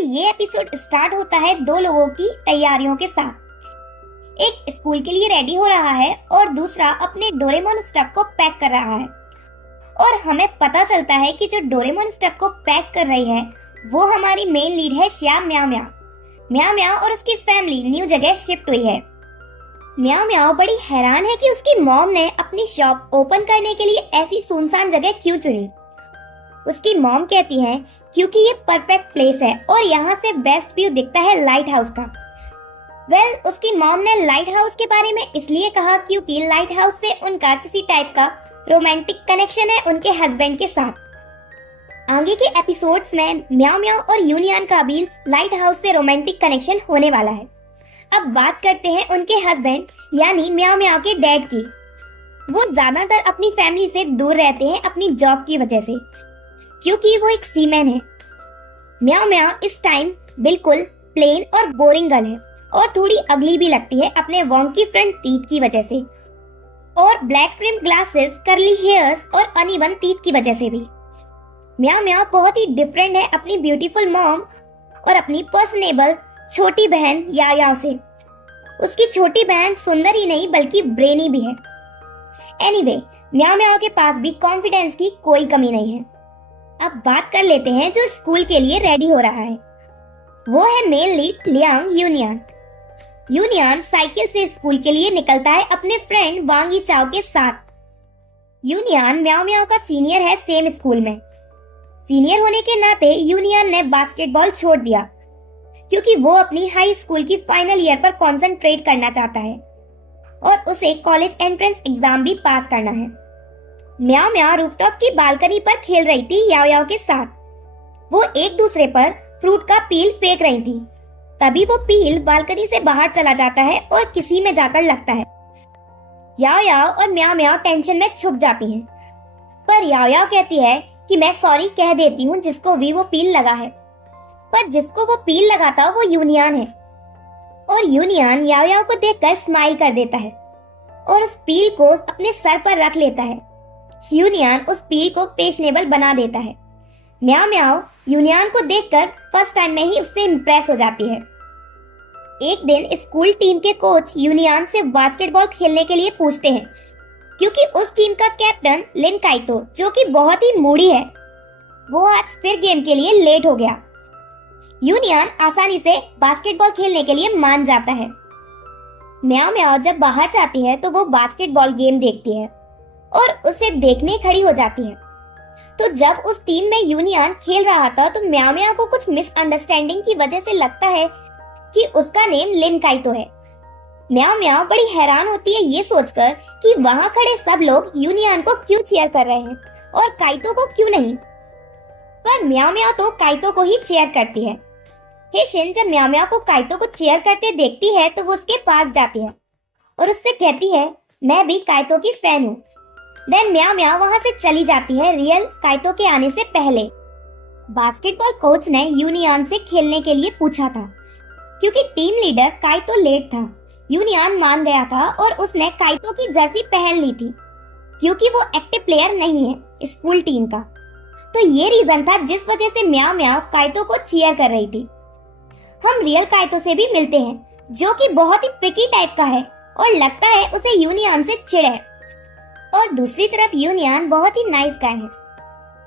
ये episode start होता है दो लोगों की तैयारियों के साथ। एक स्कूल के लिए रेडी हो रहा है और दूसरा अपने डोरेमोन स्टफ को पैक कर रहा है। और हमें पता चलता है कि जो डोरेमोन स्टफ को पैक कर रही है वो हमारी मेन लीड है श्याम म्याओ म्याओ। म्याओ म्याओ और उसकी फैमिली न्यू जगह शिफ्ट हुई है। म्याओ म्याओ बड़ी हैरान है कि उसकी मॉम ने अपनी शॉप ओपन करने के लिए ऐसी सुनसान जगह क्यों चुनी। उसकी मॉम कहती है क्योंकि ये परफेक्ट प्लेस है और यहाँ से बेस्ट व्यू दिखता है लाइट हाउस का। उसकी मॉम ने लाइट हाउस के बारे में इसलिए कहा क्योंकि लाइट हाउस से उनका किसी टाइप का रोमांटिक कनेक्शन है उनके हस्बैंड के साथ। आगे के एपिसोड्स में म्याओ म्याओ और यूनियन का भी लाइट हाउस से रोमांटिक कनेक्शन होने वाला है। अब बात करते हैं उनके हस्बैंड यानी म्याओ म्याओ के डैड की। वो ज्यादातर अपनी फैमिली से दूर रहते हैं अपनी जॉब की वजह से, क्योंकि वो एक सीमैन है। म्याओ म्याओ इस टाइम बिल्कुल प्लेन और बोरिंग गर्ल है और थोड़ी अगली भी लगती है अपने वॉन्की फ्रंट टीथ की वजह से और black rim glasses, curly hairs और अनइवन टीथ की वजह से भी। म्याओ म्याओ बहुत ही डिफरेंट है अपनी ब्यूटीफुल मॉम और अपनी पर्सनेबल छोटी बहन याओ याओ से। उसकी छोटी बहन सुंदर ही नहीं बल्कि ब्रेनी भी है। एनीवे, म्याओ म्याओ के पास भी कॉन्फिडेंस की कोई कमी नहीं है। अब बात कर लेते हैं जो स्कूल के लिए रेडी हो रहा है। वो है main lead Liang union. Union cycle से स्कूल के लिए निकलता है अपने फ्रेंड वांग यीचाओ के साथ। यूनियन म्याओ म्याओ का सीनियर है सेम स्कूल में। सीनियर होने के नाते यूनियन ने बास्केटबॉल छोड़ दिया क्योंकि वो अपनी हाई स्कूल की फाइनल ईयर पर कंसंट्रेट करना चाहता है और उसे कॉलेज एंट्रेंस एग्जाम भी पास करना है। म्याओ म्याओ रूफटॉप की बालकनी पर खेल रही थी याओ याओ के साथ। वो एक दूसरे पर फ्रूट का पील फेंक रही थी। तभी वो पील बालकनी से बाहर चला जाता है और किसी में जाकर लगता है। याओ याओ और म्याओ म्याओ टेंशन में छुप जाती हैं। पर याओ याओ कहती है कि मैं सॉरी कह देती हूँ जिसको भी वो पील लगा है। पर जिसको वो पील लगाता वो यूनियन है और यूनियन याओ याओ को देखकर स्माइल कर देता है और उस पील को अपने सर पर रख लेता है। यूनियन उस पील को फैशनेबल बना देता है। म्याओ म्याओ यूनियन को देखकर फर्स्ट टाइम में ही उससे इम्प्रेस हो जाती है। एक दिन स्कूल टीम के कोच यूनियन से बास्केटबॉल खेलने के लिए पूछते हैं क्योंकि उस टीम का कैप्टन लिन काइतो जो कि बहुत ही मूडी है वो आज फिर गेम के लिए लेट हो गया। यूनियन आसानी से बास्केटबॉल खेलने के लिए मान जाता है। म्याओ म्याओ जब बाहर जाती है तो वो बास्केटबॉल गेम देखती है और उसे देखने खड़ी हो जाती है। तो जब उस टीम में यूनियन खेल रहा था तो म्याओ म्याओ को कुछ मिसअंडरस्टैंडिंग की वजह से लगता है कि उसका नेम लिन काइतो है। म्याओ म्याओ बड़ी हैरान होती है ये सोचकर कि वहां खड़े सब लोग यूनियन को क्यों चीयर कर रहे हैं और काइतो को क्यों नहीं। पर म्याओ म्याओ तो काइतो को ही चीयर करती है। हेशिन जब म्याओ म्याओ को काइतो को चीयर करते देखती है तो वो उसके पास जाती है और उससे कहती है मैं भी काइतो की फैन हूँ। देन म्याओ म्याओ वहां से चली जाती है रियल काइतो के आने से पहले। बास्केटबॉल कोच ने यूनियन से खेलने के लिए पूछा था क्योंकि टीम लीडर काइतो लेट था। यूनियन मान गया था और उसने काइतो की जर्सी पहन ली थी क्योंकि वो एक्टिव प्लेयर नहीं है स्कूल टीम का। तो ये रीजन था जिस वजह से म्याओ म्याओ काइतो को चीयर कर रही थी। हम रियल काइतो से भी मिलते हैं जो कि बहुत ही प्रिकी टाइप का है और लगता है उसे यूनियन से चिढ़ है। और दूसरी तरफ यूनियन बहुत ही नाइस गाय है।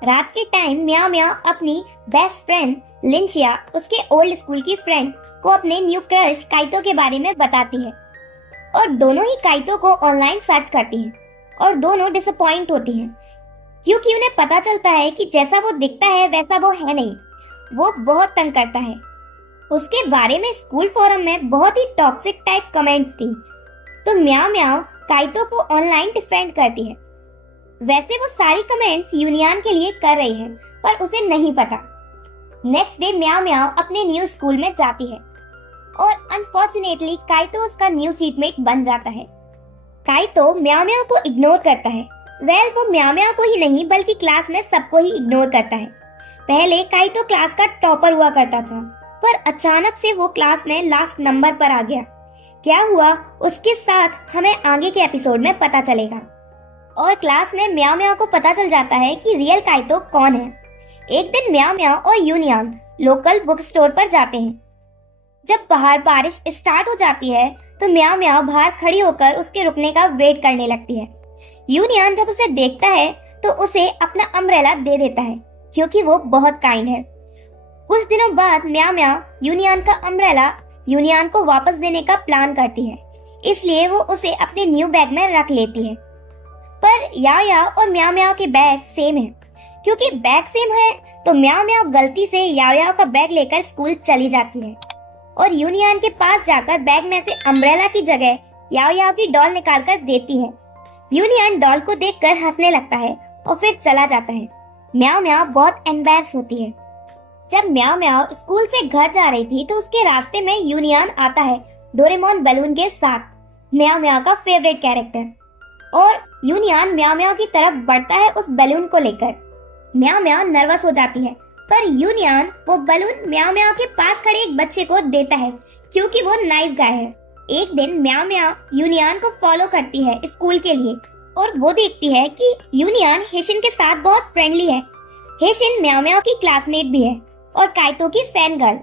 रात के टाइम म्याओ म्याओ अपनी बेस्ट फ्रेंड लिंचिया उसके ओल्ड स्कूल की फ्रेंड को अपने न्यू क्रश काइतो के बारे में बताती है और दोनों ही काइतो को ऑनलाइन सर्च करती हैं और दोनों डिसअपॉइंट होती हैं क्योंकि उन्हें पता चलता है कि जैसा वो दिखता है वैसा वो है नहीं। वो बहुत तंग करता है। उसके बारे में स्कूल फोरम में बहुत ही टॉक्सिक टाइप कमेंट्स थी। तो म्याओ म्याओ काइतो को ऑनलाइन डिफेंड करती है। वैसे वो सारी कमेंट्स यूनियन के लिए कर रही है पर उसे नहीं पता। नेक्स्ट डे म्याओ म्याओ अपने न्यू स्कूल में जाती है और अनफॉर्चुनेटली काइतो उसका न्यू सीटमेट बन जाता है। काइतो म्याओ म्याओ को इग्नोर करता है। वो म्याओ म्याओ को ही नहीं बल्कि क्लास में सबको ही इग्नोर करता है। पहले काइतो क्लास का टॉपर हुआ करता था पर अचानक से वो क्लास में लास्ट नंबर पर आ गया। क्या हुआ उसके साथ हमें आगे के एपिसोड में पता चलेगा। और क्लास में म्याओ म्याओ को पता चल जाता है कि रियल काइतो कौन है। एक दिन म्याओ म्याओ और यूनियन लोकल बुक स्टोर पर जाते हैं। जब बाहर बारिश स्टार्ट हो जाती है तो म्याओ म्याओ बाहर खड़ी होकर उसके रुकने का वेट करने लगती है। यूनियन जब उसे देखता है तो उसे अपना अम्ब्रेला दे देता है क्योंकि वो बहुत काइंड है। कुछ दिनों बाद म्याओ म्याओ यूनियन का अम्ब्रेला यूनियन को वापस देने का प्लान करती है, इसलिए वो उसे अपने न्यू बैग में रख लेती है। पर याओ याओ और म्याओ म्याओ के बैग सेम है। क्योंकि बैग सेम है तो म्याओ म्याओ गलती से याओ याओ का बैग लेकर स्कूल चली जाती है और यूनियन के पास जाकर बैग में से अम्ब्रेला की जगह याओ याओ की डॉल निकाल कर देती है। यूनियन डॉल को देखकर हंसने लगता है और फिर चला जाता है। म्याओ म्याओ बहुत एम्बैरस होती है। जब म्याओ म्याओ स्कूल से घर जा रही थी तो उसके रास्ते में यूनियन आता है डोरेमोन बैलून के साथ, म्याओ म्याओ का फेवरेट कैरेक्टर। और यूनियन म्याओ म्याओ की तरफ बढ़ता है उस बैलून को लेकर। म्याओ म्याओ नर्वस हो जाती है, पर यूनियन वो बैलून म्याओ म्याओ के पास खड़े एक बच्चे को देता है क्योंकि वो नाइस गाय है। एक दिन म्याओ म्याओ यूनियन को फॉलो करती है स्कूल के लिए और वो देखती है कि यूनियन हेशिन के साथ बहुत फ्रेंडली है। हेशिन म्याओ म्याओ की क्लासमेट भी है और काइतो की फैन गर्ल।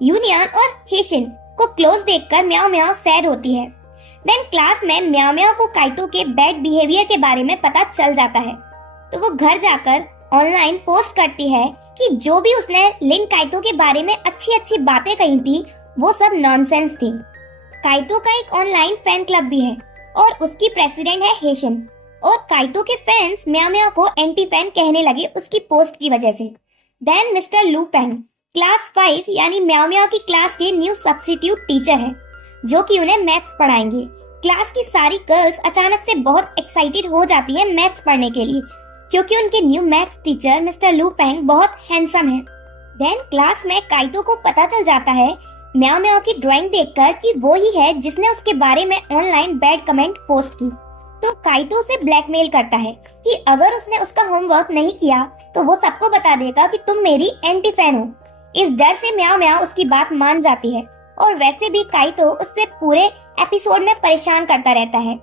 यूनियन और हेशिन को क्लोज देखकर म्याओ म्याओ सैड होती है। देन क्लास में म्याओ म्याओ को काइतो के बैड बिहेवियर के बारे में पता चल जाता है तो वो घर जाकर ऑनलाइन पोस्ट करती है कि जो भी उसने लिंक काइतो के बारे में अच्छी अच्छी बातें कही थी वो सब नॉनसेंस थी। काइतो का एक ऑनलाइन फैन क्लब भी है और उसकी प्रेसिडेंट है हेशिन। और काइतो के फैंस म्याओ म्याओ को एंटी फैन कहने लगे उसकी पोस्ट की वजह से। देन मिस्टर लू पेंग क्लास 5 यानी म्याओ म्याओ की क्लास के न्यू सब्स्टिट्यूट टीचर है जो कि उन्हें मैथ्स पढ़ाएंगे। क्लास की सारी गर्ल्स अचानक से बहुत एक्साइटेड हो जाती है मैथ्स पढ़ने के लिए क्योंकि उनके न्यू मैथ्स टीचर मिस्टर लू पेंग बहुत हैंडसम है। देन क्लास में काइतो को पता चल जाता है म्याओ म्याओ की ड्राइंग देखकर कि वो ही है जिसने उसके बारे में ऑनलाइन बैड कमेंट पोस्ट की। तो काइतो उसे ब्लैकमेल करता है कि अगर उसने उसका होमवर्क नहीं किया तो वो सबको बता देगा कि तुम मेरी एंटी फैन हो। इस डर से म्याओ म्याओ उसकी बात मान जाती है और वैसे भी काइतो उससे पूरे एपिसोड में परेशान करता रहता है।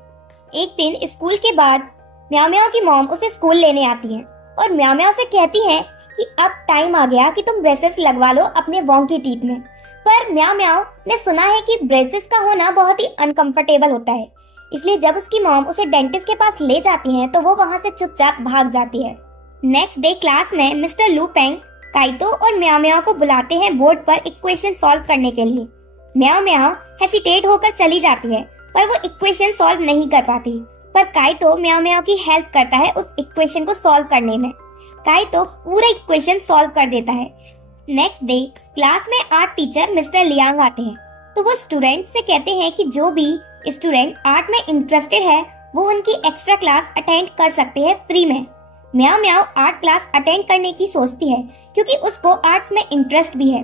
एक दिन स्कूल के बाद म्याओ म्याओ की मॉम उसे स्कूल लेने आती है और म्याओ म्याओ से कहती है कि अब टाइम आ गया कि तुम ब्रेसेस लगवा लो अपने वोंकी टीथ में। पर म्याओ म्याओ ने सुना है कि ब्रेसेस का होना बहुत ही अनकंफर्टेबल होता है, इसलिए जब उसकी मॉम उसे डेंटिस्ट के पास ले जाती है तो वो वहाँ से चुपचाप भाग जाती है। नेक्स्ट डे क्लास में मिस्टर लू पेंग काइतो और म्याओ म्याओ को बुलाते हैं बोर्ड पर इक्वेशन सॉल्व करने के लिए। म्याओ म्याओ हेसिटेट होकर चली जाती है पर वो इक्वेशन सॉल्व नहीं कर पाती, पर काइतो म्याओ म्याओ की हेल्प करता है उस इक्वेशन को सॉल्व करने में। काइतो पूरा इक्वेशन सॉल्व कर देता है। नेक्स्ट डे क्लास में आर्ट टीचर मिस्टर लियांग आते हैं तो वो स्टूडेंट से कहते हैं कि जो भी स्टूडेंट आर्ट में इंटरेस्टेड है वो उनकी एक्स्ट्रा क्लास अटेंड कर सकते हैं फ्री में। म्याओ म्याओ आर्ट क्लास अटेंड करने की सोचती है क्योंकि उसको आर्ट्स में इंटरेस्ट भी है।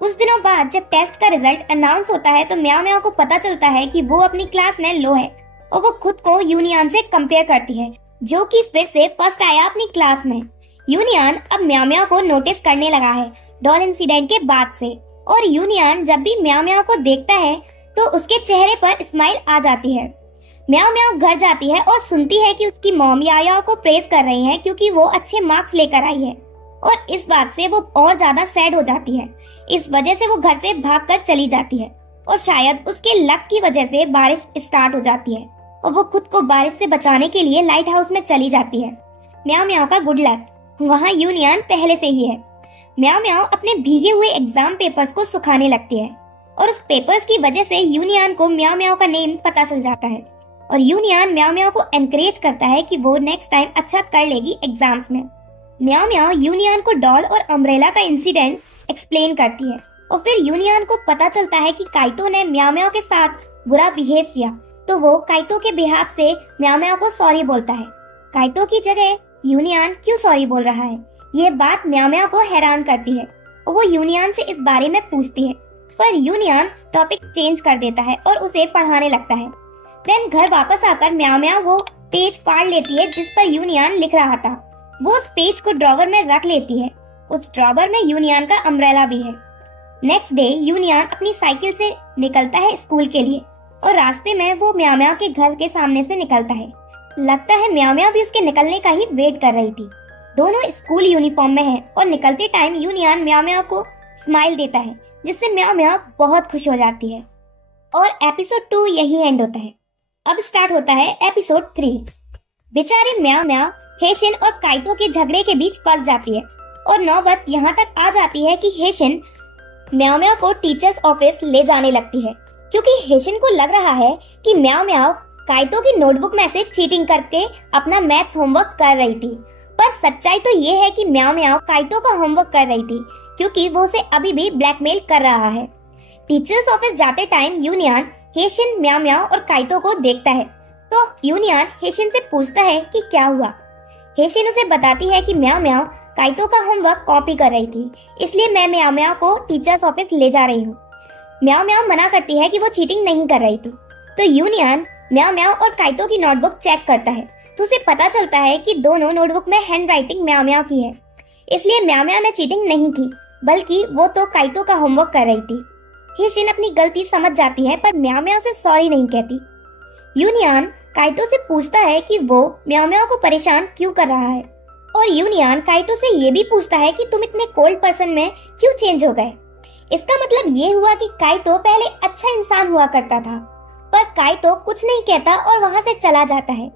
कुछ दिनों बाद जब टेस्ट का रिजल्ट अनाउंस होता है तो म्याओ म्याओ को पता चलता है कि वो अपनी क्लास में लो है और वो खुद को यूनियन से कंपेयर करती है जो कि फिर से फर्स्ट आया अपनी क्लास में। यूनियन अब म्याओ म्याओ को नोटिस करने लगा है डॉल इंसिडेंट के बाद से और यूनियन जब भी म्याओ म्याओ को देखता है तो उसके चेहरे पर स्माइल आ जाती है। म्याओ म्याओ घर जाती है और सुनती है कि उसकी मॉम याओ याओ को प्रेज कर रही है क्योंकि वो अच्छे मार्क्स लेकर आई है और इस बात से वो और ज्यादा सैड हो जाती है। इस वजह से वो घर से भागकर चली जाती है और शायद उसके लक की वजह से बारिश स्टार्ट हो जाती है और वो खुद को बारिश से बचाने के लिए लाइट हाउस में चली जाती है। म्याओ म्याओ का गुड लक, वहाँ यूनियन पहले से ही है। म्याओ म्याओ अपने भीगे हुए एग्जाम पेपर्स को सुखाने लगती है और उस पेपर्स की वजह से यूनियन को म्याओ म्याओ का नेम पता चल जाता है और यूनियन म्याओ म्याओ को एनकरेज करता है कि वो नेक्स्ट टाइम अच्छा कर लेगी एग्जाम्स में। म्याओ म्याओ यूनियन को डॉल और अम्ब्रेला का इंसिडेंट एक्सप्लेन करती है और फिर यूनियन को पता चलता है कि काइतो ने म्याओ म्याओ के साथ बुरा बिहेव किया तो वो काइतो के बिहाफ से म्याओ म्याओ को सॉरी बोलता है। काइतो की जगह यूनियन क्यों सॉरी बोल रहा है, ये बात म्याओ म्याओ को हैरान करती है और वो यूनियन से इस बारे में पूछती है, पर यूनियन टॉपिक चेंज कर देता है और उसे पढ़ाने लगता है। देन घर वापस आकर म्याओ म्याओ वो पेज फाड़ लेती है जिस पर यूनियन लिख रहा था। वो उस पेज को ड्रॉवर में रख लेती है। उस ड्रॉवर में यूनियन का अम्ब्रेला भी है। नेक्स्ट डे यूनियन अपनी साइकिल से निकलता है स्कूल के लिए और रास्ते में वो म्याओ म्याओ के घर के सामने से निकलता है। लगता है म्याओ म्याओ भी उसके निकलने का ही वेट कर रही थी। दोनों स्कूल यूनिफॉर्म में हैं और निकलते टाइम यूनियन म्याओ म्याओ को स्माइल देता है, जिससे म्याओ म्याओ बहुत खुश हो जाती है। और एपिसोड 2 यही एंड होता है। अब स्टार्ट होता है एपिसोड 3। बेचारे म्याओ म्याओ हेशिन और काइतो के झगड़े के बीच फंस जाती है और नौबत यहाँ तक आ जाती है कि हेशिन म्याओ म्याओ को टीचर्स ऑफिस ले जाने लगती है, क्योंकि हेशिन को लग रहा है कि म्याओ म्याओ काइतो की नोटबुक में से चीटिंग करके अपना मैथ्स होमवर्क कर रही थी। पर सच्चाई तो ये है कि म्याओ म्याओ काइतो का होमवर्क कर रही थी, क्योंकि वो उसे अभी भी ब्लैकमेल कर रहा है। टीचर्स ऑफिस जाते टाइम यूनियन हेशिन, म्याओ म्याओ और काइतो को देखता है, तो यूनियन हेशिन से पूछता है कि क्या हुआ। हेशिन उसे बताती है कि म्याओ म्याओ काइतो का होमवर्क कॉपी कर रही थी, इसलिए मैं म्याओ म्याओ को टीचर्स ऑफिस ले जा रही हूँ। म्याओ म्याओ मना करती है कि वो चीटिंग नहीं कर रही थी। तो यूनियन म्याओ म्याओ और काइतो की नोटबुक चेक करता है, तो उसे पता चलता है कि दोनों नोटबुक में हैंड राइटिंग म्याओ म्याओ की है। इसलिए म्याओ म्याओ ने चीटिंग नहीं की, बल्कि वो तो काइतो का होमवर्क कर रही थी। हेशिन अपनी गलती समझ जाती है, पर म्याओ म्याओ से सॉरी नहीं कहती। यूनियन काइतो से पूछता है कि वो म्याओ म्याओ को परेशान क्यों कर रहा है, और यूनियन काइतो से ये भी पूछता है कि तुम इतने कोल्ड पर्सन में क्यों चेंज हो गए। इसका मतलब ये हुआ कि काइतो पहले अच्छा इंसान हुआ करता था, पर काइतो कुछ नहीं कहता और वहाँ से चला जाता है।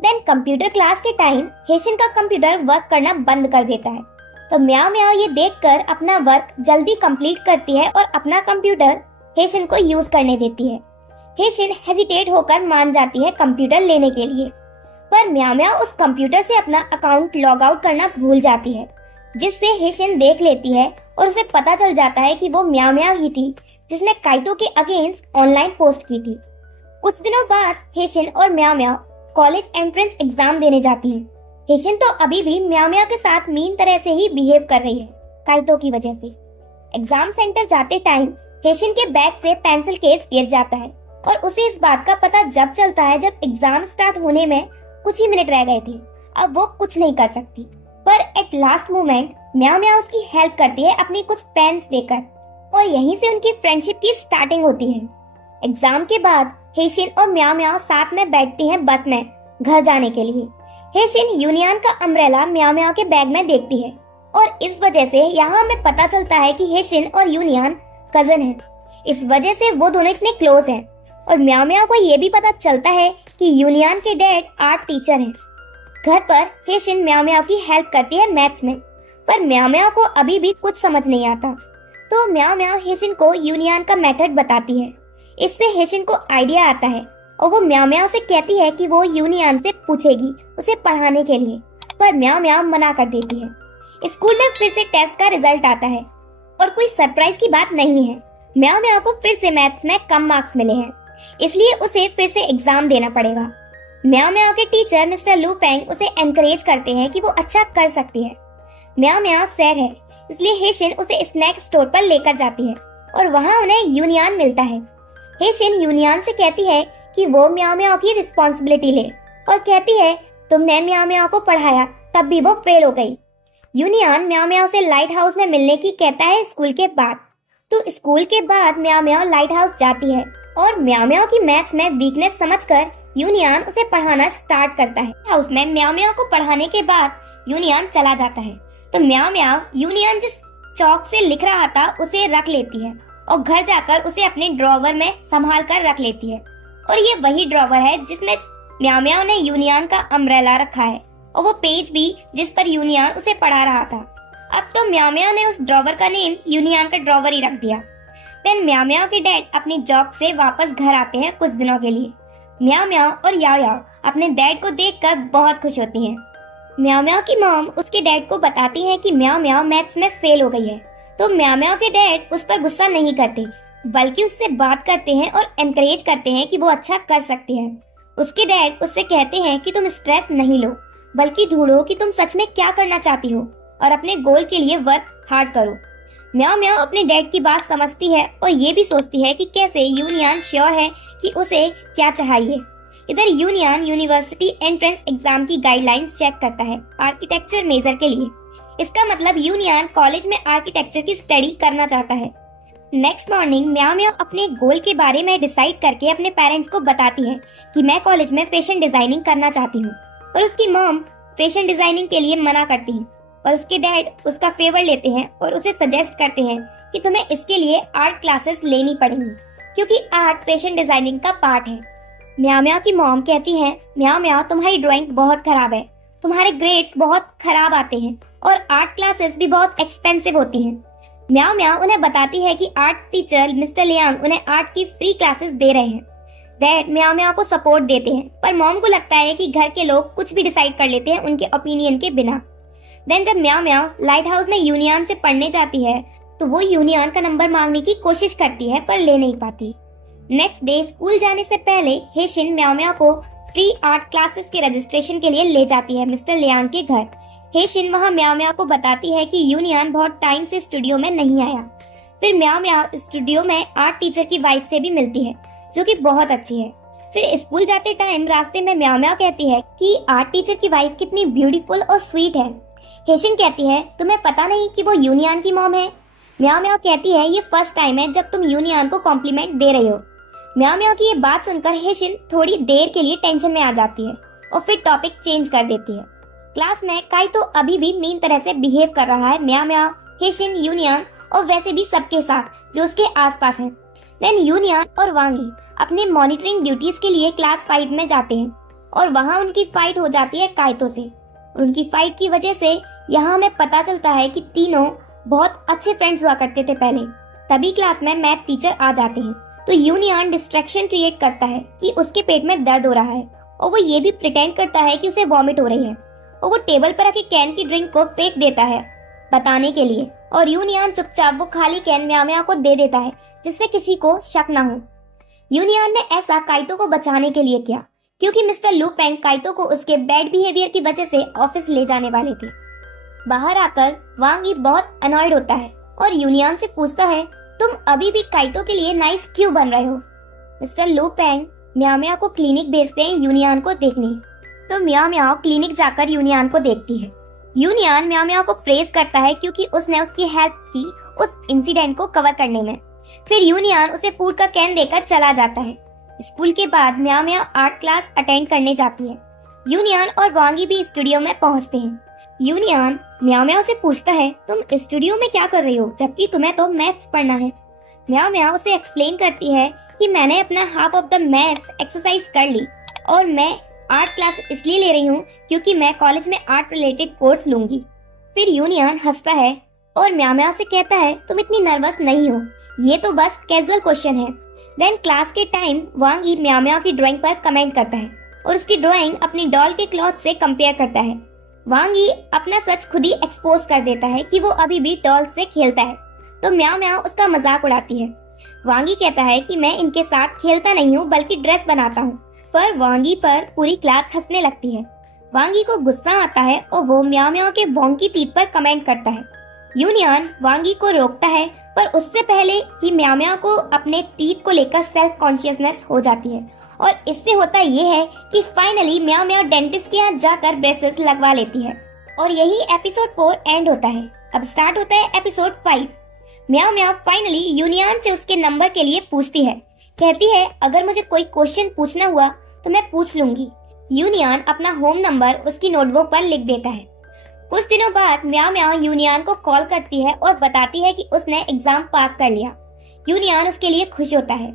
देन कंप्यूटर क्लास के टाइम हेशिन का कंप्यूटर वर्क करना बंद कर देता है, तो म्याओ म्याओ ये देखकर अपना वर्क जल्दी कंप्लीट करती है और अपना कंप्यूटर हेशिन को यूज करने देती है। हेशिन हेजिटेट होकर मान जाती है कंप्यूटर लेने के लिए, पर म्याओ म्याओ उस कंप्यूटर से अपना अकाउंट लॉग आउट करना भूल जाती है, जिससे हेशिन देख लेती है और उसे पता चल जाता है कि वो म्याओ म्याओ ही थी जिसने काइतो के अगेंस्ट ऑनलाइन पोस्ट की थी। कुछ दिनों बाद हेशिन और म्याओ म्याओ कॉलेज एंट्रेंस एग्जाम देने जाती हैं। हेशिन तो अभी भी म्याओ म्याओ के साथ मीन तरह से ही बिहेव कर रही है काइतो की वजह से। एग्जाम सेंटर जाते टाइम हेशिन के बैग से पेंसिल केस गिर जाता है, और उसे इस बात का पता जब चलता है जब एग्जाम स्टार्ट होने में कुछ ही मिनट रह गए थे। अब वो कुछ नहीं कर सकती, पर एट लास्ट मोमेंट म्याओ म्याओ उसकी हेल्प करती है अपनी कुछ पेन्स देकर, और यहीं से उनकी फ्रेंडशिप की स्टार्टिंग होती है। एग्जाम के बाद हेशिन और म्याओ म्याओ साथ में बैठती हैं बस में घर जाने के लिए। हेशिन यूनियन का अम्ब्रेला म्याओ म्याओ के बैग में देखती है, और इस वजह से यहाँ हमें पता चलता है कि हेशिन और यूनियन कजन हैं। इस वजह से वो दोनों इतने क्लोज हैं। और म्याओ म्याओ को ये भी पता चलता है कि यूनियन के डैड आर्ट टीचर हैं। घर पर हेशिन म्याओ म्याओ की हेल्प करती है मैथ्स में, पर म्याओ म्याओ को अभी भी कुछ समझ नहीं आता, तो म्याओ म्याओ हेशिन को यूनियन का मेथड बताती है। इससे हेशिन को आइडिया आता है और वो म्याओ म्याओ से कहती है कि वो यूनियन से पूछेगी उसे पढ़ाने के लिए, पर म्याओ म्याओ मना कर देती है। स्कूल में फिर से टेस्ट का रिजल्ट आता है और कोई सरप्राइज की बात नहीं है। म्याओ म्याओ को फिर से मैथ्स में कम मार्क्स मिले हैं, इसलिए उसे फिर से एग्जाम देना पड़ेगा। म्याओ म्याओ के टीचर मिस्टर लू पेंग उसे एनकरेज करते हैं कि वो अच्छा कर सकती है। म्याओ म्याओ सैड है, इसलिए हेशिन उसे स्नैक स्टोर पर लेकर जाती है और वहाँ उन्हें यूनियन मिलता है। हेशिन यूनियन से कहती है कि वो म्याओ म्याओ की रिस्पॉन्सिबिलिटी ले, और कहती है तुमने म्याओ म्याओ को पढ़ाया तब भी वो फेल हो गई। यूनियन म्याओ म्याओ से लाइट हाउस में मिलने की कहता है स्कूल के बाद। तो स्कूल के बाद म्याओ म्याओ लाइट हाउस जाती है और म्याओ म्याओ की मैथ्स में वीकनेस समझकर यूनियन उसे पढ़ाना स्टार्ट करता है। हाउस में म्याओ म्याओ को पढ़ाने के बाद यूनियन चला जाता है, तो म्याओ म्याओ यूनियन जिस चौक से लिख रहा था उसे रख लेती है और घर जाकर उसे अपने ड्रॉवर में संभाल कर रख लेती है। और ये वही ड्रॉवर है जिसमें म्याओ म्याओ ने यूनियन का अम्ब्रेला रखा है, और वो पेज भी जिस पर यूनियन उसे पढ़ा रहा था। अब तो म्याओ म्याओ ने उस ड्रॉवर का नेम यूनियन का ड्रॉवर ही रख दिया। देन म्याओ म्याओ के डैड अपनी जॉब से वापस घर आते हैं कुछ दिनों के लिए। म्याओ म्याओ और याओ याओ अपने डैड को देखकर बहुत खुश होती हैं। म्याओ म्याओ की मॉम उसके डैड को बताती है कि म्याओ म्याओ मैथ्स में फेल हो गई है, तो म्याओ म्याओ के डैड उस पर गुस्सा नहीं करते, बल्कि उससे बात करते हैं और एनकरेज करते हैं कि वो अच्छा कर सकती है। उसके डैड उससे कहते हैं कि तुम स्ट्रेस नहीं लो, बल्कि ढूंढो कि तुम सच में क्या करना चाहती हो और अपने गोल के लिए वर्क हार्ड करो। म्याओ म्याओ अपने डैड की बात समझती है और ये भी सोचती है कि कैसे यूनियन श्योर है कि उसे क्या चाहिए। इधर यूनियन यूनिवर्सिटी एंट्रेंस एग्जाम की गाइडलाइंस चेक करता है आर्किटेक्चर मेजर के लिए। इसका मतलब यूनियन कॉलेज में आर्किटेक्चर की स्टडी करना चाहता है। नेक्स्ट मॉर्निंग म्याओ म्याओ अपने गोल के बारे में डिसाइड करके अपने पेरेंट्स को बताती है कि मैं कॉलेज में फैशन डिजाइनिंग करना चाहती हूँ, और उसकी मॉम फैशन डिजाइनिंग के लिए मना करती है। और उसके डैड उसका फेवर लेते हैं और उसे सजेस्ट करते हैं कि तुम्हें इसके लिए आर्ट क्लासेस लेनी पड़ेंगी क्योंकि आर्ट फैशन डिजाइनिंग का पार्ट है। म्याओ म्याओ की मॉम कहती है, म्याओ म्याओ तुम्हारी ड्राइंग बहुत खराब है, तुम्हारे ग्रेड्स बहुत खराब आते हैं और आर्ट क्लासेस भी बहुत एक्सपेंसिव होती हैं। म्याओ म्याओ उन्हें बताती है कि आर्ट टीचर मिस्टर लियांग उन्हें आर्ट की फ्री क्लासेस दे रहे हैं। डैड म्याओ म्याओ को सपोर्ट देते हैं, पर मॉम को लगता है कि घर के लोग कुछ भी डिसाइड कर लेते हैं उनके ओपिनियन के बिना। देन जब म्याओ म्याओ लाइट हाउस में यूनियन से पढ़ने जाती है तो वो यूनियन का नंबर मांगने की कोशिश करती है पर ले नहीं पाती। नेक्स्ट डे स्कूल जाने से पहले हेशिन म्याओ म्याओ को फ्री आर्ट क्लासेस के रजिस्ट्रेशन के लिए ले जाती है मिस्टर लियांग के घर। हेशिन वहाँ म्याओ म्याओ को बताती है कि यूनियन बहुत टाइम से स्टूडियो में नहीं आया। फिर म्याओ म्याओ स्टूडियो में आर्ट टीचर की वाइफ से भी मिलती है जो कि बहुत अच्छी है। फिर स्कूल जाते टाइम रास्ते में म्याओ म्याओ कहती है कि आर्ट टीचर की वाइफ कितनी ब्यूटीफुल और स्वीट है। हेशिन कहती है, तुम्हें पता नहीं कि वो यूनियन की मॉम है। म्याओ म्याओ कहती है, ये फर्स्ट टाइम है जब तुम यूनियन को कॉम्प्लीमेंट दे रही हो। म्याओ म्याओ की ये बात सुनकर हेशिन थोड़ी देर के लिए टेंशन में आ जाती है और फिर टॉपिक चेंज कर देती है। क्लास में काई तो अभी भी मीन तरह से बिहेव कर रहा है म्याओ म्याओ, हेशिन, यूनियन और वैसे भी सबके साथ जो उसके आसपास हैं। देन यूनियन और वांगी अपने मॉनिटरिंग ड्यूटीज के लिए क्लास 5 में जाते हैं और वहाँ उनकी फाइट हो जाती है काइतो से। उनकी फाइट की वजह से यहाँ हमें पता चलता है कि तीनों बहुत अच्छे फ्रेंड्स हुआ करते थे पहले। तभी क्लास में मैथ टीचर आ जाते हैं तो यूनियन डिस्ट्रैक्शन क्रिएट करता है कि उसके पेट में दर्द हो रहा है और वो ये भी प्रिटेंड करता है कि उसे वॉमिट हो रही है और वो टेबल पर रखे कैन की ड्रिंक को फेंक देता है बताने के लिए और यूनियन चुपचाप वो खाली कैन म्याओ म्याओ को दे देता है जिससे किसी को शक न हो। यूनियन ने ऐसा काइतो को बचाने के लिए किया क्योंकि मिस्टर लू पेंग काइतो को उसके बैड बिहेवियर की वजह से ऑफिस ले जाने वाले थे। बाहर आकर वांगी बहुत अनॉयड होता है और यूनियन से पूछता है, तुम अभी भी काइतो के लिए नाइस क्यों बन रहे हो। मिस्टर लू पेंग म्याओ म्याओ को क्लिनिक भेजते हैं यूनियन को देखने, तो म्याओ म्याओ क्लिनिक जाकर यूनियन को देखती है। यूनियन म्याओ म्याओ को प्रेज करता है क्योंकि उसने उसकी हेल्प की उस इंसिडेंट को कवर करने में। फिर यूनियन उसे फूड का कैन देकर चला जाता है। स्कूल के बाद म्याओ म्याओ आर्ट क्लास अटेंड करने जाती है। यूनियन और वांगी भी स्टूडियो में पहुंचते हैं। यूनियन म्याओ म्याओ से पूछता है, तुम स्टूडियो में क्या कर रही हो जबकि तुम्हें तो मैथ्स पढ़ना है। म्याओ म्याओ उसे एक्सप्लेन करती है कि मैंने अपना half of the maths exercise कर ली और मैं आर्ट क्लास इसलिए ले रही हूँ क्योंकि मैं कॉलेज में आर्ट रिलेटेड कोर्स लूंगी। फिर यूनियन हंसता है और म्याओ म्याओ से कहता है, तुम इतनी नर्वस नहीं हो, ये तो बस कैजुअल क्वेश्चन है। देन क्लास के टाइम वांगी म्याओ म्याओ की ड्राइंग पर कमेंट करता है और उसकी ड्राइंग अपनी डॉल के क्लॉथ से कंपेयर करता है। वांगी अपना सच खुद ही एक्सपोज कर देता है कि वो अभी भी डॉल से खेलता है, तो म्याओ म्याओ उसका मजाक उड़ाती है। वांगी कहता है कि मैं इनके साथ खेलता नहीं हूँ बल्कि ड्रेस बनाता हूँ, पर वांगी पर पूरी क्लास हंसने लगती है। वांगी को गुस्सा आता है और वो म्याओ म्याओ के वोंकी टीथ पर कमेंट करता है। यूनियन वांगी को रोकता है पर उससे पहले ही म्याओ म्याओ को अपने टीथ को लेकर सेल्फ कॉन्शियसनेस हो जाती है और इससे होता ये है कि फाइनली म्याओ म्याओ डेंटिस्ट के यहाँ जाकर ब्रेसेस लगवा लेती है और यही एपिसोड 4 एंड होता है। अब स्टार्ट होता है एपिसोड 5। म्याओ म्याओ फाइनली यूनियन से उसके नंबर के लिए पूछती है। कहती है, अगर मुझे कोई क्वेश्चन पूछना हुआ तो मैं पूछ लूंगी। यूनियन अपना होम नंबर उसकी नोटबुक पर लिख देता है। कुछ दिनों बाद म्याओ म्याओ यूनियन को कॉल करती है और बताती है कि उसने एग्जाम पास कर लिया। यूनियन उसके लिए खुश होता है।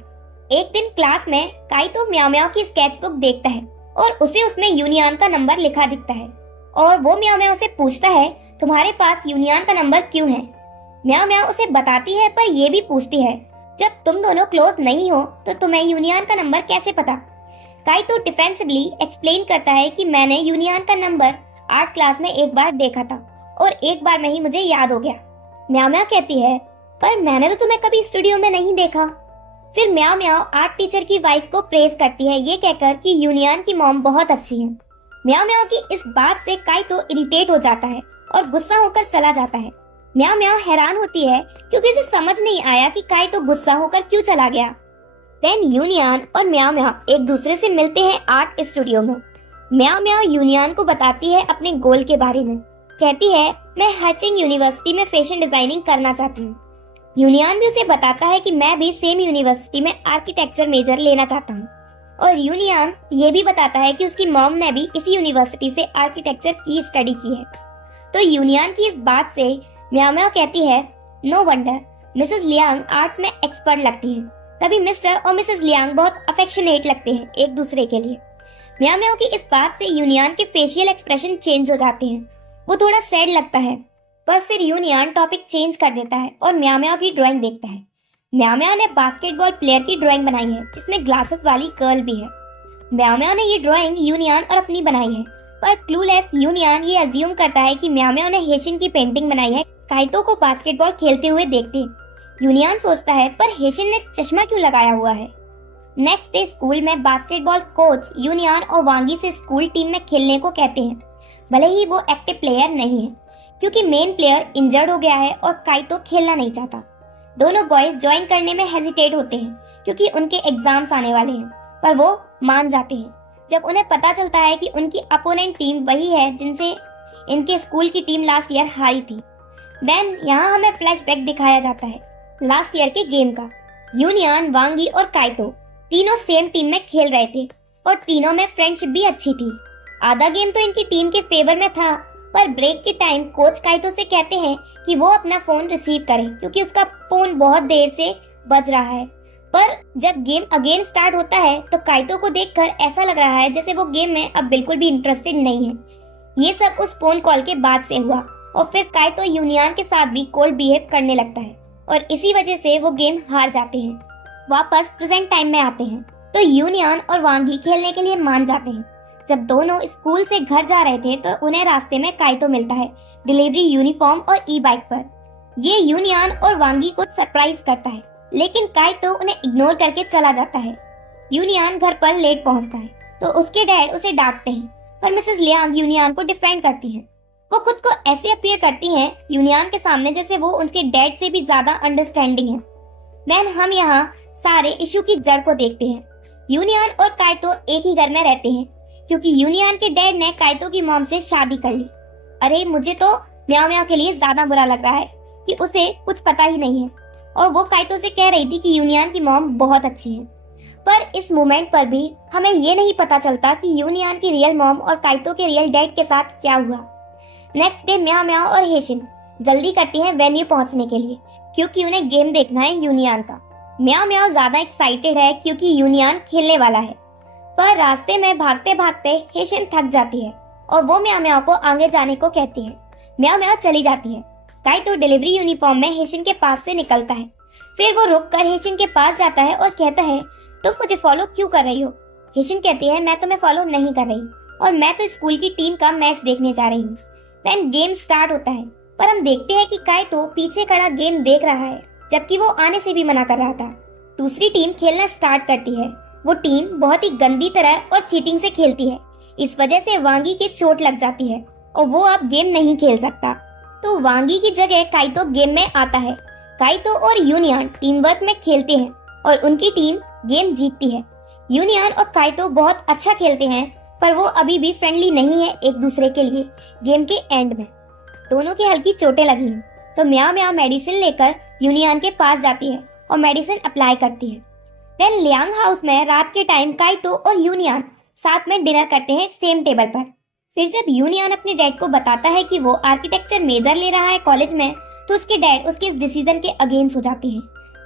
एक दिन क्लास में काइतो म्याओ म्याओ की स्केचबुक देखता है और उसे उसमें यूनियन का नंबर लिखा दिखता है और वो म्याओ म्याओ से पूछता है, तुम्हारे पास यूनियन का नंबर क्यों है। म्याओ म्याओ उसे बताती है पर ये भी पूछती है, जब तुम दोनों क्लोज नहीं हो तो तुम्हें यूनियन का नंबर कैसे पता। काइतो डिफेंसिवली एक्सप्लेन करता है कि मैंने यूनियन का नंबर आर्ट क्लास में एक बार देखा था और एक बार में ही मुझे याद हो गया। म्याओ म्याओ कहती है, पर मैंने तो तुम्हें कभी स्टूडियो में नहीं देखा। फिर म्याओ म्याओ आर्ट टीचर की वाइफ को प्रेज करती है ये कहकर कि यूनियन की मॉम बहुत अच्छी है। म्याओ म्याओ की इस बात से काइतो इरिटेट हो जाता है और गुस्सा होकर चला जाता है। म्याओ म्याओ हैरान होती है क्योंकि उसे समझ नहीं आया कि काइतो गुस्सा होकर क्यों चला गया। देन यूनियन और म्याओ म्याओ एक दूसरे से मिलते हैं आर्ट स्टूडियो में। म्याओ म्याओ यूनियन को बताती है अपने गोल के बारे में। कहती है, मैं हचिंग यूनिवर्सिटी में फैशन डिजाइनिंग करना चाहती हूँ। यूनियन भी उसे बताता है कि मैं भी सेम यूनिवर्सिटी में आर्किटेक्चर मेजर लेना चाहता हूँ और यूनियन ये भी बताता है कि उसकी मॉम ने भी इसी यूनिवर्सिटी से आर्किटेक्चर की स्टडी की है। तो यूनियन की इस बात से म्याओ म्याओ कहती है, no wonder Mrs Liang arts में एक्सपर्ट लगती हैं। तभी मिस्टर और मिसेस लियांग बहुत अफेक्शनेट लगते हैं एक दूसरे के लिए। म्याओ म्याओ की इस बात से यूनियन के फेशियल एक्सप्रेशन चेंज हो जाते हैं। वो थोड़ा सैड लगता है, पर फिर यूनियन टॉपिक चेंज कर देता है और म्याओ म्याओ की ड्राइंग देखता है। म्याओ म्याओ ने बास्केटबॉल प्लेयर की ड्राइंग बनाई है जिसमें ग्लासेस वाली गर्ल भी है। म्याओ म्याओ ने ये ड्राइंग यूनियन और अपनी बनाई है, पर क्लूलेस यूनियन ये अज्यूम करता है कि म्याओ म्याओ ने हेशिन की पेंटिंग बनाई है काइतो को बास्केटबॉल खेलते हुए देखते। यूनियन सोचता है, पर हेशिन ने चश्मा क्यों लगाया हुआ है। नेक्स्ट डे स्कूल में बास्केटबॉल कोच यूनियन और वांगी से स्कूल टीम में खेलने को कहते हैं, भले ही वो एक्टिव प्लेयर नहीं है क्योंकि मेन प्लेयर इंजर्ड हो गया है और काइतो खेलना नहीं चाहता। दोनों बॉयज ज्वाइन करने में हेजिटेट होते हैं क्योंकि उनके एग्जाम्स आने वाले हैं, पर वो मान जाते हैं जब उन्हें पता चलता है कि उनकी अपोनेंट टीम वही है जिनसे इनके स्कूल की टीम लास्ट ईयर हारी थी। देन यहाँ हमें फ्लैशबैक दिखाया जाता है लास्ट ईयर के गेम का। यूनियन, वांगी और काइतो तीनों सेम टीम में खेल रहे थे और तीनों में फ्रेंडशिप भी अच्छी थी। आधा गेम तो इनकी टीम के फेवर में था, पर ब्रेक के टाइम कोच काइतो से कहते हैं कि वो अपना फोन रिसीव करे क्योंकि उसका फोन बहुत देर से बज रहा है। पर जब गेम अगेन स्टार्ट होता है तो काइतो को देखकर ऐसा लग रहा है जैसे वो गेम में अब बिल्कुल भी इंटरेस्टेड नहीं है। ये सब उस फोन कॉल के बाद से हुआ और फिर काइतो यूनियन के साथ भी कोल्ड बिहेव करने लगता है और इसी वजह से वो गेम हार जाते हैं। वापस प्रेजेंट टाइम में आते हैं तो यूनियन और वांगी खेलने के लिए मान जाते हैं। जब दोनों स्कूल से घर जा रहे थे तो उन्हें रास्ते में काइतो मिलता है डिलीवरी यूनिफॉर्म और ई बाइक पर। ये यूनियन और वांगी को सरप्राइज करता है, लेकिन काइतो उन्हें इग्नोर करके चला जाता है। यूनियन घर पर लेट पहुंचता है तो उसके डैड उसे डांटते हैं, पर मिसेस लियांग यूनियन को डिफेंड करती हैं। वो खुद को ऐसे अपीयर करती हैं यूनियन के सामने जैसे वो उनके डैड से भी ज्यादा अंडरस्टैंडिंग है। देन हम यहाँ सारे इशू की जड़ को देखते हैं। यूनियन और काइतो एक ही घर में रहते हैं क्योंकि यूनियन के डैड ने काइतो की मॉम से शादी कर ली। अरे मुझे तो म्याओ म्याओ के लिए ज्यादा बुरा लग रहा है कि उसे कुछ पता ही नहीं है और वो काइतो से कह रही थी कि यूनियन की मॉम बहुत अच्छी है। पर इस मोमेंट पर भी हमें ये नहीं पता चलता कि यूनियन की रियल मॉम और काइतो के रियल डैड के साथ क्या हुआ। नेक्स्ट डे म्याओ म्याओ और हेशिन जल्दी करती हैं वेन्यू पहुंचने के लिए क्योंकि उन्हें गेम देखना है यूनियन का। म्याओ म्याओ ज्यादा एक्साइटेड है क्योंकि यूनियन खेलने वाला है, पर रास्ते में भागते भागते हेशिन थक जाती है और वो म्याओ म्याओ को आगे जाने को कहती है। म्याओ म्याओ चली जाती है। काइतो डिलीवरी यूनिफॉर्म में हेशिन के पास से निकलता है। फिर वो रुककर हेशिन के पास जाता है और कहता है, तुम मुझे फॉलो क्यों कर रही हो। हेशिन कहती है, मैं तुम्हें फॉलो नहीं कर रही और मैं तो स्कूल की टीम का मैच देखने जा रही हूँ। देन गेम स्टार्ट होता है, पर हम देखते हैं कि काइतो पीछे खड़ा गेम देख रहा है जबकि वो आने से भी मना कर रहा था। दूसरी टीम खेलना स्टार्ट करती है। वो टीम बहुत ही गंदी तरह और चीटिंग से खेलती है। इस वजह से वांगी की चोट लग जाती है और वो अब गेम नहीं खेल सकता। तो वांगी की जगह काइतो गेम में आता है। काइतो और यूनियन टीम वर्क में खेलते हैं और उनकी टीम गेम जीतती है। यूनियन और काइतो बहुत अच्छा खेलते हैं, पर वो अभी भी फ्रेंडली नहीं है एक दूसरे के लिए। गेम के एंड में दोनों की हल्की चोटें लगी हैं, तो म्याओ म्याओ मेडिसिन लेकर यूनियन के पास जाती है और मेडिसिन अप्लाई करती है। देन लियांग हाउस में रात के टाइम काइतो और यूनियन साथ में डिनर करते हैं सेम टेबल पर। फिर जब यूनियन अपने डैड को बताता है कि वो आर्किटेक्चर मेजर ले रहा है कॉलेज में, तो उसके डैड उसके इस डिसीजन के अगेंस्ट हो जाते हैं।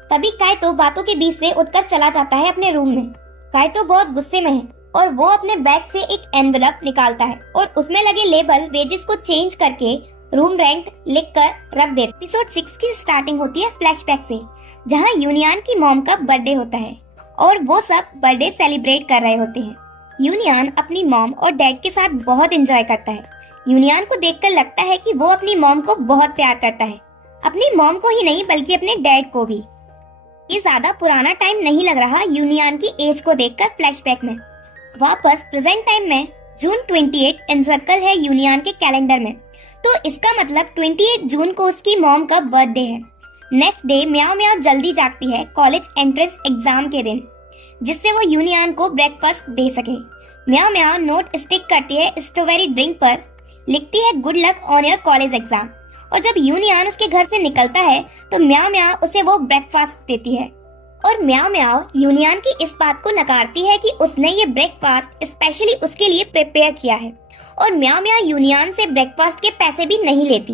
तभी काइतो बातों के बीच से उठकर चला जाता है अपने रूम में। काइतो बहुत गुस्से में है और वो अपने बैग से एक एनवेलप निकालता है और उसमें लगे लेबल वेजेस को चेंज करके रूम रेंट लिखकर रख देता है। एपिसोड 6 की स्टार्टिंग होती है फ्लैशबैक से, जहां यूनियन की मॉम का बर्थडे होता है और वो सब बर्थडे सेलिब्रेट कर रहे होते हैं। यूनियन अपनी मॉम और डैड के साथ बहुत एंजॉय करता है। यूनियन को देखकर लगता है कि वो अपनी मॉम को बहुत प्यार करता है, अपनी मॉम को ही नहीं बल्कि अपने डैड को भी। ये ज्यादा पुराना टाइम नहीं लग रहा यूनियन की एज को देखकर फ्लैशबैक में। वापस प्रेजेंट टाइम में जून 28 एनसर्कल है यूनियन के कैलेंडर में, तो इसका मतलब 28 जून को उसकी मॉम का बर्थडे है। नेक्स्ट डे म्याओ म्याओ जल्दी जागती है कॉलेज एंट्रेंस एग्जाम के दिन, जिससे वो यूनियन को ब्रेकफास्ट दे सके। म्याओ म्याओ नोट स्टिक करती है स्ट्रॉबेरी ड्रिंक पर, लिखती है good luck on your college exam, और जब यूनियन उसके घर से निकलता है तो म्याओ म्याओ उसे वो ब्रेकफास्ट देती है। और म्याओ म्याओ यूनियन की इस बात को नकारती है कि उसने ये ब्रेकफास्ट स्पेशली उसके लिए प्रिपेयर किया है और म्याओ म्याओ यूनियन से ब्रेकफास्ट के पैसे भी नहीं लेती,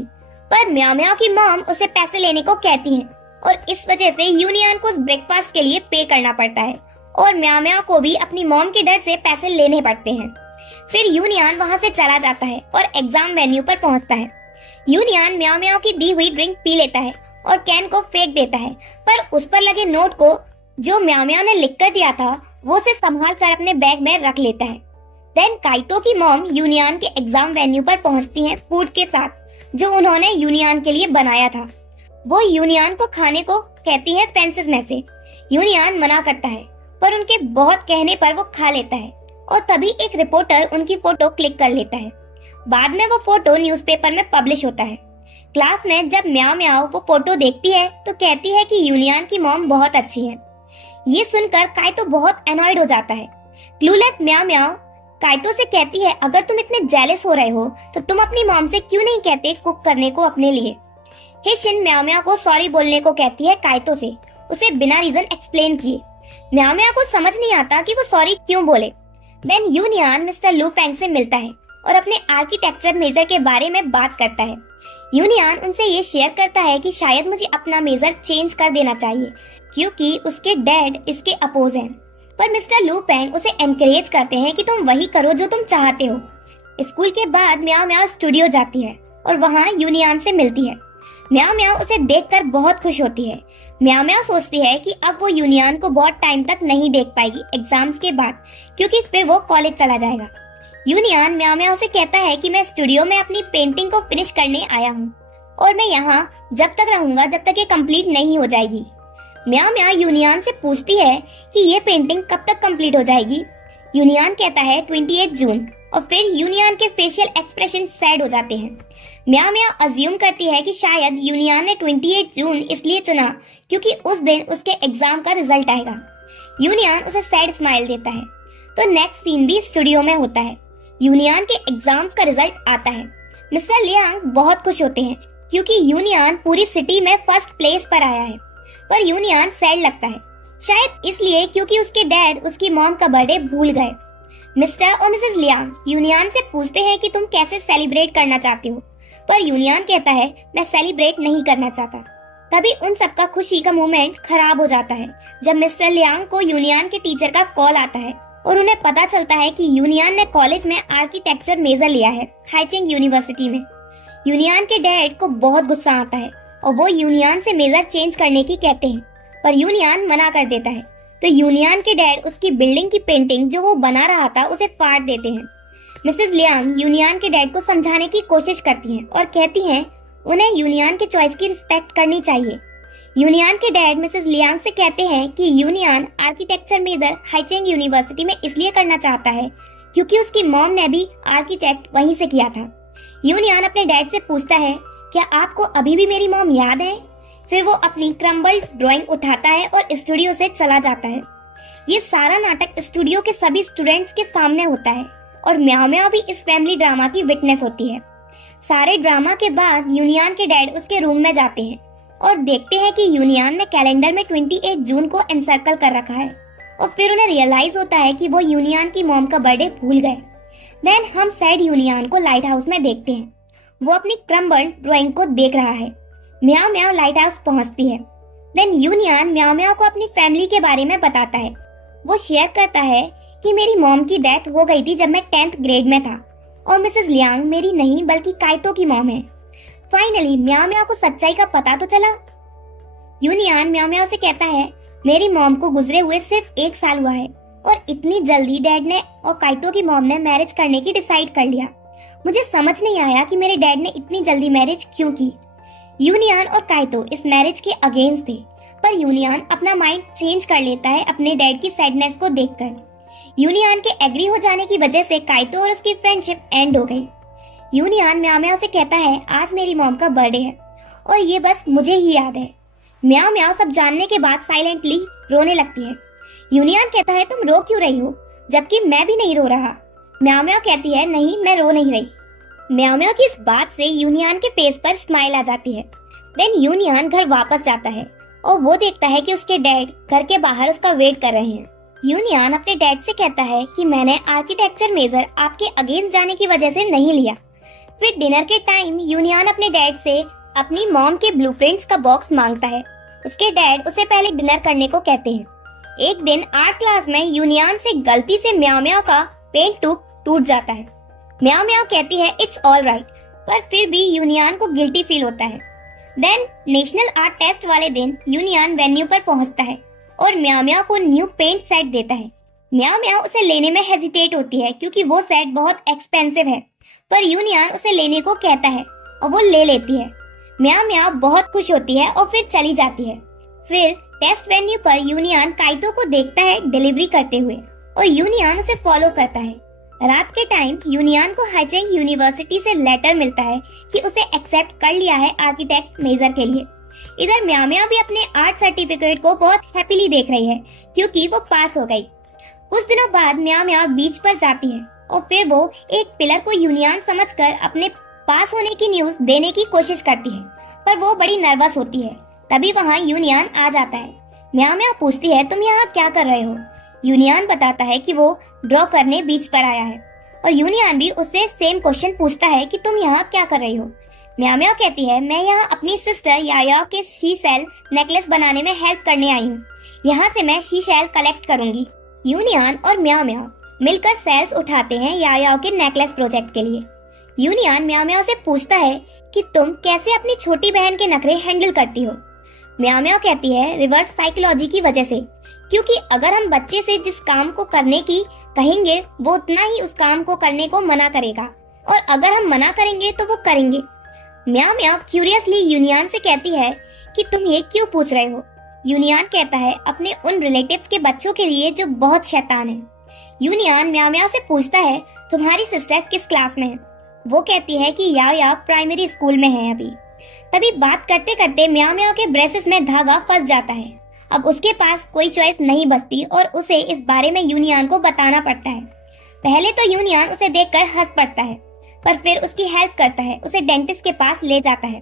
पर म्याओ म्याओ की मॉम उसे पैसे लेने को कहती है और इस वजह से यूनियन को उस ब्रेकफास्ट के लिए पे करना पड़ता है और म्याओ म्याओ को भी अपनी मॉम के डर से पैसे लेने पड़ते हैं। फिर यूनियन वहां से चला जाता है और एग्जाम वेन्यू पर पहुंचता है। यूनियन म्याओ म्याओ की दी हुई ड्रिंक पी लेता है और कैन को फेंक देता है, पर उस पर लगे नोट को जो म्याओ म्याओ ने लिख कर दिया था वो उसे संभाल कर अपने बैग में रख लेता है। देन काइतो की मॉम यूनियन के एग्जाम वेन्यू पर पहुंचती हैं फूड के साथ जो उन्होंने यूनियन के लिए बनाया था। वो यूनियन को खाने को कहती है फेंसेस में से। यूनियन मना करता है, पर उनके बहुत कहने पर वो खा लेता है और तभी एक रिपोर्टर उनकी फोटो क्लिक कर लेता है। बाद में वो फोटो न्यूज़पेपर में पब्लिश होता है। क्लास में जब म्याओ म्याओ वो फोटो देखती है तो कहती है कि यूनियन की मॉम बहुत अच्छी है। ये सुनकर काइतो बहुत एनॉयड हो जाता है। क्लूलेस म्याओ म्याओ काइतो से कहती है, अगर तुम इतने जेलस हो रहे हो तो तुम अपनी मॉम से क्यों नहीं कहते कुक करने को अपने लिए। हिशिन म्याओ म्याओ को सॉरी बोलने को कहती है काइतो से, उसे बिना रीजन एक्सप्लेन किए। म्याओ म्याओ को समझ नहीं आता कि वो सॉरी क्यों बोले। देन यूनियन मिस्टर लू पेंग से मिलता है और अपने आर्किटेक्चर मेजर के बारे में बात करता है। यूनियन उनसे ये शेयर करता है कि शायद मुझे अपना मेजर चेंज कर देना चाहिए क्योंकि उसके डैड इसके अपोज हैं, पर मिस्टर लू पेंग उसे एनकरेज करते हैं कि तुम वही करो जो तुम चाहते हो। स्कूल के बाद म्याओ म्याओ स्टूडियो जाती है और वहाँ यूनियन से मिलती है। म्याओ म्याओ उसे देखकर बहुत खुश होती है। म्याओ म्याओ सोचती है कि अब वो यूनियन को बहुत टाइम तक नहीं देख पाएगी एग्जाम्स के बाद, क्योंकि फिर वो कॉलेज चला जाएगा। यूनियन म्याओ म्याओ से कहता है कि मैं स्टूडियो में अपनी पेंटिंग को फिनिश करने आया हूँ और मैं यहाँ जब तक रहूंगा जब तक ये कंप्लीट नहीं हो जाएगी। म्याओ म्याओ यूनियन से पूछती है कि ये पेंटिंग कब तक कंप्लीट हो जाएगी। यूनियन कहता है 28 जून और फिर यूनियन के फेशियल एक्सप्रेशन सैड हो जाते हैं। म्याओ म्याओ अज्यूम करती है कि शायद यूनियन ने 28 जून इसलिए चुना क्योंकि उस दिन उसके एग्जाम का रिजल्ट आएगा। यूनियन उसे सैड स्माइल देता है। तो नेक्स्ट सीन भी स्टूडियो में होता है। यूनियन के एग्जाम्स का रिजल्ट आता है। मिस्टर लियांग बहुत खुश होते हैं क्योंकि यूनियन पूरी सिटी में फर्स्ट प्लेस पर आया है, पर यूनियन सैड लगता है, शायद इसलिए क्योंकि उसके डैड उसकी मॉम का बर्थडे भूल गए। मिस्टर और मिसेस लियांग यूनियन से पूछते हैं कि तुम कैसे सेलिब्रेट करना चाहते हो, पर यूनियन कहता है मैं सेलिब्रेट नहीं करना चाहता। तभी उन सबका खुशी का मोमेंट खराब हो जाता है जब मिस्टर लियांग को यूनियन के टीचर का कॉल आता है और उन्हें पता चलता है कि यूनियन ने कॉलेज में आर्किटेक्चर मेजर लिया है हाइचिंग यूनिवर्सिटी में। यूनियन के डैड को बहुत गुस्सा आता है और वो यूनियन से मेजर चेंज करने की कहते हैं, पर यूनियन मना कर देता है। तो यूनियन के डैड उसकी बिल्डिंग की पेंटिंग जो वो बना रहा था उसे फाड़ देते हैं। मिसेस लियांग यूनियन के डैड को समझाने की कोशिश करती हैं और कहती हैं उन्हें यूनियन के चॉइस की रिस्पेक्ट करनी चाहिए। यूनियन के डैड मिसेस लियांग से कहते हैं कि यूनियन आर्किटेक्चर मेजर हाइचेंग यूनिवर्सिटी में इसलिए करना चाहता है क्योंकि उसकी मॉम ने भी आर्किटेक्ट वहीं से किया था। यूनियन अपने डैड से पूछता है क्या आपको अभी भी मेरी मॉम याद है। फिर वो अपनी क्रम्बल्ड ड्राइंग उठाता है और स्टूडियो से चला जाता है। ये सारा नाटक स्टूडियो के सभी स्टूडेंट्स के सामने होता है और म्याओ म्याओ भी इस फैमिली ड्रामा की विटनेस होती है। सारे ड्रामा के बाद यूनियन के डैड उसके रूम में जाते हैं और देखते हैं कि यूनियन ने कैलेंडर में 28 जून को एनसर्कल कर रखा है और फिर उन्हें रियलाइज होता है कि वो यूनियन की मॉम का बर्थडे भूल गए। देन हम सैड यूनियन को लाइट हाउस में देखते हैं। वो अपनी क्रम्बल्ड ड्राइंग को देख रहा है। म्याओ म्याओ लाइट हाउस पहुंचती है। देन यूनियन म्याओ म्याओ को अपनी फैमिली के बारे में बताता है। वो शेयर करता है कि मेरी मॉम की डेथ हो गई थी जब मैं 10th ग्रेड में था और मिसेस लियांग मेरी नहीं बल्कि काइतो की मॉम है। फाइनली म्याओ म्याओ को सच्चाई का पता तो चला। यूनियन म्याओ म्याओ से कहता है मेरी मॉम को गुजरे हुए सिर्फ 1 साल हुआ है और इतनी जल्दी डैड ने और काइतो की मॉम ने मैरिज करने की डिसाइड कर लिया। मुझे समझ नहीं आया कि मेरे डैड ने इतनी जल्दी मैरिज क्यों की। यूनियन और काइतो इस मैरिज के अगेंस्ट थे, पर यूनियन अपना माइंड चेंज कर लेता है अपने डैड की सैडनेस को देखकर। यूनियन के एग्री हो जाने की वजह से काइतो और उसकी फ्रेंडशिप एंड हो गई। यूनियन म्याओ म्याओ से कहता है आज मेरी मॉम का बर्थडे है और ये बस मुझे ही याद है। म्याओ म्याओ सब जानने के बाद साइलेंटली रोने लगती है। यूनियन कहता है तुम रो क्यों रही हो, जबकि मैं भी नहीं रो रहा। म्याओ म्याओ कहती है नहीं मैं रो नहीं रही। म्याओ म्याओ की इस बात से यूनियन के फेस पर स्माइल आ जाती है। देन यूनियन घर वापस जाता है और वो देखता है कि उसके डैड घर के बाहर उसका वेट कर रहे हैं। यूनियन अपने डैड से कहता है कि मैंने आर्किटेक्चर मेजर आपके अगेंस्ट जाने की वजह से नहीं लिया। फिर डिनर के टाइम यूनियन अपने डैड से अपनी मॉम के ब्लूप्रिंट्स का बॉक्स मांगता है। उसके डैड उसे पहले डिनर करने को कहते हैं। एक दिन आर्ट क्लास में यूनियन से गलती से म्याओ म्याओ का पेंट ट्यूब टूट जाता है। म्याओ म्याओ कहती है इट्स ऑल राइट, पर फिर भी यूनियन को गिल्टी फील होता है। देन नेशनल आर्ट टेस्ट वाले दिन यूनियन वेन्यू पर पहुंचता है और म्याओ म्याओ को न्यू पेंट सेट देता है। म्याओ म्याओ उसे लेने में हेजिटेट होती है क्योंकि वो सेट बहुत एक्सपेंसिव है, पर यूनियन उसे लेने को कहता है और वो ले लेती है। म्याओ म्याओ बहुत खुश होती है और फिर चली जाती है। फिर टेस्ट वेन्यू पर यूनियन काइतो को देखता है डिलीवरी करते हुए और यूनियन उसे फॉलो करता है। रात के टाइम यूनियन को हाइचेंग यूनिवर्सिटी से लेटर मिलता है कि उसे एक्सेप्ट कर लिया है आर्किटेक्ट मेजर के लिए। इधर म्याओ म्याओ भी अपने आर्ट सर्टिफिकेट को बहुत हैप्पीली देख रही है क्योंकि वो पास हो गई। कुछ दिनों बाद म्याओ म्याओ बीच पर जाती है और फिर वो एक पिलर को यूनियन समझकर अपने पास होने की न्यूज देने की कोशिश करती है, पर वो बड़ी नर्वस होती है। तभी वहाँ यूनियन आ जाता है। म्याओ म्याओ पूछती है तुम यहाँ क्या कर रहे हो। यूनियन बताता है कि वो ड्रॉ करने बीच पर आया है और यूनियन भी उससे सेम क्वेश्चन पूछता है कि तुम यहाँ क्या कर रही हो। म्याओ म्याओ कहती है मैं यहाँ अपनी सिस्टर याया के शी शेल नेकलेस बनाने में हेल्प करने आई हूँ। यहाँ से मैं शी शेल कलेक्ट करूंगी। यूनियन और म्याओ म्याओ मिलकर सेल्स उठाते हैं याया के नेकलेस प्रोजेक्ट के लिए। यूनियन म्याओ म्याओ से पूछता है कि तुम कैसे अपनी छोटी बहन के नखरे हैंडल करती हो। म्याओ म्याओ कहती है रिवर्स साइकोलॉजी की वजह से, क्योंकि अगर हम बच्चे से जिस काम को करने की कहेंगे वो उतना ही उस काम को करने को मना करेगा, और अगर हम मना करेंगे तो वो करेंगे। म्याओ म्याओ क्यूरियसली यूनियन से कहती है कि तुम ये क्यों पूछ रहे हो। यूनियन कहता है अपने उन रिलेटिव्स के बच्चों के लिए जो बहुत शैतान है। यूनियन म्याओ म्याओ से पूछता है तुम्हारी सिस्टर किस क्लास में है। वो कहती है कि याया प्राइमरी स्कूल में है अभी। तभी बात करते करते म्याओ म्याओ के ब्रेसेस में धागा फंस जाता है। अब उसके पास कोई चॉइस नहीं बचती और उसे इस बारे में यूनियन को बताना पड़ता है। पहले तो यूनियन उसे देखकर हंस पड़ता है, पर फिर उसकी हेल्प करता है, उसे डेंटिस्ट के पास ले जाता है।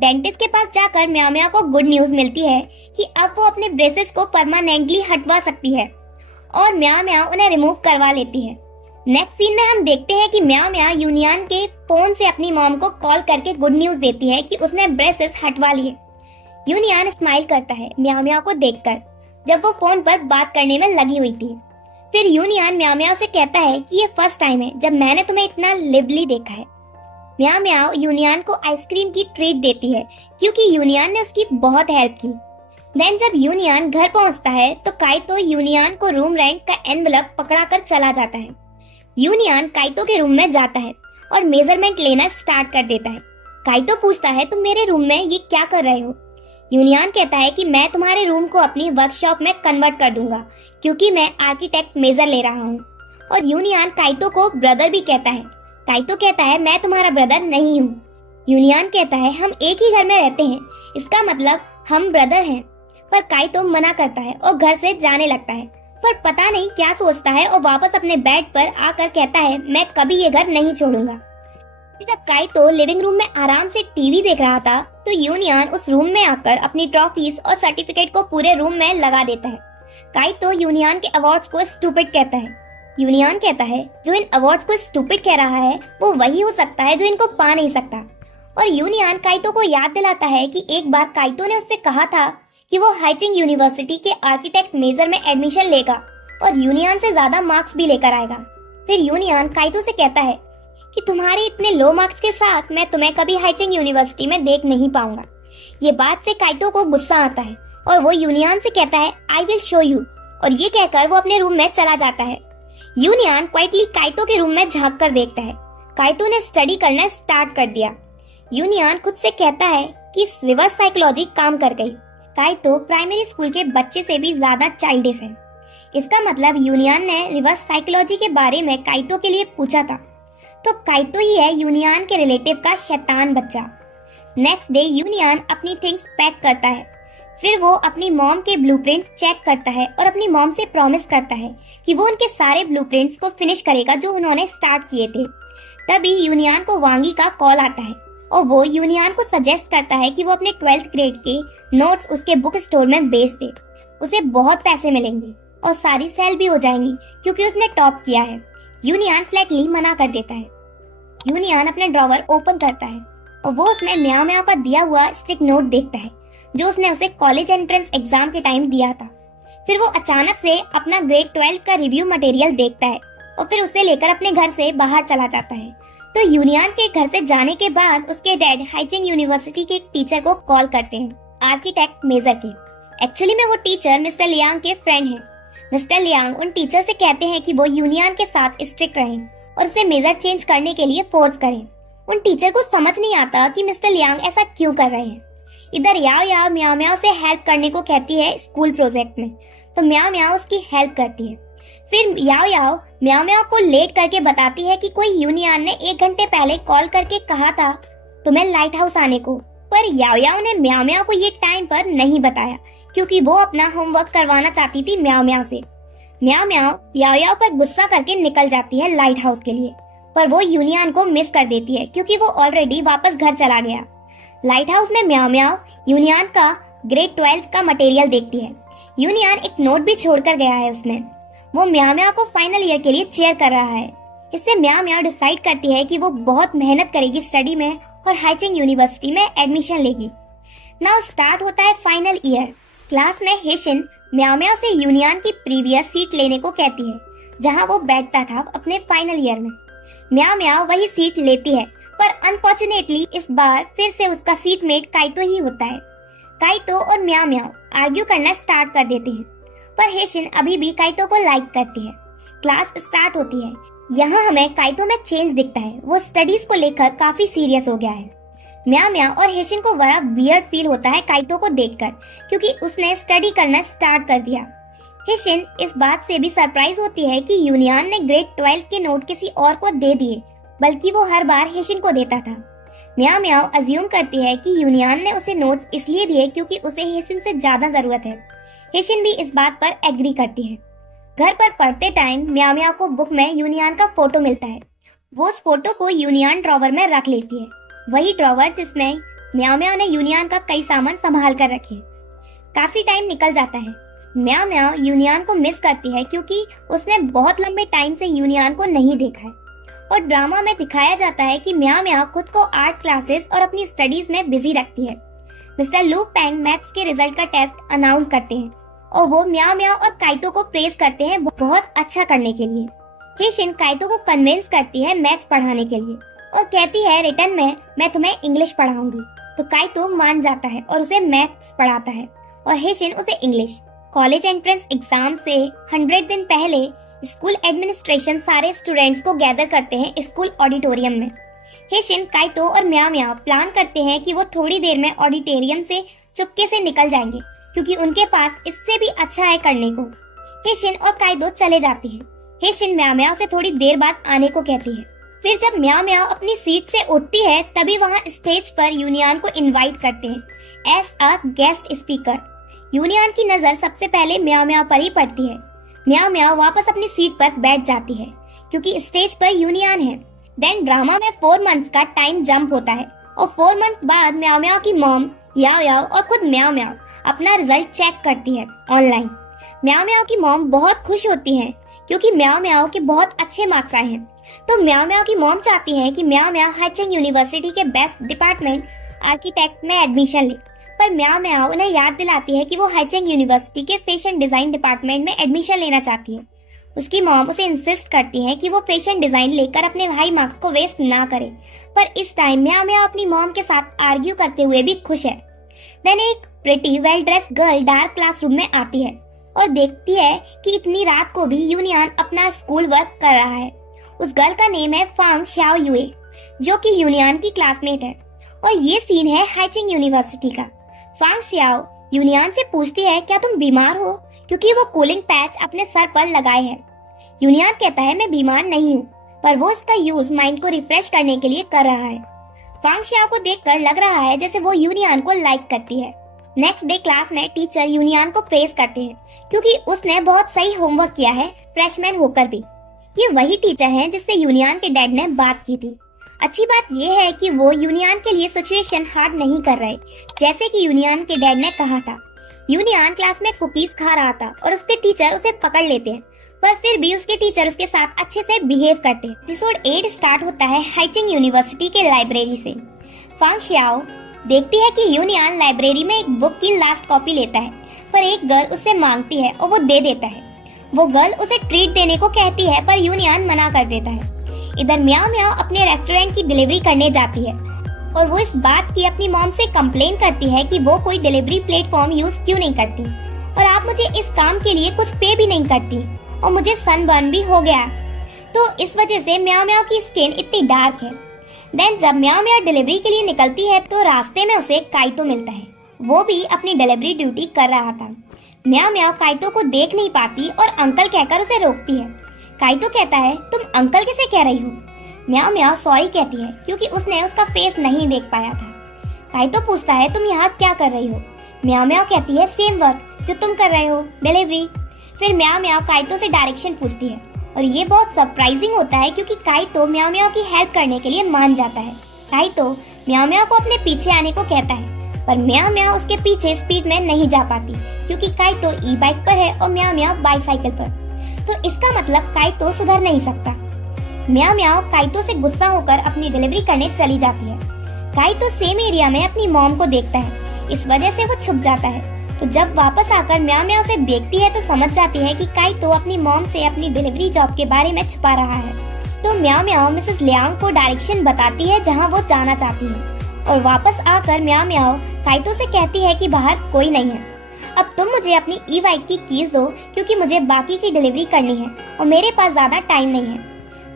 डेंटिस्ट के पास जाकर म्याओ म्याओ को गुड न्यूज मिलती है कि अब वो अपने ब्रेसेस को परमानेंटली हटवा सकती है और म्याओ म्याओ उन्हें रिमूव करवा लेती है। नेक्स्ट सीन में हम देखते हैं कि म्याओ म्याओ यूनियन के फोन से अपनी मॉम को कॉल करके गुड न्यूज देती है कि उसने ब्रेसेस हटवा लिए। यूनियन स्माइल करता है म्याओ म्याओ को देखकर, जब वो फोन पर बात करने में लगी हुई थी। फिर यूनियन म्याओ म्याओ से कहता है कि ये फर्स्ट टाइम है जब मैंने तुम्हें इतना लिवली देखा है। म्याओ म्याओ यूनियन को आइसक्रीम की ट्रीट देती है क्योंकि यूनियन ने उसकी बहुत हेल्प की। देन जब यूनियन घर पहुंचता है तो काइतो यूनियन को रूम रेंट का एनवलप पकड़ा कर चला जाता है। यूनियन काइतो के रूम में जाता है और मेजरमेंट लेना स्टार्ट कर देता है। काइतो पूछता है तुम मेरे रूम में ये क्या कर रहे हो। यूनियन कहता है कि मैं तुम्हारे रूम को अपनी वर्कशॉप में कन्वर्ट कर दूंगा क्योंकि मैं आर्किटेक्ट मेजर ले रहा हूँ। और यूनियन काइतो को ब्रदर भी कहता है। काइतो कहता है मैं तुम्हारा ब्रदर नहीं हूँ। यूनियन कहता है हम एक ही घर में रहते हैं, इसका मतलब हम ब्रदर हैं। पर काइतो मना करता है और घर से जाने लगता है, पर पता नहीं क्या सोचता है और वापस अपने बेड पर आकर कहता है मैं कभी ये घर नहीं छोड़ूंगा। जब काइतो लिविंग रूम में आराम से टीवी देख रहा था तो यूनियन उस रूम में आकर अपनी ट्रॉफीज और सर्टिफिकेट को पूरे रूम में लगा देता है। काइतो यूनियन के अवार्ड्स को स्टूपिड कहता है। यूनियन कहता है जो इन अवार्ड्स को स्टूपिड कह रहा है वो वही हो सकता है जो इनको पा नहीं सकता। और यूनियन काइतो को याद दिलाता है कि एक बार काइतो ने उससे कहा था कि वो हाइचिंग यूनिवर्सिटी के आर्किटेक्ट मेजर में एडमिशन लेगा और यूनियन से ज्यादा मार्क्स भी लेकर आएगा। फिर यूनियन काइतो से कहता है कि तुम्हारे इतने लो मार्क्स के साथ मैं तुम्हें कभी हाइचिंग यूनिवर्सिटी में देख नहीं पाऊंगा। ये बात से काइतो को गुस्सा आता है और वो यूनियन से कहता है आई विल शो यू, और ये कहकर वो अपने रूम में चला जाता है। यूनियन क्वाइटली काइतो के रूम में झांक कर देखता है। काइतो ने स्टडी करना स्टार्ट कर दिया। यूनियन खुद से कहता है कि रिवर्स साइकोलॉजी काम कर गई। काइतो प्राइमरी स्कूल के बच्चे से भी ज्यादा चाइल्डिश है। इसका मतलब यूनियन ने रिवर्स साइकोलॉजी के बारे में काइतो के लिए पूछा था, तो काइतो ही है यूनियन के रिलेटिव का शैतान बच्चा। नेक्स्ट डे यूनियन अपनी थिंग्स पैक करता है। फिर वो अपनी मॉम के ब्लूप्रिंट्स चेक करता है और अपनी मॉम से प्रॉमिस करता है कि वो उनके सारे ब्लूप्रिंट्स को फिनिश करेगा जो उन्होंने स्टार्ट किए थे। तभी यूनियन को वांगी का कॉल आता है और वो यूनियन को सजेस्ट करता है कि वो अपने 12th ग्रेड के नोट्स उसके बुक स्टोर में बेच दे, उसे बहुत पैसे मिलेंगे। और सारी सेल भी हो जाएंगी क्योंकि उसने टॉप किया है। यूनियन फ्लैटली मना कर देता है। यूनियन अपना ड्रॉवर ओपन करता है और वो उसमें म्याओ म्याओ का दिया हुआ स्टिक नोट देखता है जो उसने उसे कॉलेज एंट्रेंस एग्जाम के टाइम दिया था। फिर वो अचानक से अपना ग्रेड 12 का रिव्यू मटेरियल देखता है और फिर उसे लेकर अपने घर से बाहर चला जाता है। तो यूनियन के घर से जाने के बाद उसके डैड हाइचिंग यूनिवर्सिटी के एक टीचर को कॉल करते हैं, आर्किटेक्ट मेजर के। एक्चुअली में वो टीचर मिस्टर लियांग के फ्रेंड हैं। मिस्टर लियांग उन टीचर से कहते हैं कि वो यूनियन के साथ स्ट्रिक्ट रहें और उसे मेजर चेंज करने के लिए फोर्स करें। उन टीचर को समझ नहीं आता कि मिस्टर लियांग ऐसा क्यों कर रहे हैं। इधर याओ याओ म्याओ म्याओ से हेल्प करने को कहती है स्कूल प्रोजेक्ट में, तो म्याओ म्याओ उसकी हेल्प करती है। फिर याओ याओ म्याओ म्याओ को लेट करके बताती है कि कोई यूनियन ने 1 घंटे पहले कॉल करके कहा था तुम्हें लाइट हाउस आने को, पर याओ याओ ने म्याओ म्याओ को ये टाइम पर नहीं बताया क्योंकि वो अपना होमवर्क करवाना चाहती थी म्याओ म्याओ से। म्याओ म्याओ याओ याओ पर गुस्सा करके निकल जाती है लाइट हाउस के लिए, पर वो यूनियन को मिस कर देती है क्योंकि वो ऑलरेडी वापस घर चला गया। लाइट हाउस में म्याओ म्याओ यूनियन का ग्रेड 12 का मटेरियल देखती है। यूनियन एक नोट भी छोड़कर गया है उसमें। वो म्याओ म्याओ को फाइनल ईयर के लिए चेयर कर रहा है। इससे म्याओ म्याओ डिसाइड करती है कि वो बहुत मेहनत करेगी स्टडी में और हाइचिंग यूनिवर्सिटी में एडमिशन लेगी। नाउ स्टार्ट होता है फाइनल ईयर। क्लास में हेशिन म्याओ म्याओ से यूनियन की प्रीवियस सीट लेने को कहती है जहां वो बैठता था अपने फाइनल ईयर में। म्याओ म्याओ वही सीट लेती है, पर अनफॉर्चुनेटली इस बार फिर से उसका सीटमेट काइतो ही होता है। काइतो और म्याओ म्याओ आर्ग्यू करना स्टार्ट कर देते हैं, पर हेशिन अभी भी काइतो को लाइक करती है। क्लास स्टार्ट होती है। यहाँ हमें काइतो में चेंज दिखता है। वो स्टडीज को लेकर काफी सीरियस हो गया है। म्याओ म्याओ और हेशिन को बड़ा वियर्ड फील होता है काइतो को देखकर, क्योंकि उसने स्टडी करना स्टार्ट कर दिया। हेशिन इस बात से भी सरप्राइज होती है कि यूनियन ने ग्रेड 12 के नोट किसी और को दे दिए, बल्कि वो हर बार हेशिन को देता था। म्याओ म्याओ अज्यूम करती है कि यूनियन ने उसे नोट्स इसलिए दिए क्योंकि उसे हेशिन से ज्यादा जरूरत है। हेशिन भी इस बात पर एग्री करती है। घर पर पढ़ते टाइम म्याओ म्याओ को बुक में यूनियन का फोटो मिलता है। वो उस फोटो को यूनियन ड्रॉवर में रख लेती है, वही ड्रॉवर जिसमें म्याओ म्याओ ने यूनियन का कई सामान संभाल कर रखे। काफी टाइम निकल जाता है। म्याओ म्याओ यूनियन को मिस करती है क्योंकि उसने बहुत लंबे टाइम से यूनियन को नहीं देखा है। और ड्रामा में दिखाया जाता है कि म्याओ म्याओ खुद को आर्ट क्लासेस और अपनी स्टडीज में बिजी रखती है। मिस्टर लू पेंग मैथ्स के रिजल्ट का टेस्ट अनाउंस करते हैं और वो म्याओ म्याओ और काइतो को प्रेज करते हैं बहुत अच्छा करने के लिए। हेशिन काइतो को कन्विंस करती है मैथ्स पढ़ाने के लिए और कहती है रिटर्न में मैं तुम्हें इंग्लिश पढ़ाऊंगी। तो काइतो मान जाता है और उसे मैथ्स पढ़ाता है और हेशिन उसे इंग्लिश। कॉलेज एंट्रेंस एग्जाम से 100 दिन पहले स्कूल एडमिनिस्ट्रेशन सारे स्टूडेंट्स को गैदर करते हैं स्कूल ऑडिटोरियम में। हेशिन, काइतो और म्याओ म्याओ प्लान करते हैं कि वो थोड़ी देर में ऑडिटोरियम से चुपके से निकल जाएंगे क्योंकि उनके पास इससे भी अच्छा है करने को। हेशिन और काइतो चले जाते हैं। हेशिन म्याओ म्याओ से थोड़ी देर बाद आने को कहती है। फिर जब म्याओ म्याओ अपनी सीट से उठती है तभी वहाँ स्टेज पर यूनियन को इनवाइट करते हैं as a guest speaker. Union की नजर सबसे पहले म्याओ म्याओ पर ही पड़ती है। म्याओ म्याओ वापस अपनी सीट पर बैठ जाती है क्योंकि स्टेज पर यूनियन है। देन ड्रामा में 4 मंथ्स का टाइम जंप होता है और 4 मंथ बाद म्याओ म्याओ की मॉम याओ याओ और खुद म्याओ म्याओ अपना रिजल्ट चेक करती है ऑनलाइन। म्याओ म्याओ की मॉम बहुत खुश होती है क्योंकि म्याओ म्याओ के बहुत अच्छे मार्क्स आए हैं। तो म्याओ म्याओ की मॉम चाहती है कि म्याओ म्याओ हाइचिंग यूनिवर्सिटी के बेस्ट डिपार्टमेंट आर्किटेक्ट में एडमिशन ले, पर म्याओ म्याओ उन्हें याद दिलाती है कि वो हाइचिंग यूनिवर्सिटी के फैशन डिजाइन डिपार्टमेंट में एडमिशन लेना चाहती है। उसकी मॉम उसे इंसिस्ट करती है कि वो फैशन डिजाइन लेकर अपने हाई मार्क्स को वेस्ट ना करे, पर इस टाइम म्याओ म्याओ अपनी मॉम के साथ आर्ग्यू करते हुए भी खुश है। देन एक pretty well dressed girl dark classroom में आती है और देखती है कि इतनी रात को भी यूनियन अपना स्कूल वर्क कर रहा है। उस गर्ल का नेम है फांग शाओ युए, जो कि यूनियन की क्लासमेट है और ये सीन है हाइचिंग यूनिवर्सिटी का। फांग शाओ यूनियन से पूछती है क्या तुम बीमार हो, क्योंकि वो कूलिंग पैच अपने सर पर लगाए है। यूनियन कहता है मैं बीमार नहीं हूँ, पर वो इसका यूज माइंड को रिफ्रेश करने के लिए कर रहा है। फांग शाओ को देखकर लग रहा है जैसे वो यूनियन को लाइक करती है। नेक्स्ट डे क्लास में टीचर यूनियन को प्रेज करते हैं क्योंकि उसने बहुत सही होमवर्क किया है फ्रेशमैन होकर भी। ये वही टीचर हैं जिससे यूनियन के डैड ने बात की थी। अच्छी बात यह है कि वो यूनियन के लिए सिचुएशन हार्ड नहीं कर रहे, जैसे कि यूनियन के डैड ने कहा था। यूनियन क्लास में कुकीज खा रहा था और उसके टीचर उसे पकड़ लेते हैं, पर फिर भी उसके टीचर उसके साथ अच्छे से बिहेव करते हैं। एपिसोड 8 स्टार्ट होता है हाइचिंग यूनिवर्सिटी के लाइब्रेरी से। फांग शियाओ देखती है कि यूनियन लाइब्रेरी में एक बुक की लास्ट कॉपी लेता है, पर एक गर्ल उससे मांगती है और वो दे देता है। वो गर्ल उसे ट्रीट देने को कहती है, पर यूनियन मना कर देता है। इधर म्याओ म्याओ अपने रेस्टोरेंट की डिलीवरी करने जाती है और वो इस बात की अपनी मॉम से कंप्लेन करती है कि वो कोई डिलीवरी प्लेटफॉर्म यूज क्यों नहीं करती और आप मुझे इस काम के लिए कुछ पे भी नहीं करती और मुझे सनबर्न भी हो गया, तो इस वजह से म्याओ म्याओ की स्किन इतनी डार्क है। देन जब म्याओ म्याओ डिलीवरी के लिए निकलती है तो रास्ते में उसे काइतो मिलता है। वो भी अपनी डिलीवरी ड्यूटी कर रहा था। म्याओ म्याओ काइतो को देख नहीं पाती और अंकल कहकर उसे रोकती है। काइतो कहता है, तुम अंकल किसे कह रही हो? म्याओ म्याओ सॉरी कहती है क्योंकि उसने उसका फेस नहीं देख पाया था। काइतो पूछता है, तुम यहाँ क्या कर रही हो? म्याओ म्याओ कहती है, सेम वर्क जो तुम कर रहे हो, डिलीवरी। फिर म्याओ म्याओ काइतो से डायरेक्शन पूछती है और ये बहुत सरप्राइजिंग होता है क्योंकि काइतो म्याओ म्याओ की हेल्प करने के लिए मान जाता है। काइतो म्याओ म्याओ को अपने पीछे आने को कहता है, पर म्याओ म्याओ उसके पीछे स्पीड में नहीं जा पाती क्योंकि काइतो ई बाइक पर है और म्याओ म्याओ बाईसाइकिल पर, तो इसका मतलब काइतो सुधर नहीं सकता। म्याओ म्याओ काइतो से गुस्सा होकर अपनी डिलीवरी करने चली जाती है। काइतो सेम एरिया में अपनी मॉम को देखता है, इस वजह से वो छुप जाता है। तो जब वापस आकर म्याओ म्याओ से देखती है तो समझ जाती है कि काइतो अपनी मॉम से अपनी डिलीवरी जॉब के बारे में छुपा रहा है। तो म्याओ म्याओ मिसेस लियांग को डायरेक्शन बताती है जहाँ वो जाना चाहती है और वापस आकर म्याओ म्याओ काइतो से कहती है कि बाहर कोई नहीं है, अब तुम मुझे अपनी ई बाइक की कीज दो क्योंकि मुझे बाकी की डिलीवरी करनी है और मेरे पास ज्यादा टाइम नहीं है।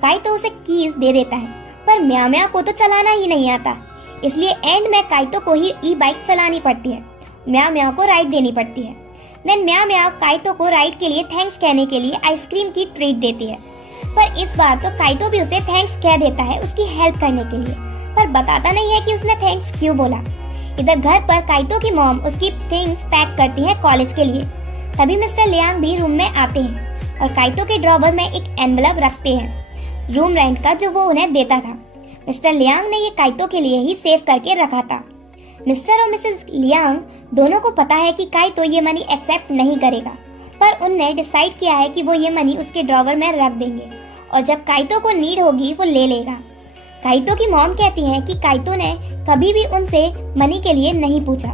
काइतो उसे कीज दे देता है, पर म्याओ म्याओ को तो चलाना ही नहीं आता, इसलिए एंड में काइतो को ही ई बाइक चलानी पड़ती है। म्याओ म्याओ को राइड देनी पड़ती है। देन म्याओ म्याओ काइतो को राइड के लिए थैंक्स कहने के लिए आइसक्रीम की ट्रीट देती है, पर इस बार तो काइतो भी उसे थैंक्स कह देता है उसकी हेल्प करने के लिए, पर बताता नहीं है कि उसने थैंक्स क्यों बोला। इधर घर पर काइतो की मॉम उसकी थिंग्स पैक करती है कॉलेज के लिए। तभी मिस्टर लियांग भी रूम में आते हैं और काइतो के ड्रॉवर में एक एनवलप रखते हैं रूम रेंट का जो वो उन्हें देता था। मिस्टर लियांग ने ये काइतो के लिए ही सेव करके रखा था। मिस्टर और मिसेस लियांग दोनों को पता है कि काइतो ये मनी एक्सेप्ट नहीं करेगा, पर उनने डिसाइड किया है कि वो ये मनी उसके ड्रॉवर में रख देंगे और जब काइतो को नीड होगी वो ले लेगा। काइतो की मॉम कहती हैं कि काइतो ने कभी भी उनसे मनी के लिए नहीं पूछा।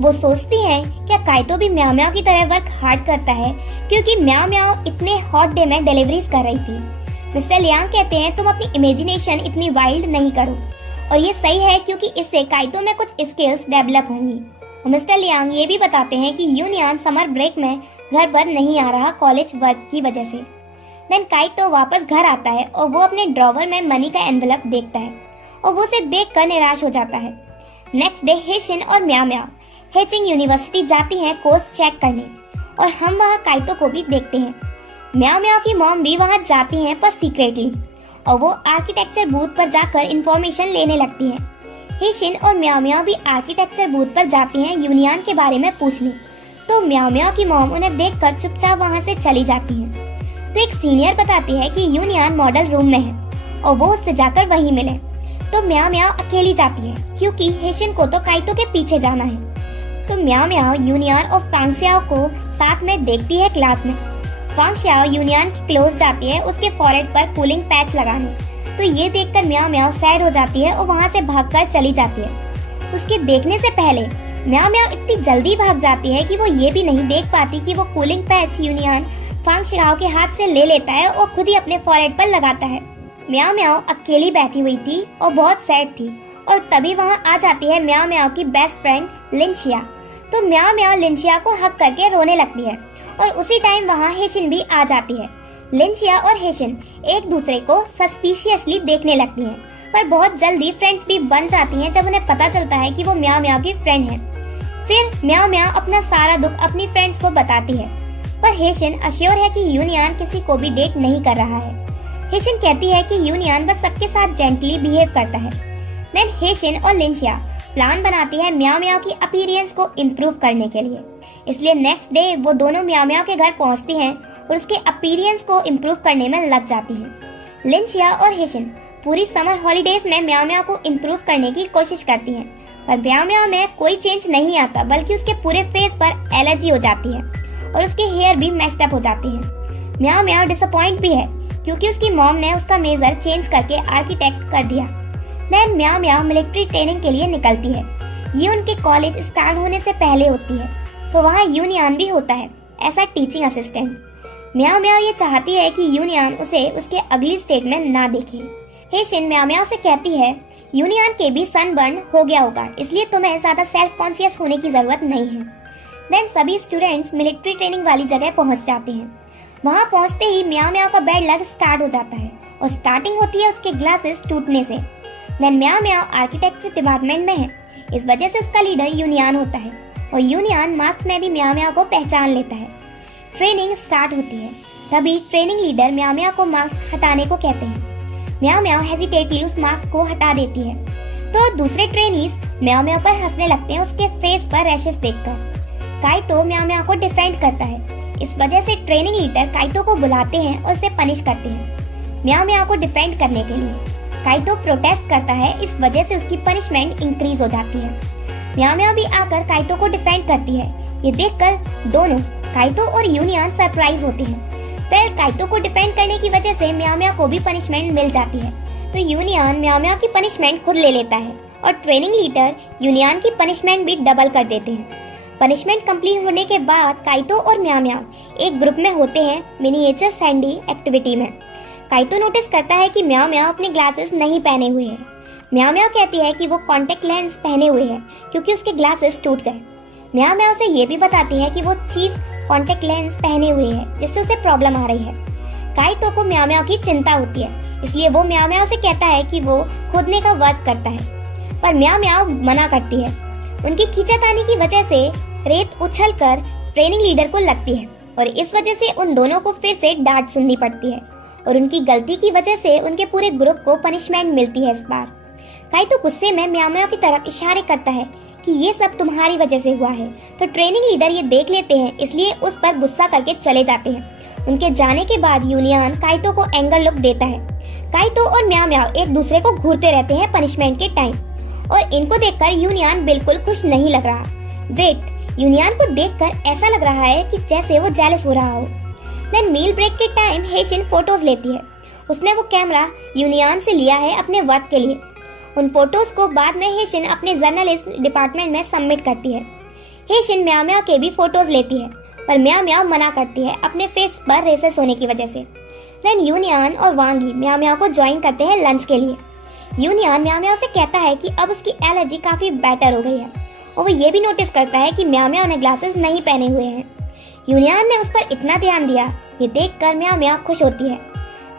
वो सोचती हैं क्या काइतो भी म्याओ म्याओ की तरह वर्क हार्ड करता है क्योंकि म्याओ म्याओ इतने हॉट डे में डिलीवरीज कर रही थी। मिस्टर लियांग कहते हैं तुम अपनी इमेजिनेशन इतनी वाइल्ड नहीं करो और ये सही है क्योंकि इससे काइतो में कुछ स्किल्स डेवलप होंगी। और मिस्टर लियांग ये भी बताते हैं कि यूनियन समर ब्रेक में घर पर नहीं आ रहा कॉलेज वर्क की वजह से। देन काइतो वापस घर आता है और वो अपने ड्रॉवर में मनी का एनवलप देखता है और वो उसे देखकर निराश हो जाता है। नेक्स्ट डे हेशिन और म्याओ म्याओ हेचिंग यूनिवर्सिटी जाती हैं कोर्स चेक करने और हम वहाँ काइतो को भी देखते हैं। म्याओ म्याओ की मॉम भी वहाँ जाती हैं पर सीक्रेटली और वो आर्किटेक्चर बूथ पर जाकर इंफॉर्मेशन लेने लगती हैं। हेशिन और म्याओ म्याओ भी आर्किटेक्चर बूथ पर जाती हैं यूनियन के बारे में पूछने, तो म्याओ म्याओ की मॉम उन्हें देखकर चुपचाप वहाँ से चली जाती हैं। तो एक सीनियर बताती है कि यूनियन मॉडल रूम में है और वो उससे जाकर वहीं मिले। तो म्याओ म्याओ अकेली जाती है क्योंकि हेशिन को तो काइतो के पीछे जाना है। तो म्याओ म्याओ यूनियन और फांग शियाओ को साथ में देखती है क्लास में। फांग शियाओ यूनियन के क्लोज जाती है उसके फॉरहेड पर कूलिंग पैच लगाने, तो ये देखकर म्याओ म्याओ सैड हो जाती है और वहाँ से भागकर चली जाती है। उसके देखने से पहले म्याओ म्याओ इतनी जल्दी भाग जाती है कि वो ये भी नहीं देख पाती कि वो कूलिंग पैच यूनियन फांग शियाओ के हाथ से ले लेता है और खुद ही अपने फॉरहेड पर लगाता है। म्याओ म्याओ अकेली बैठी हुई थी और बहुत सैड थी और तभी वहाँ आ जाती है म्याओ म्याओ की बेस्ट फ्रेंड लिनशिया। तो म्याओ म्याओ लिनशिया को हक करके रोने लगती है और उसी टाइम वहाँ हेशिन भी आ जाती है। लिनशिया और हेशिन एक दूसरे को सस्पिशियसली देखने लगती हैं, पर बहुत जल्दी फ्रेंड्स भी बन जाती हैं जब उन्हें पता चलता है कि वो म्याओ म्याओ की फ्रेंड है। फिर म्याओ म्याओ अपना सारा दुख अपनी फ्रेंड्स को बताती है, पर हेशिन अश्योर है कि यूनियन किसी को भी डेट नहीं कर रहा है। हेशिन कहती है कि यूनियन बस सबके साथ जेंटली बिहेव करता है। देन हेशिन और लिनशिया प्लान बनाती है म्याओ म्याओ की अपीयरेंस को इम्प्रूव करने के लिए, इसलिए नेक्स्ट डे वो दोनों म्याओ म्याओ के घर पहुंचती हैं और उसके अपीयरेंस को इम्प्रूव करने में लग जाती हैं। लिनशिया और हेशिन पूरी समर हॉलीडेज में म्याओ म्याओ को इम्प्रूव करने की कोशिश करती हैं, पर म्याओ म्याओ में कोई चेंज नहीं आता, बल्कि उसके पूरे फेस पर एलर्जी हो जाती है और उसके हेयर भी मैश्ड अप हो जाते हैं। म्याओ म्याओ डिसअपॉइंट भी है क्योंकि उसकी मॉम ने उसका मेजर चेंज करके आर्किटेक्ट कर दिया। देन म्याओ म्याओ मिलिट्री ट्रेनिंग के लिए निकलती है। ये उनके कॉलेज स्टार्ट होने से पहले होती है, तो वहाँ यूनियन भी होता है ऐसा टीचिंग असिस्टेंट। म्याओ म्याओ ये चाहती है कि यूनियन उसे उसके अगली स्टेज में ना देखे। हेशिन म्याओ म्याओ से कहती है यूनियन के भी सनबर्न हो गया होगा, इसलिए तुम्हें ज्यादा सेल्फ कॉन्शियस होने की जरूरत नहीं है। देन सभी स्टूडेंट्स मिलिट्री ट्रेनिंग वाली जगह पहुंच जाते हैं। वहां पहुंचते ही म्याओ म्याओ का बैड लक स्टार्ट हो जाता है और स्टार्टिंग होती है उसके ग्लासेस टूटने से। देन म्याओ म्याओ आर्किटेक्चर डिपार्टमेंट में है, इस वजह से उसका लीडर यूनियन होता है और यूनियन मार्क्स में भी म्याओ म्याओ को पहचान लेता है। ट्रेनिंग स्टार्ट होती है, तभी ट्रेनिंग लीडर म्याओ म्याओ को मार्क्स हटाने को कहते हैं। म्याओ म्याओ हेजिटेटली उस मास्क को हटा देती है, तो दूसरे ट्रेनीज म्याओ म्याओ पर हंसने लगते हैं उसके फेस पर रैशेस देखकर। काइतो म्याओ म्याओ को डिफेंड करता है, इस वजह से ट्रेनिंग लीडर काइतो को बुलाते हैं और उसे पनिश करते हैं म्याओ म्याओ को डिफेंड करने के लिए। काइतो प्रोटेस्ट करता है, इस वजह से उसकी पनिशमेंट इंक्रीज हो जाती है। म्याओ म्याओ भी आकर काइतो को डिफेंड करती है। ये देखकर दोनों काइतो और यूनियन सरप्राइज होते हैं। फिर काइतो को डिफेंड करने की वजह से म्याओ म्याओ को भी पनिशमेंट मिल जाती है, तो यूनियन म्याओ म्याओ की पनिशमेंट खुद ले लेता है और ट्रेनिंग लीडर यूनियन की पनिशमेंट भी डबल कर देते हैं। पनिशमेंट कंप्लीट होने के बाद काइतो और म्याओ म्याओ एक ग्रुप में होते हैं मिनिएचर सैंडी एक्टिविटी में। काइतो नोटिस करता है कि म्याओ म्याओ अपने ग्लासेस नहीं पहने हुए हैं। म्याओ म्याओ कहती है कि वो कॉन्टेक्ट लेंस पहने हुए है क्योंकि उसके ग्लासेस टूट गए। म्याओ म्याओ से ये भी बताती है कि वो चीफ कॉन्टेक्ट लेंस पहने हुए है, जिससे उसे प्रॉब्लम आ रही है। काइतो को म्याओ म्याओ की चिंता होती है, इसलिए वो म्याओ म्याओ से कहता है कि वो खोदने का वर्क करता है, पर म्याओ म्याओ मना करती है। उनकी खींचातानी की वजह से रेत उछलकर ट्रेनिंग लीडर को लगती है और इस वजह से उन दोनों को फिर से डांट सुननी पड़ती है और उनकी गलती की वजह से उनके पूरे ग्रुप को पनिशमेंट मिलती है। इस बार काइतो गुस्से में म्याओ म्याओ की तरफ इशारे करता है कि ये सब तुम्हारी वजह से हुआ है, तो ट्रेनिंग लीडर ये देख लेते हैं, इसलिए उस पर गुस्सा करके चले जाते हैं। उनके जाने के बाद यूनियन काइतो को एंगर लुक देता है। काइतो और म्याओ म्याओ एक दूसरे को घूरते रहते हैं पनिशमेंट के टाइम, और इनको देखकर यूनियन बिल्कुल खुश नहीं लग रहा। वेट, यूनियन को देखकर ऐसा लग रहा है कि जैसे वो जेलस हो रहा हो। देन मील ब्रेक के टाइम हेशिन फोटोज लेती है। उसने वो कैमरा यूनियन से लिया है अपने वर्क के लिए। उन फोटोज को बाद में हेशिन अपने जर्नलिस्ट डिपार्टमेंट में सबमिट करती है। हेशिन म्याओ म्याओ के भी फोटोज लेती है, पर म्याओ म्याओ मना करती है अपने फेस पर रेसेस होने की वजह से। देन यूनियन और वांगी म्याओ म्याओ को ज्वाइन करते हैं लंच के लिए। यूनियन म्याओ म्याओ से कहता है कि अब उसकी एलर्जी काफी बेटर हो गई है, और वो ये भी नोटिस करता है कि म्याओ म्याओ ने ग्लासेस नहीं पहने हुए हैं। यूनियन ने उस पर इतना ध्यान दिया, ये देखकर म्याओ म्याओ खुश होती है।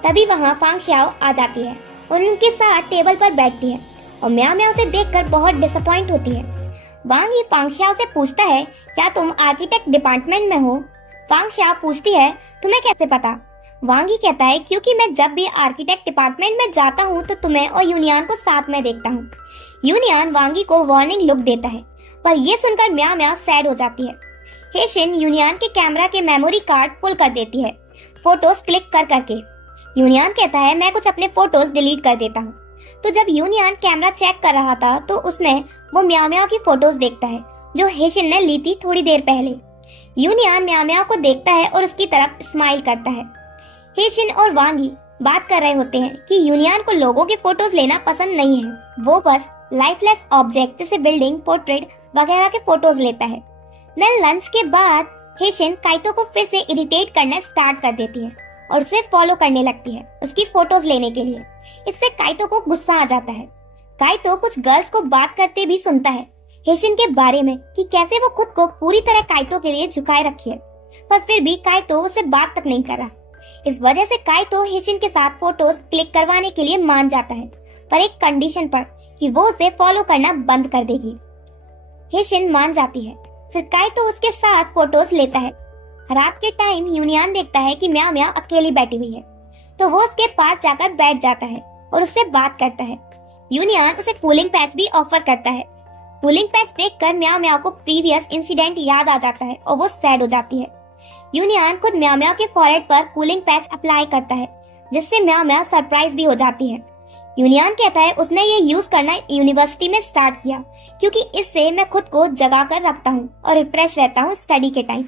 तभी वहाँ फांग शाओ आ जाती है और उनके साथ टेबल पर बैठती है और म्याओ म्याओ से देखकर बहुत डिसअपॉइंट होती है। वांग ही फांग शाओ से पूछता है, क्या तुम आर्किटेक्ट डिपार्टमेंट में हो? फांग शाओ पूछती है, तुम्हें कैसे पता? वांग ही कहता है, क्योंकि मैं जब भी आर्किटेक्ट डिपार्टमेंट में जाता हूँ तो तुम्हें और यूनियन को साथ में देखता हूँ। यूनियन वांगी को वार्निंग लुक देता है, पर यह सुनकर म्याओ म्याओ सैड हो जाती है। हेशिन यूनियन के कैमरा के मेमोरी कार्ड फुल कर देती है फोटोज क्लिक कर करके। यूनियन कहता है, मैं कुछ अपने फोटोज डिलीट कर देता हूँ। तो जब यूनियन कैमरा चेक कर रहा था तो उसमें वो म्याओ म्याओ की फोटोज देखता है जो हेशिन ने ली थी थोड़ी देर पहले। यूनियन म्याओ म्याओ को देखता है और उसकी तरफ स्माइल करता है। हेशिन और वांगी बात कर रहे होते हैं कि यूनियन को लोगों के फोटोज लेना पसंद नहीं है, वो बस लाइफलेस ऑब्जेक्ट जैसे बिल्डिंग, पोर्ट्रेट वगैरह के फोटोज लेता है। देन लंच के बाद हेशिन काइतो को फिर से इरिटेट करना स्टार्ट कर देती है और उसे फॉलो करने लगती है उसकी फोटोज लेने के लिए। इससे काइतो को गुस्सा आ जाता है। काइतो कुछ गर्ल्स को बात करते भी सुनता है हेशिन के बारे में कि कैसे वो खुद को पूरी तरह काइतो के लिए झुकाए रखी है, पर फिर भी काइतो उसे बात तक नहीं कर रहा। इस वजह से काइतो हेशिन के साथ फोटोज क्लिक करवाने के लिए मान जाता है, पर एक कंडीशन पर कि वो उसे फॉलो करना बंद कर देगी। हेशिन मान जाती है। फिर काइतो उसके साथ फोटोज लेता है। रात के टाइम यूनियन देखता है कि म्याओ म्याओ अकेली बैठी हुई है, तो वो उसके पास जाकर बैठ जाता है और उससे बात करता है। यूनियन उसे कूलिंग पैच भी ऑफर करता है। कूलिंग पैच देखकर म्याओ म्याओ को प्रीवियस इंसिडेंट याद आ जाता है और वो सैड हो जाती है। यूनियन खुद म्याओ म्याओ के फॉरहेड पर कूलिंग पैच अप्लाई करता है, जिससे म्याओ म्याओ सरप्राइज भी हो जाती है। यूनियन कहता है उसने ये यूज करना यूनिवर्सिटी में स्टार्ट किया क्योंकि इससे मैं खुद को जगा कर रखता हूँ और रिफ्रेश रहता हूँ स्टडी के टाइम।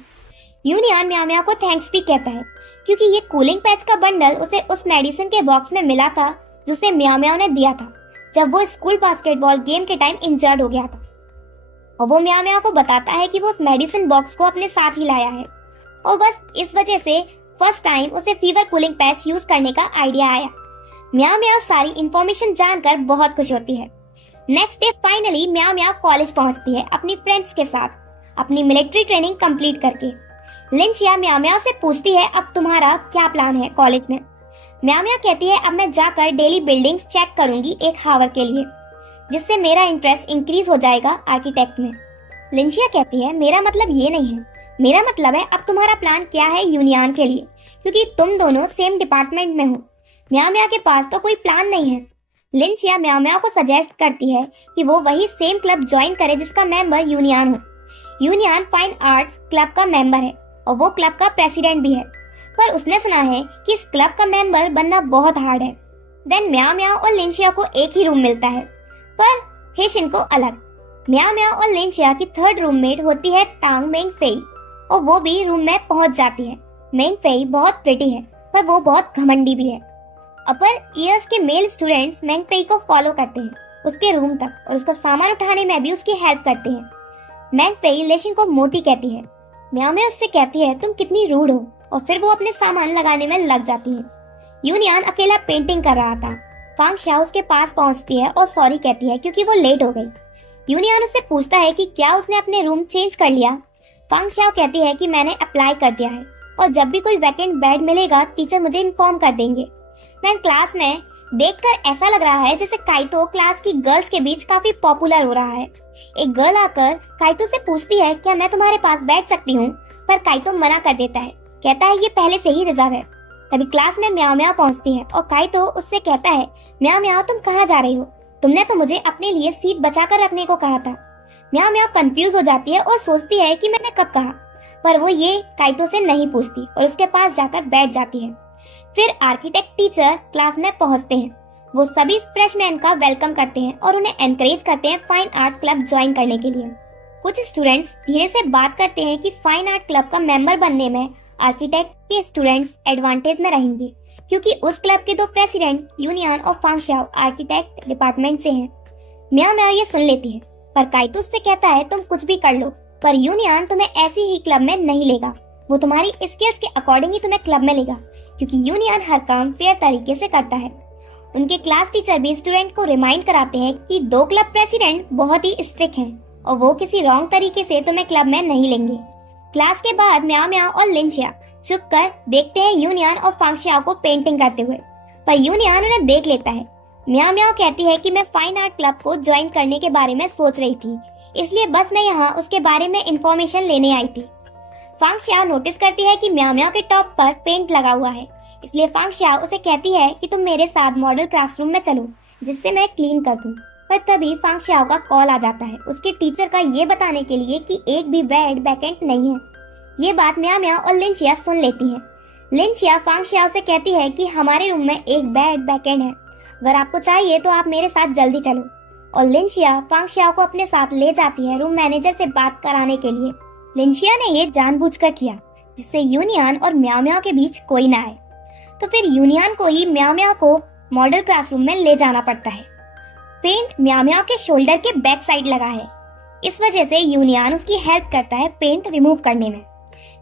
यूनियन म्याओ म्याओ को थैंक्स भी कहता है क्योंकि ये कूलिंग पैच का बंडल उसे उस मेडिसिन के बॉक्स में मिला था जिसे म्याओ म्याओ ने दिया था जब वो स्कूल बास्केटबॉल गेम के टाइम इंजर्ड हो गया था। और वो म्याओ म्याओ को बताता है कि वो उस मेडिसिन बॉक्स को अपने साथ ही लाया है और बस इस वजह से फर्स्ट टाइम उसे फीवर कूलिंग पैच यूज करने का आइडिया आया। म्याओ म्याओ सारी इंफॉर्मेशन जानकर बहुत खुश होती है। नेक्स्ट डे फाइनली म्याओ म्याओ कॉलेज पहुंचती है अपनी फ्रेंड्स के साथ अपनी मिलिट्री ट्रेनिंग कंप्लीट करके। लिंचिया म्याओ म्याओ से पूछती है अब तुम्हारा क्या प्लान है कॉलेज में। म्याओ म्याओ कहती है अब मैं जाकर डेली बिल्डिंग्स चेक करूंगी 1 आवर के लिए जिससे मेरा इंटरेस्ट इंक्रीज हो जाएगा आर्किटेक्ट में। लिंचिया कहती है मेरा मतलब ये नहीं है, मेरा मतलब है अब तुम्हारा प्लान क्या है यूनियन के लिए क्योंकि तुम दोनों सेम डिपार्टमेंट में हो। म्याओ म्याओ के पास तो कोई प्लान नहीं है। लिंचिया म्याओ म्याओ को सजेस्ट करती है कि वो वही सेम क्लब ज्वाइन करे जिसका मेंबर यूनियन हो। यूनियन फाइन आर्ट्स क्लब का मेंबर है और वो क्लब का प्रेसिडेंट भी है, पर उसने सुना है कि इस क्लब का मेंबर बनना बहुत हार्ड है। देन म्याओ म्याओ और लिंचिया को एक ही रूम मिलता है पर हेशिन को अलग। म्याओ म्याओ और लिंचिया की थर्ड रूममेट होती है तांग मेंग फेई और वो भी रूम में पहुंच जाती है। मेंग फेई बहुत प्रिटी है पर वो बहुत घमंडी भी है। अपर ईयर्स के मेल स्टूडेंट्स मेंग फेई को फॉलो करते हैं उसके रूम तक और उसका सामान उठाने में भी उसकी हेल्प करते हैं। मेंग फेई लेशिन को मोटी कहती है। म्याओ म्याओ उससे कहती है तुम कितनी रूड हो और फिर वो अपने सामान लगाने में लग जाती है। यूनियन अकेला पेंटिंग कर रहा था। फांग शाओ उसके पास पहुंचती है और सॉरी कहती है क्योंकि वो लेट हो गई। यूनियन उससे पूछता है कि क्या उसने अपने रूम चेंज कर लिया। फांग शाओ कहती है कि मैंने अप्लाई कर दिया है और जब भी कोई वैकेंट बेड मिलेगा टीचर मुझे इन्फॉर्म कर देंगे। मैं क्लास में देखकर ऐसा लग रहा है जैसे काइतो क्लास की गर्ल्स के बीच काफी पॉपुलर हो रहा है। एक गर्ल आकर काइतो से पूछती है क्या मैं तुम्हारे पास बैठ सकती हूँ, पर काइतो मना कर देता है, कहता है ये पहले से ही रिजर्व है। तभी क्लास में म्याओ म्याओ पहुंचती है और काइतो उससे कहता है म्याओ म्याओ तुम कहाँ जा रही हो, तुमने तो मुझे अपने लिए सीट बचाकर रखने को कहा था। म्याओ म्याओ कंफ्यूज हो जाती है और सोचती है कि मैंने कब कहा, पर वो ये काइतो से नहीं पूछती और उसके पास जाकर बैठ जाती है। फिर आर्किटेक्ट टीचर क्लास में पहुंचते हैं। वो सभी फ्रेशमैन का वेलकम करते हैं और उन्हें एनकरेज करते हैं फाइन आर्ट्स क्लब ज्वाइन करने के लिए। कुछ स्टूडेंट्स धीरे से बात करते हैं कि फाइन आर्ट क्लब का मेंबर बनने में आर्किटेक्ट के स्टूडेंट्स एडवांटेज में रहेंगे क्योंकि उस क्लब के 2 प्रेसिडेंट यूनियन और फांग शाओ आर्किटेक्ट डिपार्टमेंट से हैं। म्याओ म्याओ ये सुन लेती है पर काइतो से कहता है तुम कुछ भी कर लो पर यूनियन तुम्हें ऐसी ही क्लब में नहीं लेगा, वो तुम्हारी स्किल्स के अकॉर्डिंग ही तुम्हें क्लब में लेगा क्योंकि यूनियन हर काम फेयर तरीके से करता है। उनके क्लास टीचर भी स्टूडेंट को रिमाइंड कराते हैं कि 2 क्लब प्रेसिडेंट बहुत ही स्ट्रिक्ट हैं और वो किसी रॉन्ग तरीके से तुम्हें क्लब में नहीं लेंगे। क्लास के बाद म्याओ म्याओ और लिंचिया चुप कर देखते हैं यूनियन और फांग शाओ को पेंटिंग करते हुए, पर यूनियन उन्हें देख लेता है। म्याओ म्याओ कहती है कि मैं फाइन आर्ट क्लब को ज्वाइन करने के बारे में सोच रही थी, इसलिए बस मैं यहाँ उसके बारे में इंफॉर्मेशन लेने आई थी। फांग शाओ नोटिस करती है कि म्याओ म्याओ के टॉप पर पेंट लगा हुआ है, इसलिए फांग शाओ उसे कहती है कि तुम मेरे साथ मॉडल क्लासरूम में चलो जिससे मैं क्लीन कर दूं। पर तभी फांग शाओ का कॉल आ जाता है उसके टीचर का ये बताने के लिए कि एक भी बेड वैकेंट नहीं है। ये बात म्याओ म्याओ और लिंचिया सुन लेती हैं। लिंचिया फांग शाओ से कहती है कि हमारे रूम में एक बेड वैकेंट है, अगर आपको चाहिए तो आप मेरे साथ जल्दी चलो। और लिंचिया फांग शाओ को अपने साथ ले जाती है रूम मैनेजर से बात कराने के लिए। लिंचिया ने ये जानबूझकर किया जिससे यूनियन और म्याओ म्याओ के बीच कोई ना आए। तो फिर यूनियन को ही म्याओ म्याओ को मॉडल क्लासरूम में ले जाना पड़ता है। पेंट म्याओ म्याओ के शोल्डर के बैक साइड लगा है, इस वजह से यूनियन उसकी हेल्प करता है पेंट रिमूव करने में।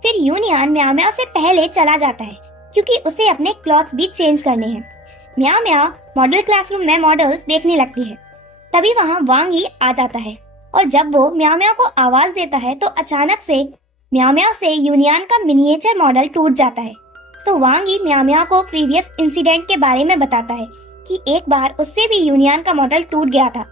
फिर यूनियन म्याओ म्याओ से पहले चला जाता है क्योंकि उसे अपने क्लॉथ्स भी चेंज करने हैं। म्याओ म्याओ मॉडल क्लासरूम में मॉडल्स देखने लगती है। तभी वहाँ वांग ही आ जाता है और जब वो म्याओ म्याओ को आवाज देता है तो अचानक से म्याओ म्याओ से यूनियन का मिनिएचर मॉडल टूट जाता है। तो वांग ही म्याओ म्याओ को प्रीवियस इंसिडेंट के बारे में बताता है कि एक बार उससे भी यूनियन का मॉडल टूट गया था,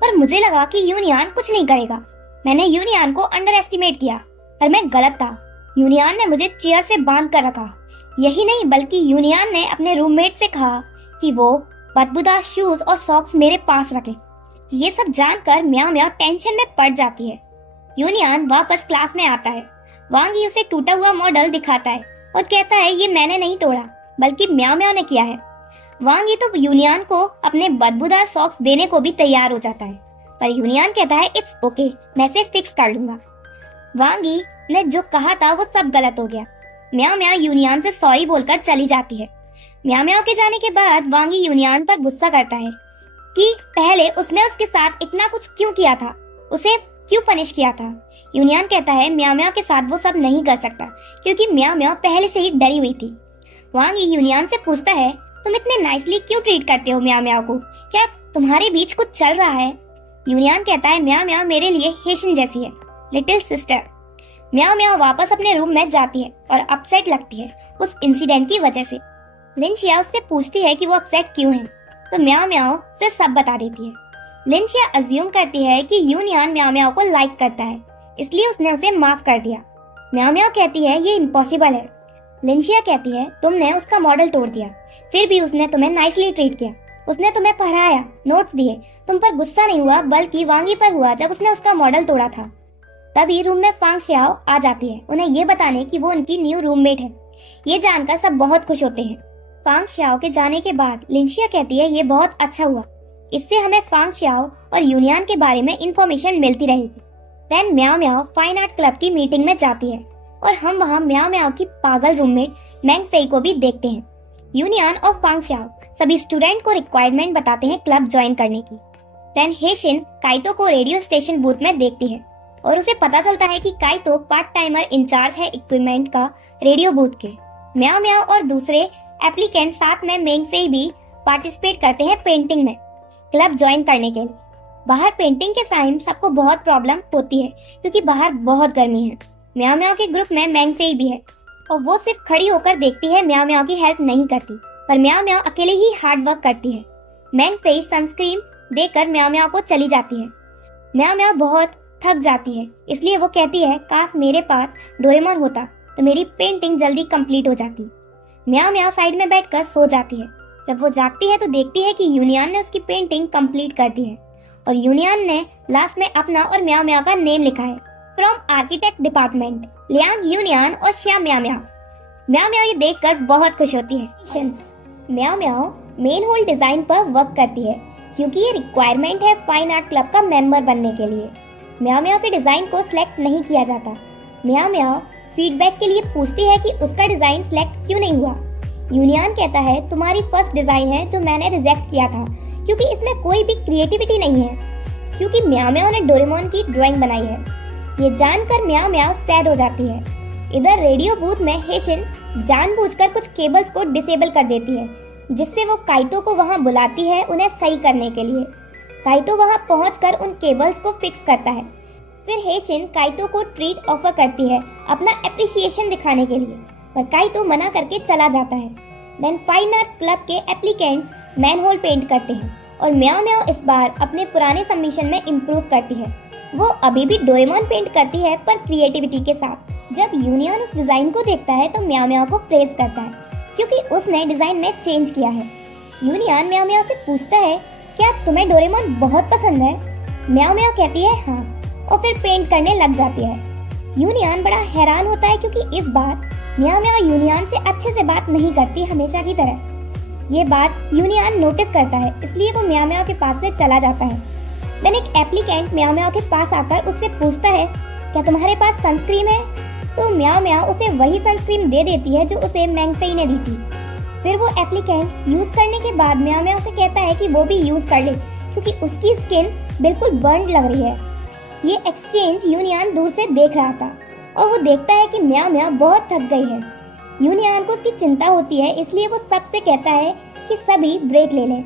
पर मुझे लगा कि यूनियन कुछ नहीं करेगा। मैंने यूनियन को अंडर एस्टिमेट किया, पर मैं गलत था। यूनियन ने मुझे चेयर से बांध कर रखा। यही नहीं बल्कि यूनियन ने अपने रूममेट से कहा कि वो बदबूदार शूज और सॉक्स मेरे पास रखे। ये सब जानकर म्याओ म्याओ टेंशन में पड़ जाती है। यूनियन वापस क्लास में आता है। वांग ही उसे टूटा हुआ मॉडल दिखाता है और कहता है ये मैंने नहीं तोड़ा बल्कि म्याओ म्याओ ने किया है। वांगी तो यूनियन को अपने बदबूदार सॉक्स देने को भी तैयार हो जाता है, पर यूनियन कहता है इट्स ओके, मैं इसे फिक्स कर लूंगा। वांगी ने जो कहा था वो सब गलत हो गया। म्याओ म्याओ यूनियन से सॉरी बोलकर चली जाती है। म्याओ म्याओ के जाने के बाद वांगी यूनियन पर गुस्सा करता है कि पहले उसने उसके साथ इतना कुछ क्यों किया था, उसे क्यों पनिश किया था। यूनियन कहता है म्याओ म्याओ के साथ वो सब नहीं कर सकता क्योंकि म्याओ म्याओ पहले से ही डरी हुई थी। वांगी यूनियन से पूछता है तुम इतने नाइसली क्यों ट्रीट करते हो म्याओ म्याओ को, क्या तुम्हारे बीच कुछ चल रहा है। यूनियन कहता है म्याओ म्याओ मेरे लिए हेशन जैसी है, लिटिल सिस्टर। म्याओ म्याओ वापस अपने रूम में जाती है और अपसेट लगती है उस इंसिडेंट की वजह से। लिनशिया उससे पूछती है कि वो अपसेट क्यों है, तो म्याओ म्याओ से सब बता देती है। लिनशिया अज्यूम करती है कि यूनियन म्याओ म्याओ को लाइक करता है, इसलिए उसने उसे माफ कर दिया। म्याओ म्याओ कहती है ये इम्पॉसिबल है। लिनशिया कहती है तुमने उसका मॉडल तोड़ दिया, फिर भी उसने तुम्हें नाइसली ट्रीट किया, उसने तुम्हें पढ़ाया, नोट्स दिए, तुम पर गुस्सा नहीं हुआ बल्कि वांगी पर हुआ जब उसने उसका मॉडल तोड़ा था। तभी रूम में फांग शियाओ आ जाती है उन्हें ये बताने कि वो उनकी न्यू रूममेट है। ये जानकर सब बहुत खुश होते हैं। फांग शियाओ के जाने के बाद लिनशिया कहती है ये बहुत अच्छा हुआ, इससे हमें फांग शियाओ और यूनियन के बारे में इंफॉर्मेशन मिलती रहेगी। देन म्याओ म्याओ फाइन आर्ट क्लब की मीटिंग में जाती है और हम वहाँ म्याओ म्याओ की पागल रूममेट मैंग फेई को भी देखते हैं। यूनियन और फांग शियाओ सभी स्टूडेंट को रिक्वायरमेंट बताते हैं क्लब ज्वाइन करने की। देन हेशिन काइतो को रेडियो स्टेशन बूथ में देखती है और उसे पता चलता है कि काइतो पार्ट टाइमर इंचार्ज है इक्विपमेंट का रेडियो बूथ के। म्याओ म्याओ और दूसरे एप्लीकेंट साथ में मेंग फेई भी पार्टिसिपेट करते हैं पेंटिंग में क्लब ज्वाइन करने के लिए। बाहर पेंटिंग के टाइम सबको बहुत प्रॉब्लम होती है क्योंकि बाहर बहुत गर्मी है। म्याओ म्याओ के ग्रुप में मेंग फेई भी है और वो सिर्फ खड़ी होकर देखती है, म्याओ म्याओ की हेल्प नहीं करती, पर म्याओ म्याओ अकेले ही हार्ड वर्क करती है। मेंग फेई सनस्क्रीन देकर म्याओ म्याओ को चली जाती है। म्याओ म्याओ बहुत थक जाती है, इसलिए वो कहती है काश मेरे पास डोरेमोन होता तो मेरी पेंटिंग जल्दी कंप्लीट हो जाती। म्याओ म्याओ साइड में बैठकर सो जाती है। जब वो जागती है तो देखती है कि यूनियन ने उसकी पेंटिंग कंप्लीट कर दी है और यूनियन ने लास्ट में अपना और म्याओ म्याओ का नेम लिखा है, from architect department Liang union और श्या म्याओ म्याओ। म्याओ म्याओ ये देखकर बहुत खुश होती है। म्याओ म्याओ मेन होल डिजाइन पर वर्क करती है क्योंकि ये रिक्वायरमेंट है फाइन आर्ट क्लब का मेंबर बनने के लिए। म्याओ म्याओ के डिजाइन को सिलेक्ट नहीं किया जाता। म्याओ म्याओ फीडबैक के लिए पूछती है कि उसका डिजाइन सिलेक्ट क्यों नहीं हुआ। यूनियन कहता है तुम्हारी फर्स्ट डिजाइन है जो मैंने रिजेक्ट किया था क्योंकि इसमें कोई भी क्रिएटिविटी नहीं है, क्योंकि म्याओ म्याओ ने डोरेमोन की ड्राइंग बनाई है। ये जानकर म्याओ म्याओ सैड हो जाती है। इधर रेडियो बूथ में हेशिन जानबूझकर कुछ केबल्स को डिसेबल कर देती है जिससे वो काइतो को वहां बुलाती है उन्हें सही करने के लिए। काइतो वहां पहुंचकर उन केबल्स को फिक्स करता है। फिर हेशिन काइतो को ट्रीट ऑफर करती है अपना एप्रिसिएशन दिखाने के लिए, पर काइतो मना करके चला जाता है। देन फाइन आर्ट क्लब के एप्लीकेंट्स मैनहोल पेंट करते हैं और म्याओ म्याओ इस बार अपने पुराने सबमिशन में इम्प्रूव करती है। वो अभी भी डोरेमोन पेंट करती है पर क्रिएटिविटी के साथ। जब यूनियन उस डिजाइन को देखता है तो म्याओ म्याओ को प्रेज करता है क्योंकि उसने डिजाइन में चेंज किया है। यूनियन म्याओ म्याओ से पूछता है क्या तुम्हें डोरेमोन बहुत पसंद है। म्याओ म्याओ कहती है हाँ और फिर पेंट करने लग जाती है। यूनियन बड़ा हैरान होता है क्योंकि इस बार म्याओ म्याओ यूनियन से अच्छे से बात नहीं करती हमेशा की तरह। ये बात यूनियन नोटिस करता है, इसलिए वो म्याओ म्याओ के पास से चला जाता है। देन एक एप्लीकेंट म्याओ म्याओ के पास आकर उससे पूछता है क्या तुम्हारे पास सनस्क्रीन है, तो म्याओ म्याओ उसे वही सनस्क्रीन दे देती है जो उसे मेंग फेई ने दी थी। फिर वो एप्लीकेंट यूज करने के बाद म्याओ म्याओ से कहता है कि वो भी यूज कर ले क्योंकि उसकी स्किन बिल्कुल बर्न लग रही है। ये एक्सचेंज यूनियन दूर से देख रहा था और वो देखता है कि म्याओ म्याओ बहुत थक गई है। यूनियन को उसकी चिंता होती है, इसलिए वो सबसे कहता है कि सभी ब्रेक ले लें।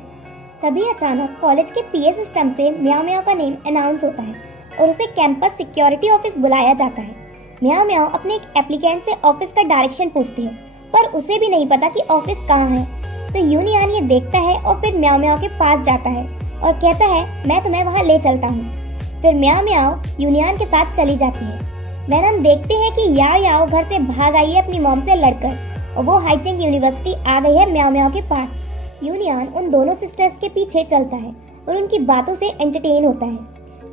तभी अचानक कॉलेज के पीए सिस्टम से म्याओ म्याओ का नेम अनाउंस होता है और उसे कैंपस सिक्योरिटी ऑफिस बुलाया जाता है। म्याओ म्याओ अपने एक एप्लीकेंट से ऑफिस का डायरेक्शन पूछती है पर उसे भी नहीं पता कि ऑफिस कहाँ है। तो यूनियन ये देखता है और फिर म्याओ म्याओ के पास जाता है और कहता है मैं तुम्हें वहाँ ले चलता हूँ। फिर म्याओ म्याओ यूनियन के साथ चली जाती है। देन हम देखते हैं कि याओ याओ घर से भाग आई है अपनी मॉम से लड़कर और वो हाईचिंग यूनिवर्सिटी आ गई है म्याओ म्याओ के पास। यूनियन उन दोनों सिस्टर्स के पीछे चलता है और उनकी बातों से एंटरटेन होता है।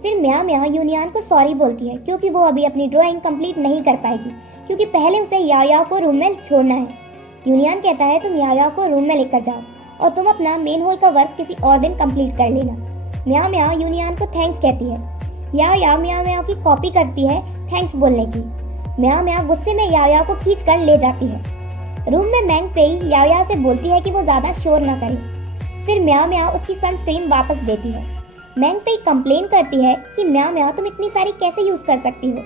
फिर म्याओ म्याओ यूनियन को सॉरी बोलती है क्योंकि वो अभी अपनी ड्राइंग कंप्लीट नहीं कर पाएगी क्योंकि पहले उसे याओ याओ को रूम में छोड़ना है। यूनियन कहता है तुम याओ याओ को रूम में लेकर जाओ और तुम अपना मेन होल का वर्क किसी और दिन कंप्लीट कर लेना। म्याओ म्याओ यूनियन को थैंक्स कहती है। याओ याओ म्याओ म्याओ की कॉपी करती है थैंक्स बोलने की। म्याओ म्याओ गुस्से में याओ याओ को खींच कर ले जाती है। रूम में मैंग फेई याओ याओ से बोलती है कि वो ज्यादा शोर न करे। फिर म्याओ म्याओ उसकी सनस्क्रीन वापस देती है। मैंग फेई कंप्लेन करती है कि म्याओ म्याओ तुम इतनी सारी कैसे यूज कर सकती हो।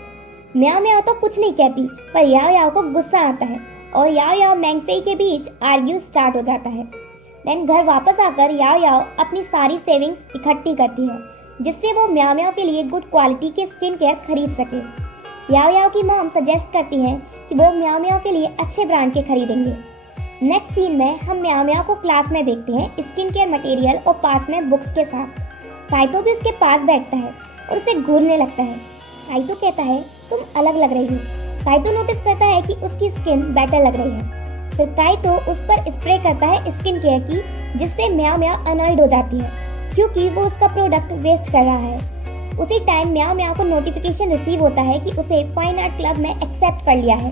म्याओ म्याओ तो कुछ नहीं कहती, पर याओ याओ को गुस्सा आता है और याओ याओ मैंग फेई के बीच आर्ग्यू स्टार्ट हो जाता है। देन घर वापस आकर याओ याओ अपनी सारी सेविंग्स इकट्ठी करती है जिससे वो म्याओ म्याओ के लिए गुड क्वालिटी के स्किन केयर खरीद सके। याओ याओ की मॉम सजेस्ट करती है कि वो म्याओ म्याओ के लिए अच्छे ब्रांड के खरीदेंगे। नेक्स्ट सीन में हम म्याओ म्याओ को क्लास में देखते हैं स्किन केयर मटेरियल और पास में बुक्स के साथ। काइतो भी उसके पास बैठता है और उसे घूरने लगता है। काइतो कहता है तुम अलग लग रही हो। काइतो नोटिस करता है कि उसकी स्किन बेटर लग रही है। फिर काइतो उस पर स्प्रे करता है स्किन केयर की जिससे म्याओ म्याओ अनॉयड हो जाती है क्योंकि वो उसका प्रोडक्ट वेस्ट कर रहा है। उसी टाइम म्याओ म्याओ को नोटिफिकेशन रिसीव होता है कि उसे फाइन आर्ट क्लब में एक्सेप्ट कर लिया है।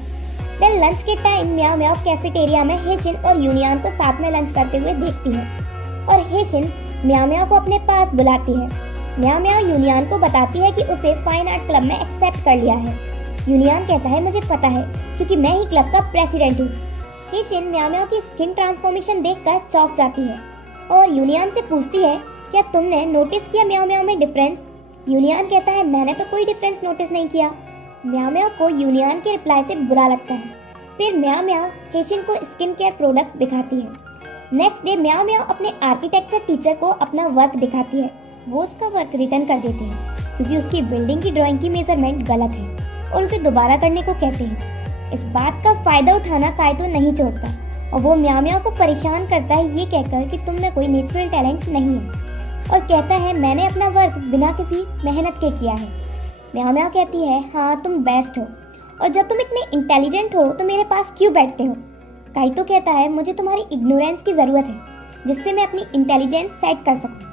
देन लंच के टाइम म्याओ म्याओ कैफेटेरिया में हेशिन और यूनियन को साथ में लंच करते हुए देखती है और हेशिन म्याओ म्याओ को अपने पास बुलाती है। म्याओ म्याओ यूनियन को बताती है कि उसे फाइन आर्ट क्लब में एक्सेप्ट कर लिया है। यूनियन कहता है मुझे पता है क्योंकि मैं ही क्लब का प्रेसिडेंट हूँ। हेशिन म्याओ म्याओ की स्किन ट्रांसफॉर्मेशन देखकर चौंक जाती है और यूनियन से पूछती है क्या तुमने नोटिस किया म्याओ म्याओ में डिफरेंस। यूनियन कहता है मैंने तो कोई डिफरेंस नोटिस नहीं किया। म्याओ म्याओ को यूनियन के रिप्लाई से बुरा लगता है। फिर म्याओ म्याओ हेशिन को स्किन केयर प्रोडक्ट्स दिखाती है। नेक्स्ट डे म्याओ म्याओ अपने आर्किटेक्चर टीचर को अपना वर्क दिखाती है। वो उसका वर्क रिटर्न कर देते हैं क्योंकि उसकी बिल्डिंग की ड्राइंग की मेजरमेंट गलत है और उसे दोबारा करने को कहते हैं। इस बात का फायदा उठाना काइतो नहीं छोड़ता और वो म्याओ म्याओ को परेशान करता है ये कहकर कि तुम में कोई नेचुरल टैलेंट नहीं है और कहता है मैंने अपना वर्क बिना किसी मेहनत के किया है। म्याओ म्याओ कहती है हाँ तुम बेस्ट हो और जब तुम इतने इंटेलिजेंट हो तो मेरे पास क्यों बैठते हो। काइतो कहता है मुझे तुम्हारी इग्नोरेंस की ज़रूरत है जिससे मैं अपनी इंटेलिजेंस सेट कर सकूं।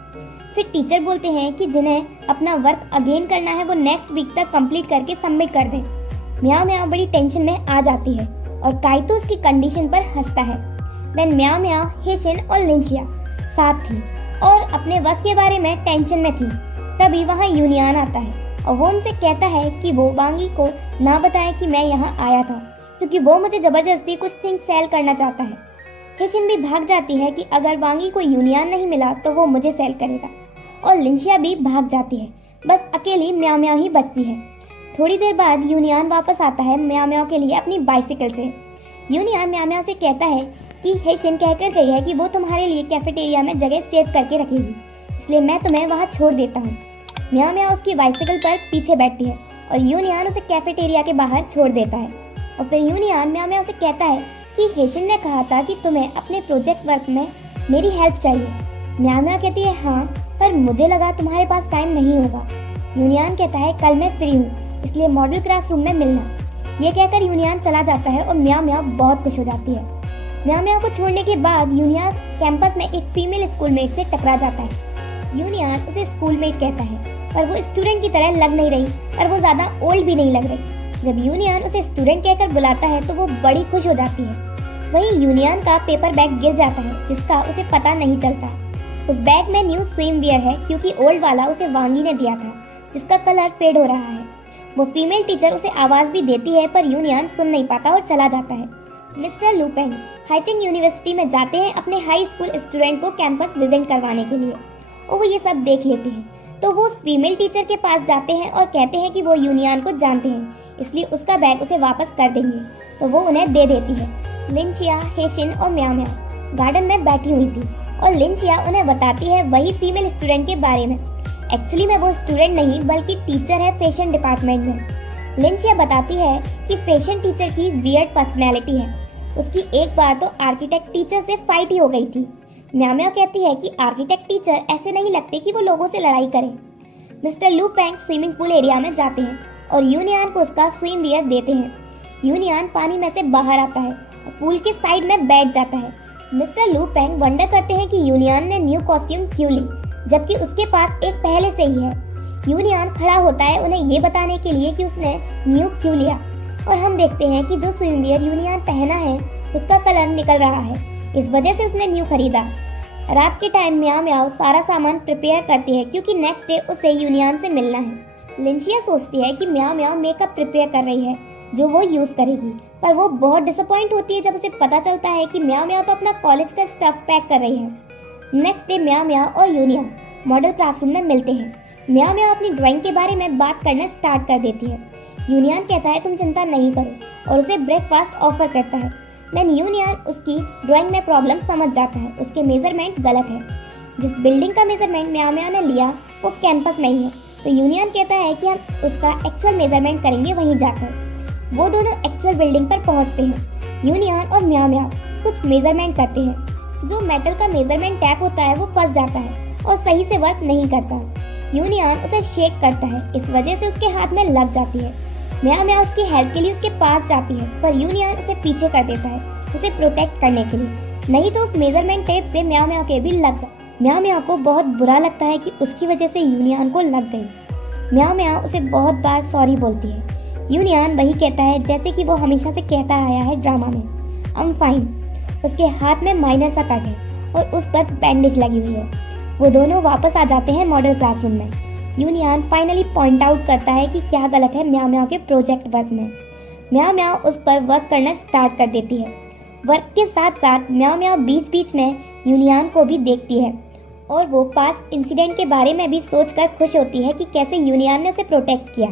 फिर टीचर बोलते हैं कि जिन्हें अपना वर्क अगेन करना है वो नेक्स्ट वीक तक कंप्लीट करके सबमिट कर दें। म्याओ म्याओ बड़ी टेंशन में आ जाती है और काइतो उसकी कंडीशन पर हंसता है। देन म्याओ म्याओ हेशिन और लिंशिया साथ थी और अपने वर्क के बारे में टेंशन में थी। तभी वहाँ यूनियन आता है और वो उनसे कहता है कि वो वांगी को ना बताए कि मैं यहाँ आया था क्योंकि वो मुझे जबरदस्ती कुछ थिंग सेल करना चाहता है। हेशिन भी भाग जाती है कि अगर वांगी को यूनियन नहीं मिला तो वो मुझे सेल करेगा और लिंशिया भी भाग जाती है। बस अकेली म्याओ म्याओ ही बचती है। थोड़ी देर बाद यूनियन वापस आता है म्याओ म्याओ के लिए अपनी बाइसिकल से। यूनियन म्याओ म्याओ से कहता है कि हेशिन कहकर गई है कि वो तुम्हारे लिए कैफेटेरिया में जगह सेव करके रखेगी, इसलिए मैं तुम्हें वहाँ छोड़ देता हूँ। म्याओ म्याओ उसकी बाइसिकल पर पीछे बैठती है और यूनियन उसे कैफेटेरिया के बाहर छोड़ देता है। और फिर यूनियन म्याओ म्याओ से कहता है कि हेशिन ने कहा था कि तुम्हें अपने प्रोजेक्ट वर्क में मेरी हेल्प चाहिए। म्याओ म्याओ कहती है हाँ, पर मुझे लगा तुम्हारे पास टाइम नहीं होगा। यूनियन कहता है कल मैं फ्री हूँ इसलिए मॉडल क्लासरूम में मिलना। ये कहकर यूनियन चला जाता है और म्याओ म्याओ बहुत खुश हो जाती है। म्याओ म्याओ को छोड़ने के बाद यूनियन कैंपस में एक फीमेल स्कूलमेट से टकरा जाता है। यूनियन उसे स्कूलमेट कहता है पर वो स्टूडेंट की तरह लग नहीं रही और वो ज़्यादा ओल्ड भी नहीं लग रही। जब यूनियन उसे स्टूडेंट कहकर बुलाता है तो वो बड़ी खुश हो जाती है। वहीं यूनियन का पेपर बैग गिर जाता है जिसका उसे पता नहीं चलता। उस बैग में न्यू स्विम वियर है क्योंकि ओल्ड वाला उसे वांगी ने दिया था जिसका कलर फेड हो रहा है। वो फीमेल टीचर उसे आवाज़ भी देती है पर यूनियन सुन नहीं पाता और चला जाता है। मिस्टर लुपेंग हाइचिंग यूनिवर्सिटी में जाते हैं अपने हाई स्कूल स्टूडेंट को कैंपस विजिट करवाने के लिए और वो ये सब देख लेते हैं। तो वो उस फीमेल टीचर के पास जाते हैं और कहते हैं कि वो यूनियन को जानते हैं इसलिए उसका बैग उसे वापस कर देंगे, तो वो उन्हें दे देती है। लिंशिया, हेशिन और म्याओ म्याओ गार्डन में बैठी हुई थी और लिंशिया उन्हें बताती है वही फीमेल स्टूडेंट के बारे में। एक्चुअली में वो स्टूडेंट नहीं बल्कि टीचर है फैशन डिपार्टमेंट में। लिंशिया बताती है कि फैशन टीचर की वियर्ड पर्सनैलिटी है। उसकी एक बार तो आर्किटेक्ट टीचर से फाइट ही हो गई थी। म्याओ म्याओ कहती है कि आर्किटेक्ट टीचर ऐसे नहीं लगते कि वो लोगों से लड़ाई करें। मिस्टर लुपेंग स्विमिंग पूल एरिया में जाते हैं और यूनियन को उसका स्विम वियर देते हैं। यूनियन पानी में से बाहर आता है और पूल के साइड में बैठ जाता है। मिस्टर लुपेंग वंडर करते हैं कि यूनियन ने न्यू कॉस्ट्यूम क्यों ली जबकि उसके पास एक पहले से ही है। यूनियन खड़ा होता है उन्हें ये बताने के लिए कि उसने न्यू क्यों लिया और हम देखते हैं कि जो स्विम वियर यूनियन पहना है उसका कलर निकल रहा है, इस वजह से उसने न्यू खरीदा। रात के टाइम म्याओ म्याओ सारा सामान प्रिपेयर करती है क्योंकि नेक्स्ट डे उसे यूनियन से मिलना है। लिंचिया सोचती है कि म्याओ म्याओ मेकअप प्रिपेयर कर रही है जो वो यूज करेगी, पर वो बहुत डिसअपॉइंट होती है जब उसे पता चलता है कि म्याओ म्याओ तो अपना कॉलेज का स्टफ पैक कर रही है। नेक्स्ट डे म्याओ म्याओ और यूनियन मॉडल क्लासरूम में मिलते हैं। म्याओ म्याओ अपनी ड्राइंग के बारे में बात करना स्टार्ट कर देती है। यूनियन कहता है तुम चिंता नहीं करो और उसे ब्रेकफास्ट ऑफर करता है। देन यूनियन उसकी ड्राइंग में प्रॉब्लम समझ जाता है, उसके मेजरमेंट गलत है। जिस बिल्डिंग का मेजरमेंट म्याओ म्याओ ने लिया वो कैंपस में ही है, तो यूनियन कहता है कि हम उसका एक्चुअल मेजरमेंट करेंगे वहीं जाकर। वो दोनों एक्चुअल बिल्डिंग पर पहुंचते हैं। यूनियन और म्याओ म्याओ कुछ मेजरमेंट करते हैं। जो मेटल का मेजरमेंट टैप होता है वो फंस जाता है और सही से वर्क नहीं करता। यूनियन उसे शेक करता है, इस वजह से उसके हाथ में लग जाती है। म्याओ म्याओ उसकी हेल्प के लिए उसके पास जाती है, पर यूनियन उसे पीछे कर देता है उसे प्रोटेक्ट करने के लिए, नहीं तो उस मेजरमेंट टेप से म्याओ म्याओ के भी लग जाए। म्याओ म्याओ को बहुत बुरा लगता है कि उसकी वजह से यूनियन को लग गई। म्याओ म्याओ उसे बहुत बार सॉरी बोलती है। यूनियन वही कहता है जैसे कि वो हमेशा से कहता आया है ड्रामा में, आई एम फाइन। उसके हाथ में माइनर सा कट है और उस पर बैंडेज लगी हुई है। वो दोनों वापस आ जाते हैं मॉडल क्लासरूम में। यूनियन फाइनली पॉइंट आउट करता है कि क्या गलत है म्याओ म्याओ के प्रोजेक्ट वर्क में। म्याओ म्याओ उस पर वर्क करना स्टार्ट कर देती है। वर्क के साथ साथ म्याओ म्याओ बीच बीच में यूनियन को भी देखती है और वो पास्ट इंसिडेंट के बारे में भी सोचकर खुश होती है कि कैसे यूनियन ने उसे प्रोटेक्ट किया।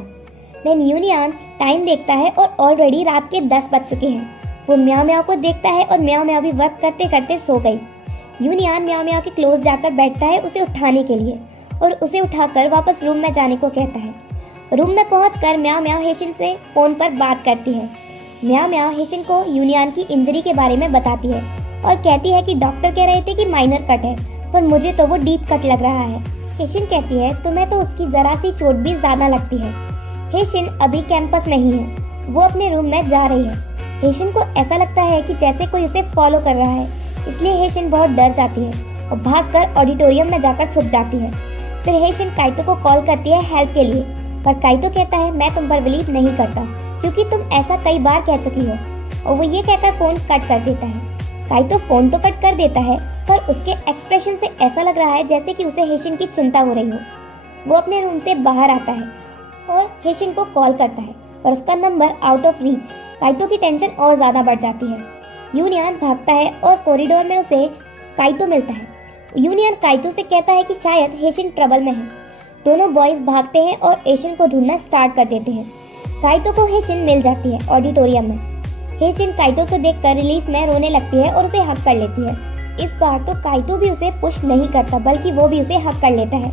देन यूनियन टाइम देखता है और ऑलरेडी रात के 10 बज चुके हैं। वो म्याओ म्याओ को देखता है और म्याओ म्याओ भी वर्क करते करते सो गई। यूनियन म्याओ म्याओ के क्लोज जाकर बैठता है उसे उठाने के लिए और उसे उठाकर वापस रूम में जाने को कहता है। रूम में पहुंचकर म्याओ म्याओ हेशिन से फोन पर बात करती है। म्याओ म्याओ हेशिन को यूनियन की इंजरी के बारे में बताती है और कहती है कि डॉक्टर कह रहे थे कि माइनर कट है, पर मुझे तो वो डीप कट लग रहा है। हेशिन कहती है तुम्हें तो उसकी जरा सी चोट भी ज्यादा लगती है। हेशिन अभी कैंपस में ही है, वो अपने रूम में जा रही है। हेशिन को ऐसा लगता है कि जैसे कोई उसे फॉलो कर रहा है, इसलिए हेशिन बहुत डर जाती है और भागकर ऑडिटोरियम में जाकर छुप जाती है। फिर हेशिन काइतो को कॉल करती है हेल्प के लिए, पर काइतो कहता है मैं तुम पर बिलीव नहीं करता क्योंकि तुम ऐसा कई बार कह चुकी हो, और वो ये कहकर फोन कट कर देता है। काइतो फोन तो कट कर देता है, पर उसके एक्सप्रेशन से ऐसा लग रहा है जैसे कि उसे हेशिन की चिंता हो रही हो। वो अपने रूम से बाहर आता है और हेशिन को कॉल करता है, पर उसका नंबर आउट ऑफ रीच। काइतो की टेंशन और ज्यादा बढ़ जाती है। यूनियन भागता है और कॉरिडोर में उसे काइतो मिलता है। यूनियन काइतो से कहता है कि शायद हेशिन ट्रबल में है। दोनों बॉयज भागते हैं और हेशिन को ढूंढना स्टार्ट कर देते हैं। काइतो को हेशिन मिल जाती है ऑडिटोरियम में। हेशिन काइतो को देखकर रिलीफ में रोने लगती है और उसे हक कर लेती है। इस बार तो काइतो भी उसे पुश नहीं करता, बल्कि वो भी उसे हक कर लेता है।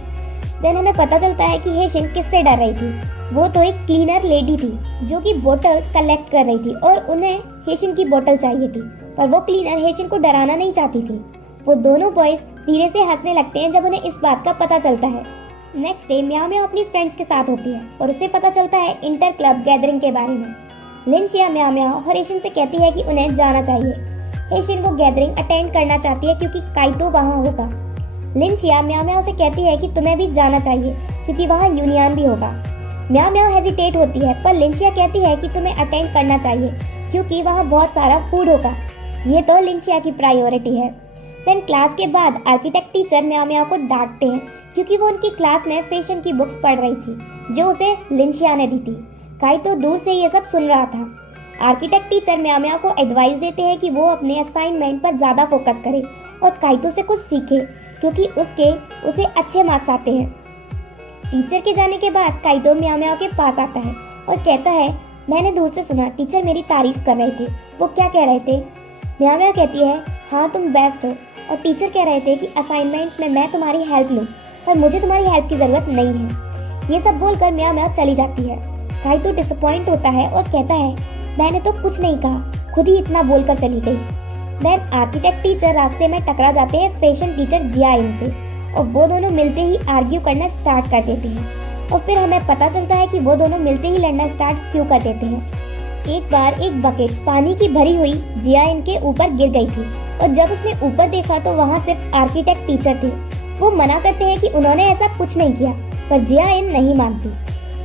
देन हमें पता चलता है कि हेशिन किससे डर रही थी। वो तो एक क्लीनर लेडी थी जो कि बोतल्स कलेक्ट कर रही थी और उन्हें हेशिन की बोतल चाहिए थी, पर वो क्लीनर हेशिन को डराना नहीं चाहती थी। वो दोनों बॉयज धीरे से हंसने लगते हैं जब उन्हें इस बात का पता चलता है। नेक्स्ट डे म्याओ म्याओ अपनी फ्रेंड्स के साथ होती है और उसे पता चलता है इंटर क्लब गैदरिंग के बारे में। लिंचिया म्याओ म्याओ और हेशिन से कहती है कि उन्हें जाना चाहिए। हेशिन वो गैदरिंग अटेंड करना चाहती है क्योंकि काइतो वहाँ होगा। लिंचिया म्याओ म्याओ से कहती है कि तुम्हें भी जाना चाहिए क्योंकि वहाँ यूनियन भी होगा। म्याओ म्याओ हेजिटेट होती है, पर लिंचिया कहती है कि तुम्हें अटेंड करना चाहिए क्योंकि वहाँ बहुत सारा फूड होगा। ये तो लिंचिया की प्रायोरिटी है। देन क्लास के बाद आर्किटेक्ट टीचर म्याओ म्याओ को डांटते हैं क्योंकि वो उनकी क्लास में फैशन की बुक्स पढ़ रही थी जो उसे लिंचिया ने दी थी। काइतो दूर से ये सब सुन रहा था। आर्किटेक्ट टीचर म्याओ म्याओ को एडवाइस देते हैं कि वो अपने असाइनमेंट पर ज़्यादा फोकस करे और काइतो से कुछ सीखे क्योंकि उसे अच्छे मार्क्स आते हैं। टीचर के जाने के बाद काइतो म्याओ म्याओ के पास आता है और कहता है मैंने दूर से सुना टीचर मेरी तारीफ कर रहे थे, वो क्या कह रहे थे? म्याओ म्याओ कहती है हाँ तुम बेस्ट हो, और टीचर कह रहे थे कि असाइनमेंट्स में मैं तुम्हारी हेल्प लूँ, पर मुझे तुम्हारी हेल्प की ज़रूरत नहीं है। ये सब बोलकर म्याओ म्याओ चली जाती है। काइतो डिसअपॉइंट होता है और कहता है मैंने तो कुछ नहीं कहा, खुद ही इतना बोलकर चली गई। देन आर्किटेक्ट टीचर रास्ते में टकरा जाते हैं फैशन टीचर जियाइन से और वो दोनों मिलते ही आर्ग्यू करना स्टार्ट कर देते हैं और फिर हमें पता चलता है कि वो दोनों मिलते ही लड़ना स्टार्ट क्यों कर देते हैं। एक बार एक बकेट पानी की भरी हुई जियाइन के ऊपर गिर गई थी और जब उसने ऊपर देखा तो वहाँ सिर्फ आर्किटेक्ट टीचर थे। वो मना करते हैं कि उन्होंने ऐसा कुछ नहीं किया, पर जियाइन नहीं मानती।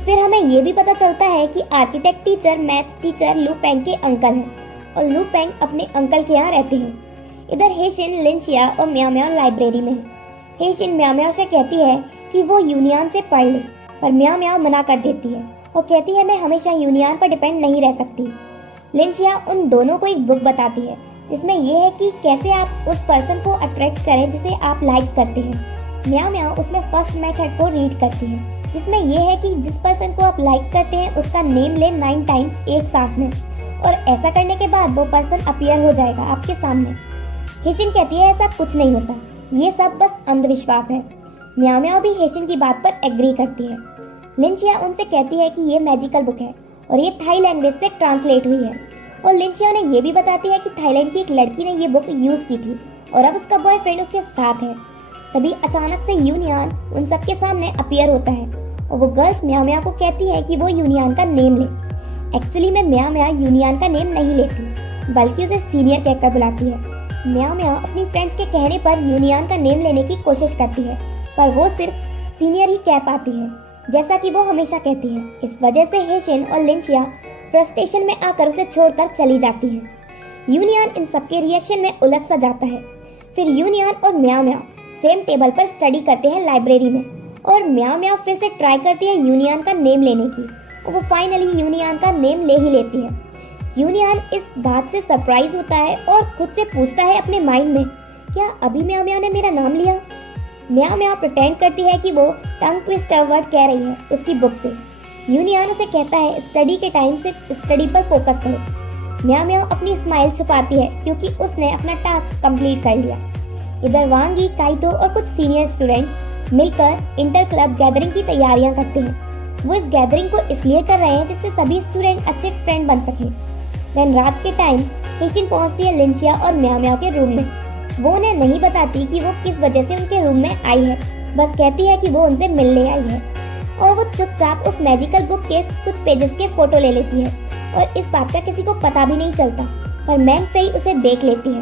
फिर हमें ये भी पता चलता है कि आर्किटेक्ट टीचर मैथ्स टीचर लू पेंग के अंकल हैं और लू पेंग अपने अंकल के यहाँ रहते हैं। इधर हेशिन, लिंशिया और म्याओ म्याओ लाइब्रेरी में है। हेशिन म्याओ म्याओ से कहती है कि वो यूनियन से पढ़ ले, पर म्याओ म्याओ मना कर देती है और कहती है मैं हमेशा यूनियन पर डिपेंड नहीं रह सकती। लिंशिया उन दोनों को एक बुक बताती है जिसमें यह है कि कैसे आप उस पर्सन को अट्रैक्ट करें जिसे आप लाइक करते हैं। म्याओ म्याओ उसमें फर्स्ट मेथड को रीड करती है जिसमें यह है कि जिस पर्सन को आप लाइक करते हैं उसका नेम ले 9 टाइम्स एक सांस में, और ऐसा करने के बाद वो पर्सन अपीयर हो जाएगा आपके सामने। हेशिन कहती है ऐसा कुछ नहीं होता, ये सब बस अंधविश्वास है। म्याओ म्याओ भी हेशिन की बात पर एग्री करती है। लिंशिया उनसे कहती है कि ये मैजिकल बुक है और ये थाई लैंग्वेज से ट्रांसलेट हुई है, और लिंशिया उन्हें ये भी बताती है कि थाईलैंड की एक लड़की ने ये बुक यूज की थी और अब उसका बॉयफ्रेंड उसके साथ है। तभी अचानक से यूनियन उन सबके सामने अपीयर होता है और वो गर्ल्स म्याओ म्याओ को कहती है कि वो यूनियन का नेम ले। एक्चुअली में म्याओ म्याओ यूनियन का नेम नहीं लेती बल्कि उसे सीनियर कहकर बुलाती है। म्याओ म्याओ अपनी फ्रेंड्स के कहने पर यूनियन का नेम लेने की कोशिश करती है, पर वो सिर्फ सीनियर ही कह पाती है जैसा कि वो हमेशा कहती है। इस वजह से हेशिन और लिंशिया फ्रस्ट्रेशन में आकर उसे छोड़कर चली जाती है। यूनियन इन सबके रिएक्शन में उलझ सा जाता है। फिर यूनियन और म्याओ म्याओ सेम टेबल पर स्टडी करते हैं लाइब्रेरी में, और म्याओ म्याओ फिर से ट्राई करती है यूनियन का नेम लेने की, और वो फाइनली यूनियन का नेम ले ही लेती है। यूनियन इस बात से सरप्राइज होता है और खुद से पूछता है अपने माइंड में, क्या अभी म्याओ म्याओ ने मेरा नाम लिया? म्याओ म्याओ प्रिटेंड करती है कि वो टंग ट्विस्टर वर्ड कह रही है उसकी बुक से। यूनियन उसे कहता है स्टडी के टाइम सिर्फ स्टडी पर फोकस करो। म्याओ म्याओ अपनी स्माइल छुपाती है क्योंकि उसने अपना टास्क कंप्लीट कर लिया। इधर वांगी, काइतो और कुछ सीनियर स्टूडेंट मिलकर इंटर क्लब गैदरिंग की तैयारियां करते हैं। वो इस गैदरिंग को इसलिए कर रहे हैं जिससे सभी स्टूडेंट अच्छे फ्रेंड बन सके। देन रात के टाइम हेशिन पहुंचती है लिंशिया और म्याओ म्याओ के रूम में। वो उन्हें नहीं बताती कि वो किस वजह से उनके रूम में आई है, बस कहती है कि वो उनसे मिलने आई है, और वो चुपचाप उस मैजिकल बुक के कुछ पेजेस के फोटो ले लेती है और इस बात का किसी को पता भी नहीं चलता, पर मैम से ही उसे देख लेती है।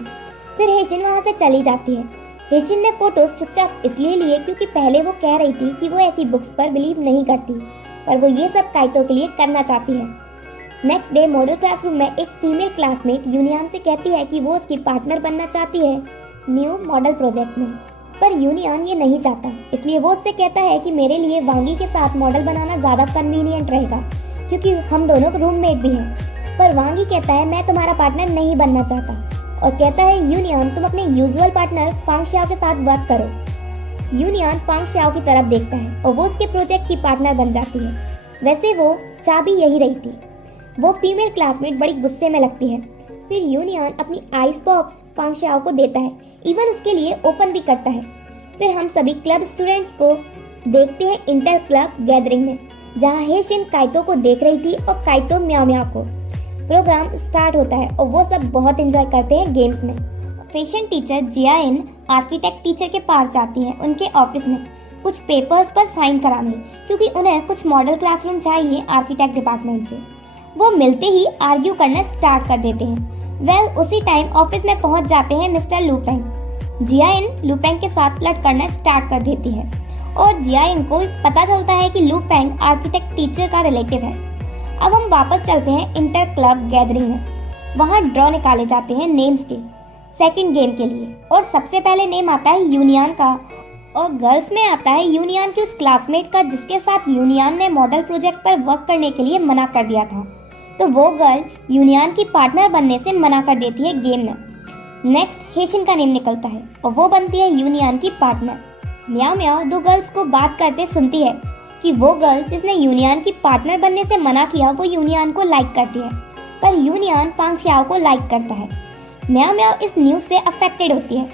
फिर हेशिन वहाँ से चली जाती है। हेशिन ने फोटोज चुपचाप इसलिए लिए क्योंकि पहले वो कह रही थी कि वो ऐसी बुक्स पर बिलीव नहीं करती, पर वो ये सब काइतो के लिए करना चाहती है। नेक्स्ट डे मॉडल क्लासरूम में एक फीमेल क्लासमेट यूनियन से कहती है कि वो उसकी पार्टनर बनना चाहती है न्यू मॉडल प्रोजेक्ट में, पर यूनियन ये नहीं चाहता, इसलिए वो उससे कहता है कि मेरे लिए वांगी के साथ मॉडल बनाना ज़्यादा कन्वीनियंट रहेगा क्योंकि हम दोनों रूममेट भी हैं। पर वांगी कहता है मैं तुम्हारा पार्टनर नहीं बनना चाहता, और कहता है यूनियन तुम अपने यूजुअल पार्टनर फांग शाओ के साथ वर्क करो। यूनियन फांग शाओ की तरफ देखता है और वो उसके प्रोजेक्ट की पार्टनर बन जाती है। वैसे वो चाह भी यही रही थी। वो फीमेल क्लासमेट बड़ी गुस्से में लगती है। फिर यूनियन अपनी आइस बॉक्स फांग शाओ को देता है, इवन उसके लिए ओपन भी करता है। फिर हम सभी क्लब स्टूडेंट्स को देखते हैं इंटर क्लब गैदरिंग में, जहाँ हेशिन काइतो को देख रही थी और काइतो म्याओ म्याओ को। प्रोग्राम स्टार्ट होता है और वो सब बहुत एंजॉय करते हैं गेम्स में। फैशन टीचर जियाइन आर्किटेक्ट टीचर के पास जाती हैं उनके ऑफिस में कुछ पेपर्स पर साइन कराने, क्योंकि उन्हें कुछ मॉडल क्लासरूम चाहिए आर्किटेक्ट डिपार्टमेंट से। वो मिलते ही आर्ग्यू करना स्टार्ट कर देते हैं। उसी टाइम ऑफिस में पहुंच जाते हैं मिस्टर लुपेंग। जियाइन लुपेंग के साथ फ्लर्ट करना स्टार्ट कर देती है और जियाइन को पता चलता है कि लुपेंग आर्किटेक्ट टीचर का रिलेटिव है। अब हम वापस चलते हैं इंटर क्लब गैदरिंग में। वहाँ ड्रॉ निकाले जाते हैं नेम्स के सेकंड गेम के लिए, और सबसे पहले नेम आता है यूनियन का, और गर्ल्स में आता है यूनियन की उस क्लासमेट का जिसके साथ यूनियन ने मॉडल प्रोजेक्ट पर वर्क करने के लिए मना कर दिया था। तो वो गर्ल यूनियन की पार्टनर बनने से मना कर देती है गेम में। नेक्स्ट हेशिन का नेम निकलता है और वो बनती है यूनियन की पार्टनर। म्याओ म्याओ दो गर्ल्स को बात करते सुनती है कि वो गर्ल जिसने यूनियन की पार्टनर बनने से मना किया वो यूनियन को लाइक करती है, पर यूनियन फांग शाओ को लाइक करता है। म्याओ म्याओ इस न्यूज से अफेक्टेड होती है।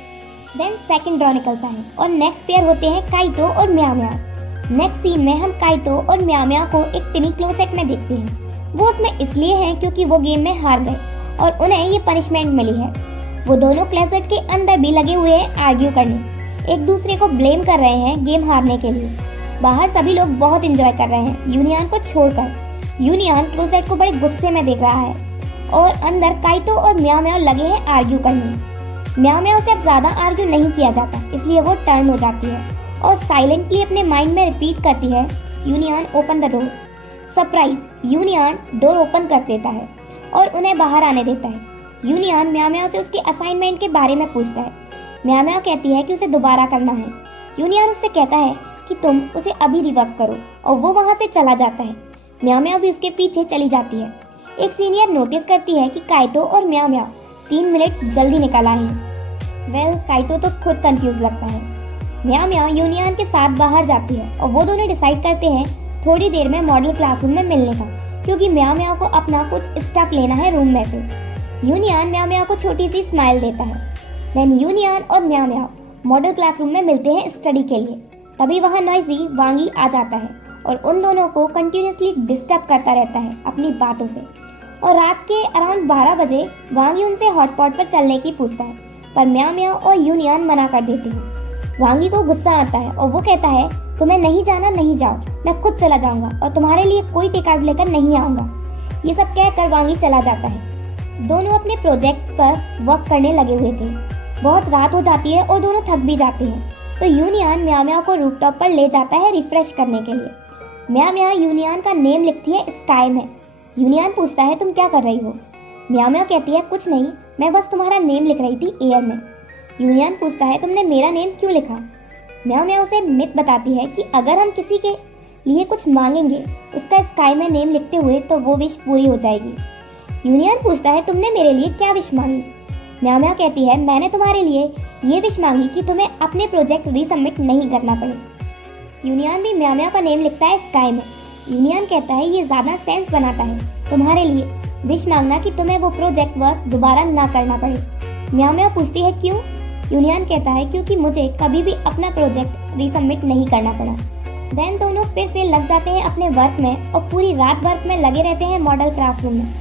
देन सेकंड ड्रॉ निकलता है और नेक्स्ट पेयर होते हैं काइतो और म्याओ म्याओ। नेक्स्ट सीन में हम काइतो और म्याओ म्याओ को एक टिनी क्लोसेट में देखते हैं। वो उसमें इसलिए हैं क्योंकि वो गेम में हार गए और उन्हें ये पनिशमेंट मिली है। वो दोनों क्लोसेट के अंदर भी लगे हुए हैं आर्ग्यू करने, एक दूसरे को ब्लेम कर रहे हैं गेम हारने के लिए। बाहर सभी लोग बहुत एंजॉय कर रहे हैं यूनियन को छोड़कर। यूनियन क्लोसेट को बड़े गुस्से में देख रहा है और अंदर काइतो और म्याओ म्याओ लगे हैं आर्ग्यू करने। म्याओ म्याओ से अब ज्यादा आर्ग्यू नहीं किया जाता, इसलिए वो टर्न हो जाती है और साइलेंटली अपने माइंड में रिपीट करती है union open the door. Surprise, union door open कर देता है और उन्हें बाहर आने देता है। यूनियन म्याओ म्याओ से उसके असाइनमेंट के बारे में पूछता है। म्याओ म्याओ कहती है कि उसे दोबारा करना है। यूनियन उससे कहता है कि तुम उसे अभी रिवर्क करो और वो वहाँ से चला जाता है। म्याओ म्याओ भी उसके पीछे चली जाती है। एक सीनियर नोटिस करती है कि काइतो और म्याओ म्याओ 3 मिनट जल्दी निकल आए हैं। काइतो तो खुद कंफ्यूज लगता है। म्याओ म्याओ यूनियन के साथ बाहर जाती है और वो दोनों डिसाइड करते हैं थोड़ी देर में मॉडल क्लासरूम में मिलने का, क्योंकि म्याओ म्याओ को अपना कुछ स्टफ लेना है रूम में से। यूनियन म्याओ म्याओ को छोटी सी स्माइल देता है। देन यूनियन और म्याओ म्याओ मॉडल क्लासरूम में मिलते हैं स्टडी के लिए। तभी वहाँ नॉइजी वांगी आ जाता है और उन दोनों को कंटिन्यूसली डिस्टर्ब करता रहता है अपनी बातों से। और रात के अराउंड 12 बजे वांगी उनसे हॉटपॉट पर चलने की पूछता है, पर म्याओ म्याओ और यूनियन मना कर देते हैं। वांगी को गुस्सा आता है और वो कहता है, तुम्हें नहीं जाना नहीं जाओ, मैं खुद चला जाऊंगा और तुम्हारे लिए कोई टिकट लेकर नहीं आऊंगा। ये सब कहकर वांगी चला जाता है। दोनों अपने प्रोजेक्ट पर वर्क करने लगे हुए थे। बहुत रात हो जाती है और दोनों थक भी जाते हैं, तो यूनियन म्याओ म्याओ को रूफटॉप पर ले जाता है रिफ्रेश करने के लिए। म्याओ म्याओ यूनियन का नेम लिखती है स्काई में। यूनियन पूछता है, तुम क्या कर रही हो? म्याओ म्याओ कहती है, कुछ नहीं, मैं बस तुम्हारा नेम लिख रही थी एयर में। यूनियन पूछता है, तुमने मेरा नेम क्यों लिखा? म्याओ म्याओ उसे मिथ बताती है कि अगर हम किसी के लिए कुछ मांगेंगे उसका स्काई में नेम लिखते हुए तो वो विश पूरी हो जाएगी। यूनियन पूछता है, तुमने मेरे लिए क्या विश मांगी? म्याओ म्याओ कहती है, मैंने तुम्हारे लिए ये विश मांगी कि तुम्हें अपने प्रोजेक्ट रीसबमिट नहीं करना पड़े। यूनियन भी म्याओ म्याओ का नेम लिखता है स्काई में। यूनियन कहता है, ये ज़्यादा सेंस बनाता है तुम्हारे लिए विश मांगना कि तुम्हें वो प्रोजेक्ट वर्क दोबारा ना करना पड़े। म्याओ म्याओ पूछती है, क्यों? यूनियन कहता है, क्योंकि मुझे कभी भी अपना प्रोजेक्ट रीसबमिट नहीं करना पड़ा। देन दोनों फिर से लग जाते हैं अपने वर्क में और पूरी रात वर्क में लगे रहते हैं मॉडल क्लासरूम में।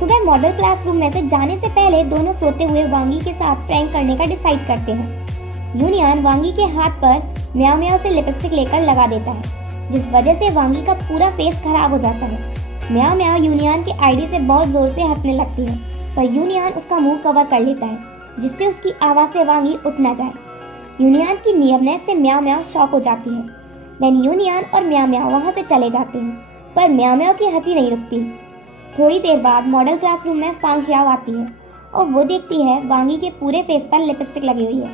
सुबह मॉडल क्लासरूम में से जाने से पहले दोनों सोते हुए वांगी के साथ प्रैंक करने का डिसाइड करते हैं। यूनियन वांगी के हाथ पर म्याओ म्याओ से लिपस्टिक लेकर लगा देता है, जिस वजह से वांगी का पूरा फेस खराब हो जाता है। म्याओ म्याओ यूनियन के आईडी से बहुत जोर से हंसने लगती है, पर यूनियन उसका मुंह कवर कर लेता है, जिससे उसकी आवाज़ से वांगी उठ ना जाए। यूनियन की नियरनेस से म्याओ म्याओ शॉक हो जाती है। देन यूनियन और म्याओ म्याओ वहाँ से चले जाते हैं, पर म्याओ म्याओ की हंसी नहीं रुकती। थोड़ी देर बाद मॉडल क्लासरूम में फांग xiao आती है और वो देखती है वांगी के पूरे फेस पर लिपस्टिक लगी हुई है।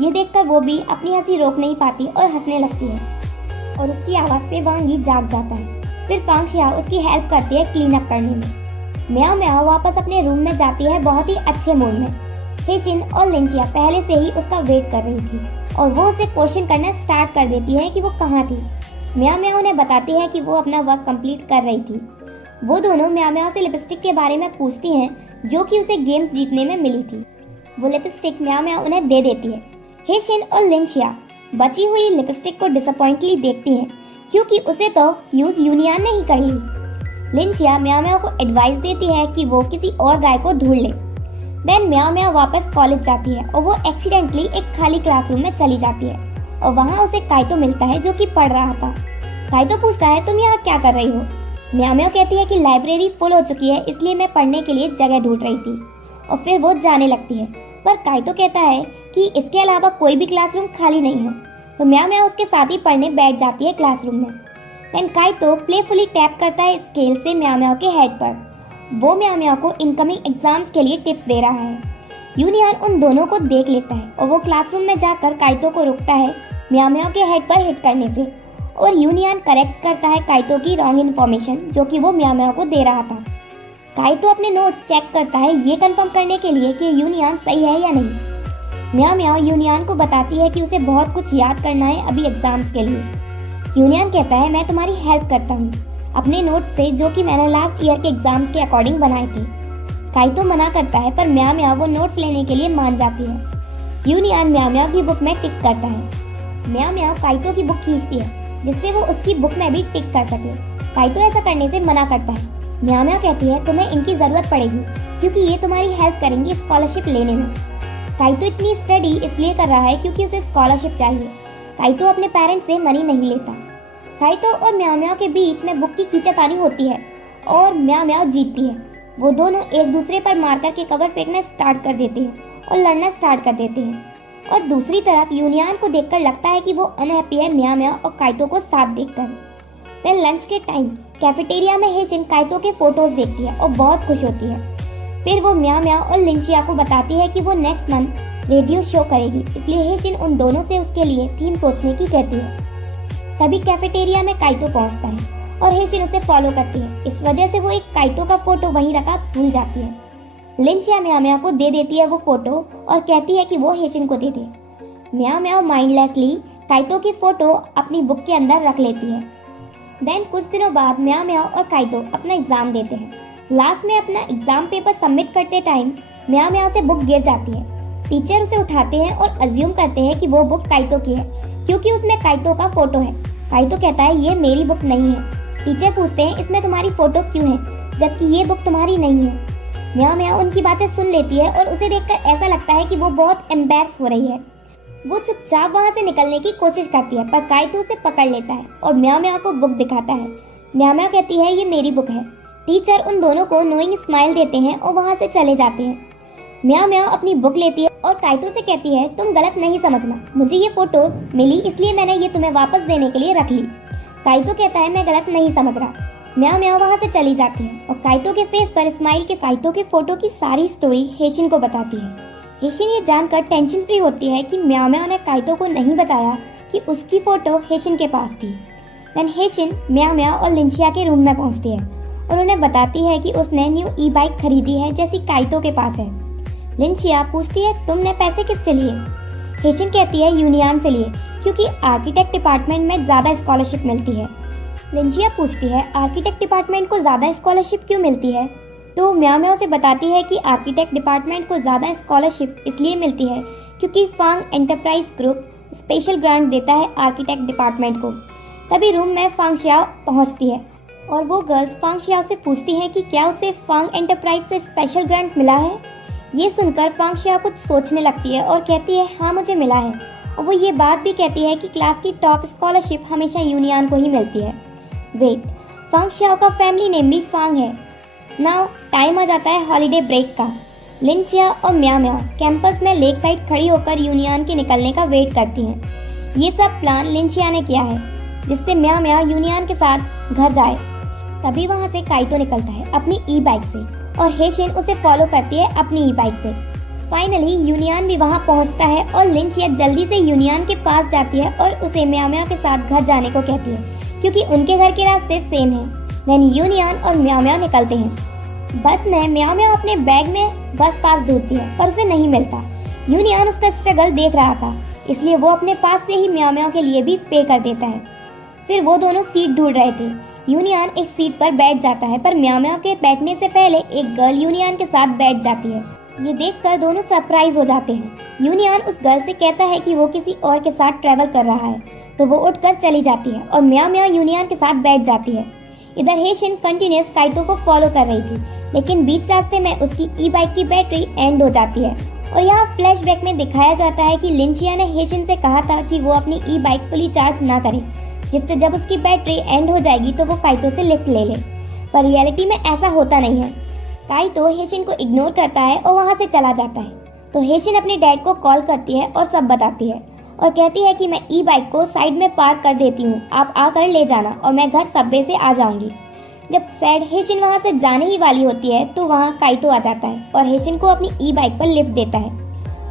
ये देखकर वो भी अपनी हंसी रोक नहीं पाती और हंसने लगती है, और उसकी आवाज़ से वांगी जाग जाता है। फिर फांग xiao उसकी हेल्प करती है क्लीन अप करने में। म्याओ म्याओ वापस अपने रूम में जाती है बहुत ही अच्छे मूड में। हेशिन और लिंचिया पहले से ही उसका वेट कर रही थी और वो उसे क्वेश्चन करना स्टार्ट कर देती है कि वो कहाँ थी। म्याओ म्याओ उन्हें बताती है कि वो अपना वर्क कंप्लीट कर रही थी। वो दोनों म्याओ म्याओ से लिपस्टिक के बारे में पूछती हैं जो कि उसे गेम्स जीतने में मिली थी। वो लिपस्टिक म्याओ म्याओ उन्हें दे देती है। हेशिन और लिंचिया बची हुई लिपस्टिक को डिसअपॉइंटली देखती हैं, क्योंकि उसे तो यूज यूनियन ने ही कर ली। लिंचिया म्याओ म्याओ को एडवाइस देती है कि वो किसी और गाय को ढूंढ ले। देन म्याओ म्याओ वापस कॉलेज जाती है और वो एक्सीडेंटली एक खाली क्लासरूम में चली जाती है और वहाँ उसे काइतो मिलता है जो कि पढ़ रहा था। काइतो पूछता है, तुम यहाँ क्या कर रही हो? म्याओ म्याओ कहती है कि लाइब्रेरी फुल हो चुकी है, इसलिए मैं पढ़ने के लिए जगह ढूंढ रही थी, और फिर वो जाने लगती है। पर काइतो कहता है कि इसके अलावा कोई भी क्लासरूम खाली नहीं है, तो म्याओ म्याओ उसके साथ ही पढ़ने बैठ जाती है क्लासरूम में। देन काइतो प्लेफुली टैप करता है स्केल से म्याओ म्याओ के हेड पर। वो म्याओ म्याओ को इनकमिंग एग्जाम्स के लिए टिप्स दे रहा है। यूनियन उन दोनों को देख लेता है और वो क्लासरूम में जाकर काइतो को रोकता है म्याओ म्याओ के हेड पर हिट करने से, और यूनियन करेक्ट करता है काइतो की रॉन्ग इन्फॉर्मेशन जो कि वो म्याओ म्याओ को दे रहा था। काइतो अपने नोट्स चेक करता है ये कंफर्म करने के लिए कि यूनियन सही है या नहीं। म्याओ म्याओ यूनियन को बताती है कि उसे बहुत कुछ याद करना है अभी एग्जाम्स के लिए। यूनियन कहता है, मैं तुम्हारी हेल्प करता हूँ अपने नोट्स से जो कि मैंने लास्ट ईयर के एग्जाम्स के अकॉर्डिंग बनाए थे। काइतो मना करता है, पर म्याओ म्याओ वो नोट्स लेने के लिए मान जाती है। यूनियन म्याओ म्याओ की बुक में टिक करता है। म्याओ म्याओ काइतो की बुक खींचती है जिससे वो उसकी बुक में भी टिक कर सके। काइतो ऐसा करने से मना करता है। म्याओ म्याओ कहती है, तुम्हें इनकी ज़रूरत पड़ेगी क्योंकि ये तुम्हारी हेल्प करेंगी स्कॉलरशिप लेने में। काइतो इतनी स्टडी इसलिए कर रहा है क्योंकि उसे स्कॉलरशिप चाहिए। काइतो अपने पेरेंट्स से मनी नहीं लेता। काइतो और म्याओ म्याओ के बीच में बुक की खींचातानी होती है और म्याओ म्याओ जीतती है। वो दोनों एक दूसरे पर मार्कर के कवर फेंकना स्टार्ट कर देते हैं और लड़ना स्टार्ट कर देते हैं। और दूसरी तरफ यूनियन को देखकर लगता है कि वो अनहैप्पी है म्याओ म्याओ और काइतो को साथ देखकर। देन लंच के टाइम कैफेटेरिया में हेशिन काइतो के फोटोज देखती है और बहुत खुश होती है। फिर वो म्याओ म्याओ और लिंशिया को बताती है कि वो नेक्स्ट मंथ रेडियो शो करेगी, इसलिए हेशिन उन दोनों से उसके लिए थीम सोचने की कहती है। तभी कैफेटेरिया में काइतो पहुंचता है और हेशिन उसे फॉलो करती है। इस वजह से वो एक काइतो का फोटो वहीं रखा भूल जाती है। लिंशिया म्याओ म्याओ को दे देती है वो फोटो और कहती है कि वो हेशिन को दे दे। म्याओ म्याओ माइंडलेसली काइतो की फोटो अपनी बुक के अंदर रख लेती है। देन कुछ दिनों बाद म्याओ म्याओ और काइतो अपना एग्जाम देते हैं। लास्ट में अपना एग्जाम पेपर सबमिट करते टाइम म्याओ म्याओ से बुक गिर जाती है। टीचर उसे उठाते हैं और अज्यूम करते हैं कि वो बुक काइतो की है क्योंकि उसमें काइतो का फोटो है। काइतो कहता है ये मेरी बुक नहीं है। टीचर पूछते हैं इसमें तुम्हारी फोटो क्यों है जबकि ये बुक तुम्हारी नहीं है। म्याओ म्याओ उनकी बातें सुन लेती है और उसे देखकर ऐसा लगता है कि वो बहुत एम्बैरेस हो रही है। वो चुपचाप वहाँ से निकलने की कोशिश करती है पर काइतो उसे पकड़ लेता है और म्याओ म्याओ को बुक दिखाता है। म्याओ म्याओ कहती है ये मेरी बुक है। टीचर उन दोनों को नोइंग स्माइल देते हैं और वहाँ से चले जाते हैं। म्याओ म्याओ अपनी बुक लेती है और काइतो से कहती है तुम गलत नहीं समझना, मुझे ये फोटो मिली इसलिए मैंने ये तुम्हें वापस देने के लिए रख ली। काइतो कहता है मैं गलत नहीं समझ रहा। म्याओ म्याओ वहाँ से चली जाती है और काइतो के फेस पर स्माइल के काइतो के फोटो की सारी स्टोरी हेशिन को बताती है। हेशिन ये जानकर टेंशन फ्री होती है कि म्याओ म्याओ ने काइतो को नहीं बताया कि उसकी फोटो हेशिन के पास थी। देन हेशिन म्याओ म्याओ और लिंशिया के रूम में पहुँचती है और उन्हें बताती है कि उसने न्यू ई बाइक खरीदी है जैसी काइतो के पास है। लिंशिया पूछती है तुमने पैसे किससे लिए? हेशिन कहती है यूनियन से लिए क्योंकि आर्किटेक्ट डिपार्टमेंट में ज़्यादा स्कॉलरशिप मिलती है। लिंशिया पूछती है आर्किटेक्ट डिपार्टमेंट को ज़्यादा स्कॉलरशिप क्यों मिलती है? तो म्याओ म्याओ से बताती है कि आर्किटेक्ट डिपार्टमेंट को ज़्यादा स्कॉलरशिप इसलिए मिलती है क्योंकि फांग एंटरप्राइज ग्रुप स्पेशल ग्रांट देता है आर्किटेक्ट डिपार्टमेंट को। तभी रूम में फांग शियाओ पहुँचती है और वो गर्ल्स फांग शियाओ से पूछती हैं कि क्या उसे फांग एंटरप्राइज से स्पेशल ग्रांट मिला है। ये सुनकर फांग शियाओ कुछ सोचने लगती है और कहती है हाँ मुझे मिला है। और वो ये बात भी कहती है कि क्लास की टॉप स्कॉलरशिप हमेशा यूनियन को ही मिलती है। वेट, फांग शियाओ का फैमिली नेम भी फांग है। नाउ टाइम आ जाता है हॉलीडे ब्रेक का। लिंशिया और म्याओ म्याओ कैंपस में लेक साइड खड़ी होकर यूनियन के निकलने का वेट करती हैं। ये सब प्लान लिंशिया ने किया है जिससे म्याओ म्याओ यूनियन के साथ घर जाए। तभी वहाँ से काइतो निकलता है अपनी ई बाइक से और हेशिन उसे फॉलो करती है अपनी ई बाइक से। फाइनली यूनियन भी वहाँ पहुँचता है और लिंशिया जल्दी से यूनियन के पास जाती है और उसे म्याओ म्याओ के साथ घर जाने को कहती है क्योंकि उनके घर के रास्ते सेम हैं। देन यूनियन और म्याओ म्याओ निकलते हैं। बस में म्याओ म्याओ अपने बैग में बस पास ढूंढती है पर उसे नहीं मिलता। यूनियन उसका स्ट्रगल देख रहा था इसलिए वो अपने पास से ही म्याओ म्याओ के लिए भी पे कर देता है। फिर वो दोनों सीट ढूंढ रहे थे। यूनियन एक सीट पर बैठ जाता है पर म्याओ म्याओ के बैठने से पहले एक गर्ल यूनियन के साथ बैठ जाती है। ये देखकर दोनों सरप्राइज हो जाते हैं। यूनियन उस गर्ल से कहता है कि वो किसी और के साथ ट्रैवल कर रहा है तो वो उठकर चली जाती है और म्याओ म्याओ यूनियन के साथ बैठ जाती है। इधर हेशिन कंटिन्यूअस काइतो को फॉलो कर रही थी लेकिन बीच रास्ते में उसकी ई बाइक की बैटरी एंड हो जाती है और यहाँ फ्लैशबैक में दिखाया जाता है कि लिंशिया ने हेशिन से कहा था कि वो अपनी ई बाइक फुली चार्ज ना करे जिससे जब उसकी बैटरी एंड हो जाएगी तो वो काइतो से लिफ्ट ले ले। पर रियलिटी में ऐसा होता नहीं है। काइतो हेशिन को इग्नोर करता है और वहाँ से चला जाता है। तो हेशिन अपने डैड को कॉल करती है और सब बताती है और कहती है कि मैं ई बाइक को साइड में पार्क कर देती हूँ, आप आकर ले जाना और मैं घर सबवे से आ जाऊंगी। जब सैड हेशिन वहाँ से जाने ही वाली होती है तो वहाँ काइतो आ जाता है और हेशिन को अपनी ई बाइक पर लिफ्ट देता है।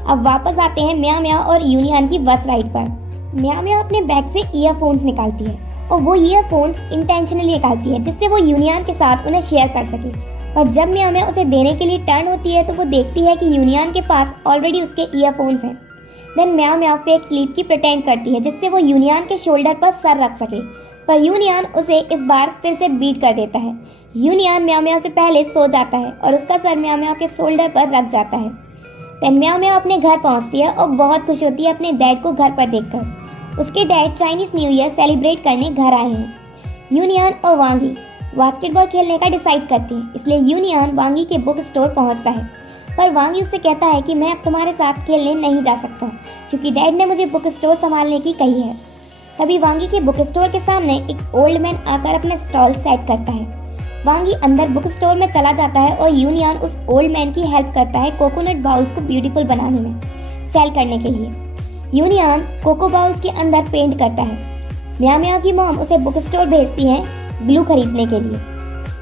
अब वापस आते हैं म्याओ म्याओ और यूनियन की बस राइड पर। म्याओ म्याओ अपने बैग से ईयरफोन्स निकालती है और वो ईयरफोन्स इंटेंशनली निकालती है जिससे वो यूनियन के साथ उन्हें शेयर कर सके। और जब म्याओ म्याओ उसे देने के लिए टर्न होती है तो वो देखती है कि यूनियन के पास ऑलरेडी उसके ईयरफोन्स हैं। देन म्याओ म्याओ फेक स्लीप की प्रिटेंड करती है जिससे वो यूनियन के शोल्डर पर सर रख सके पर यूनियन उसे इस बार फिर से बीट कर देता है। यूनियन म्याओ म्याओ से पहले सो जाता है और उसका सर म्याओ म्याओ के शोल्डर पर रख जाता है। देन म्याओ म्याओ अपने घर पहुंचती है और बहुत खुश होती है अपने डैड को घर पर देखकर। उसके dad Chinese new year celebrate करने घर आए हैं। यूनियन और वांगी बास्केटबॉल खेलने का डिसाइड करती है इसलिए यूनियन वांगी के बुक स्टोर पहुंचता है पर वांगी उससे कहता है कि मैं अब तुम्हारे साथ खेलने नहीं जा सकता क्योंकि डैड ने मुझे बुक स्टोर संभालने की कही है। तभी वांगी के बुक स्टोर के सामने एक ओल्ड मैन आकर अपना स्टॉल सेट करता है। वांगी अंदर बुक स्टोर में चला जाता है और यूनियन उस ओल्ड मैन की हेल्प करता है कोकोनट बाउल्स को ब्यूटीफुल बनाने में सेल करने के लिए। यूनियन कोको बाउल्स के अंदर पेंट करता है। म्याओ म्याओ की मॉम उसे बुक स्टोर भेजती है ग्लू खरीदने के लिए।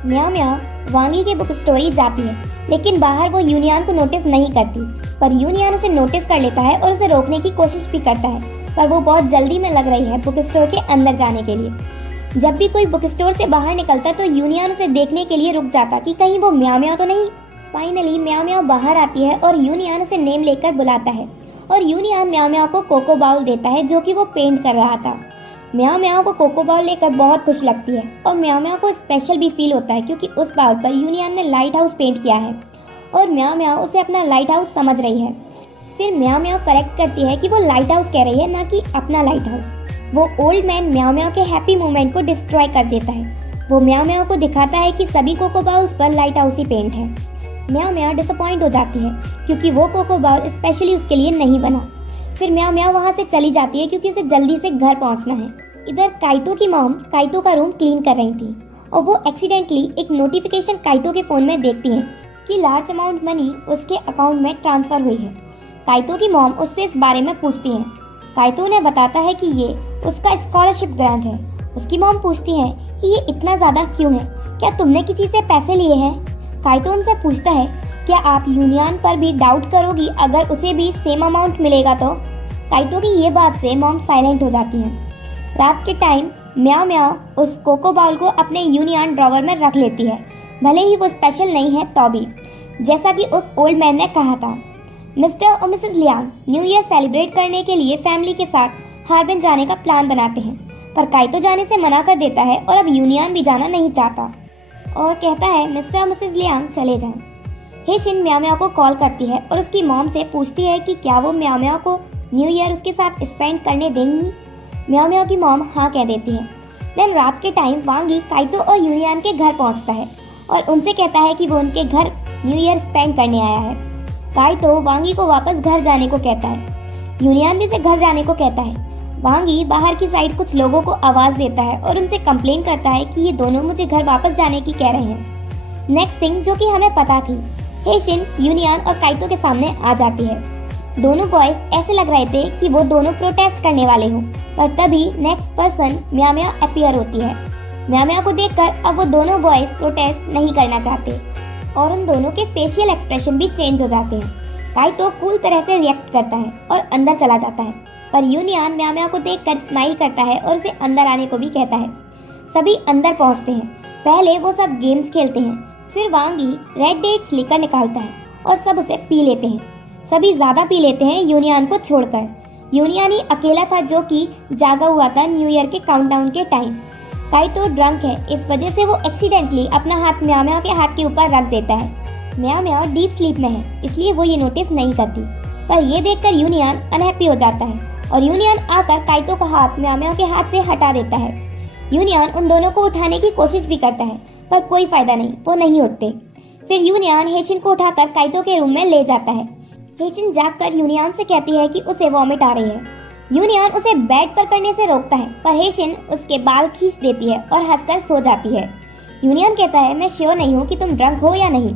म्याओ म्याओ वांगी के बुक स्टोर ही जाती है लेकिन बाहर वो यूनियन को नोटिस नहीं करती, पर यूनियन उसे नोटिस कर लेता है और उसे रोकने की कोशिश भी करता है, पर वो बहुत जल्दी में लग रही है बुक स्टोर के अंदर जाने के लिए। जब भी कोई बुक स्टोर से बाहर निकलता तो यूनियन उसे देखने के लिए रुक जाता कि कहीं वो म्याओ म्याओ तो नहीं। फाइनली म्याओ म्याओ बाहर आती है और यूनियन उसे नेम लेकर बुलाता है और यूनियन म्याओ म्याओ को कोको बाउल देता है जो कि वो पेंट कर रहा था। म्याओ म्याओ को कोको बाउल लेकर बहुत खुश लगती है और म्याओ म्याओ को स्पेशल भी फील होता है क्योंकि उस बाउल पर यूनियन ने लाइट हाउस पेंट किया है और म्याओ म्याओ उसे अपना लाइट हाउस समझ रही है। फिर म्याओ म्याओ करेक्ट करती है कि वो लाइट हाउस कह रही है, ना कि अपना लाइट हाउस। वो ओल्ड मैन म्याओ म्याओ के हैप्पी मोमेंट को डिस्ट्रॉय कर देता है। वो म्याओ म्याओ को दिखाता है कि सभी कोको बाउल्स पर लाइट हाउस ही पेंट है। म्याओ म्याओ डिसअपॉइंट हो जाती है क्योंकि वो कोको बाउल स्पेशली उसके लिए नहीं बना। फिर म्याओ म्याओ वहाँ से चली जाती है क्योंकि उसे जल्दी से घर पहुँचना है। इधर काइतो की मॉम काइतो का रूम क्लीन कर रही थी और वो एक्सीडेंटली एक नोटिफिकेशन काइतो के फोन में देखती हैं कि लार्ज अमाउंट मनी उसके अकाउंट में ट्रांसफर हुई है। काइतो की मॉम उससे इस बारे में पूछती हैं। काइतो उन्हें बताता है कि ये उसका स्कॉलरशिप ग्रांट है। उसकी मॉम पूछती है कि ये इतना ज़्यादा क्यों है, क्या तुमने किसी से पैसे लिए हैं? काइतो उनसे पूछता है, क्या आप यूनियन पर भी डाउट करोगी अगर उसे भी सेम अमाउंट मिलेगा तो? काइतो की ये बात से मॉम साइलेंट हो जाती हैं। रात के टाइम म्याओ म्याओ उस कोको बाउल को अपने यूनियन ड्रॉवर में रख लेती है, भले ही वो स्पेशल नहीं है तो भी, जैसा कि उस ओल्ड मैन ने कहा था। मिस्टर और Mrs Liang new year celebrate करने के लिए फैमिली के साथ हार्बिन जाने का प्लान बनाते हैं, पर काइतो जाने से मना कर देता है और अब यूनियन भी जाना नहीं चाहता और कहता है मिस्टर और मिसेस लियांग चले जाएं। हेशिन म्याओ म्याओ को कॉल करती है और उसकी मॉम से पूछती है कि क्या वो म्याओ म्याओ को न्यू ईयर उसके साथ स्पेंड करने देंगी। म्याओ म्याओ की मॉम हाँ कह देती है। देन रात के टाइम वांगी काइतो और यूनियन के घर पहुंचता है और उनसे कहता है कि वो उनके घर न्यू ईयर स्पेंड करने आया है। काइतो वांगी को वापस घर जाने को कहता है। यूनियन भी उसे घर जाने को कहता है। वांगी बाहर की साइड कुछ लोगों को आवाज़ देता है और उनसे कंप्लेन करता है कि ये दोनों मुझे घर वापस जाने की कह रहे हैं। नेक्स्ट थिंग जो कि हमें पता थी, हेशिन यूनियन और काइतो के सामने आ जाती है। दोनों बॉयज ऐसे लग रहे थे कि वो दोनों प्रोटेस्ट करने वाले हों, पर तभी नेक्स्ट पर्सन म्याओ म्याओ अपीयर होती है। म्याओ म्याओ को देखकर अब वो दोनों बॉयज प्रोटेस्ट नहीं करना चाहते और उन दोनों के फेशियल एक्सप्रेशन भी चेंज हो जाते हैं। काइतो कूल तरह से रिएक्ट करता है और अंदर चला जाता है, पर यूनियन म्याओ म्याओ को देखकर स्माइल करता है और उसे अंदर आने को भी कहता है। सभी अंदर पहुंचते हैं। पहले वो सब गेम्स खेलते हैं, फिर वांगी रेड डेट्स लेकर निकालता है और सब उसे पी लेते हैं। सभी ज़्यादा पी लेते हैं यूनियन को छोड़कर। यूनियन ही अकेला था जो कि जागा हुआ था न्यू ईयर के काउंटडाउन के टाइम। काइतो ड्रंक है, इस वजह से वो एक्सीडेंटली अपना हाथ म्याओ म्याओ के हाथ के ऊपर रख देता है। म्याओ म्याओ डीप स्लीप में है, इसलिए वो ये नोटिस नहीं करती, पर ये देखकर यूनियन अनहैप्पी हो जाता है और यूनियन आकर काइतो का हाथ म्याओ म्याओ के हाथ से हटा देता है। यूनियन उन दोनों को उठाने की कोशिश भी करता है, पर कोई फायदा नहीं, वो नहीं उठते। फिर यूनियन हेशिन को उठाकर काइतो के रूम में ले जाता है। हेशिन जागकर यूनियन से कहती है कि उसे वॉमिट आ रही है। यूनियन उसे बेड पर करने से रोकता है, पर हेशिन उसके बाल खींच देती है और हंसकर सो जाती है। यूनियन कहता है, मैं श्योर नहीं हूँ कि तुम ड्रंक हो या नहीं।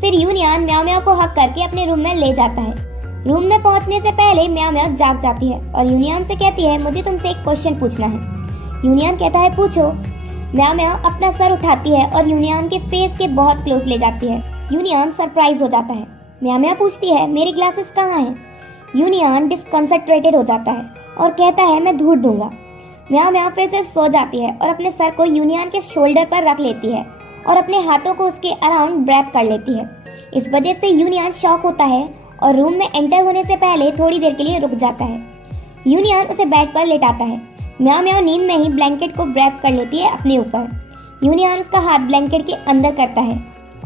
फिर यूनियन म्याओ म्याओ को हक करके अपने रूम में ले जाता है। रूम में पहुंचने से पहले म्याओ म्याओ जाग जाती है और यूनियन से कहती है, मुझे तुमसे एक क्वेश्चन पूछना है। यूनियन कहता है, पूछो। म्याओ म्याओ अपना सर उठाती है और यूनियन के फेस के बहुत क्लोज ले जाती है। यूनियन सरप्राइज हो जाता है। म्याओ म्याओ पूछती है, मेरी ग्लासेस कहाँ हैं? यूनियन डिसकंसंट्रेटेड हो जाता है और कहता है, मैं ढूंढ दूंगा। म्याओ म्याओ फिर से सो जाती है और अपने सर को यूनियन के शोल्डर पर रख लेती है और अपने हाथों को उसके अराउंड रैप कर लेती है। इस वजह से यूनियन शॉक होता है और रूम में एंटर होने से पहले थोड़ी देर के लिए रुक जाता है। यूनियन उसे बेड पर लेटाता है। म्याओ म्याओ नींद में ही ब्लैंकेट को रैप कर लेती है अपने ऊपर। यूनियन उसका हाथ ब्लैंकेट के अंदर करता है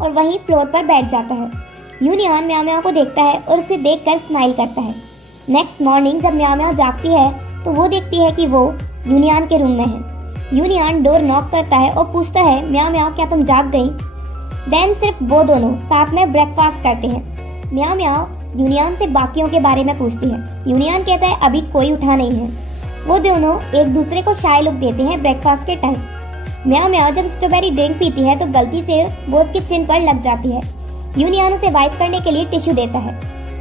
और वहीं फ्लोर पर बैठ जाता है। यूनियन म्याओ म्याओ को देखता है और उसे देखकर स्माइल करता है। नेक्स्ट मॉर्निंग जब म्याओ म्याओ जागती है तो वो देखती है कि वो यूनियन के रूम में है। यूनियन डोर नॉक करता है और पूछता है, म्याओ म्याओ क्या तुम जाग गई? देन सिर्फ वो दोनों साथ में ब्रेकफास्ट करते हैं। म्याओ म्याओ यूनियन से बाकियों के बारे में पूछती है। यूनियन कहता है, अभी कोई उठा नहीं है। वो दोनों एक दूसरे को शाय लुक देते हैं ब्रेकफास्ट के टाइम। म्याओ म्याओ जब स्ट्रॉबेरी ड्रिंक पीती है तो गलती से वो उसके चिन पर लग जाती है। यूनियन उसे वाइप करने के लिए टिश्यू देता है।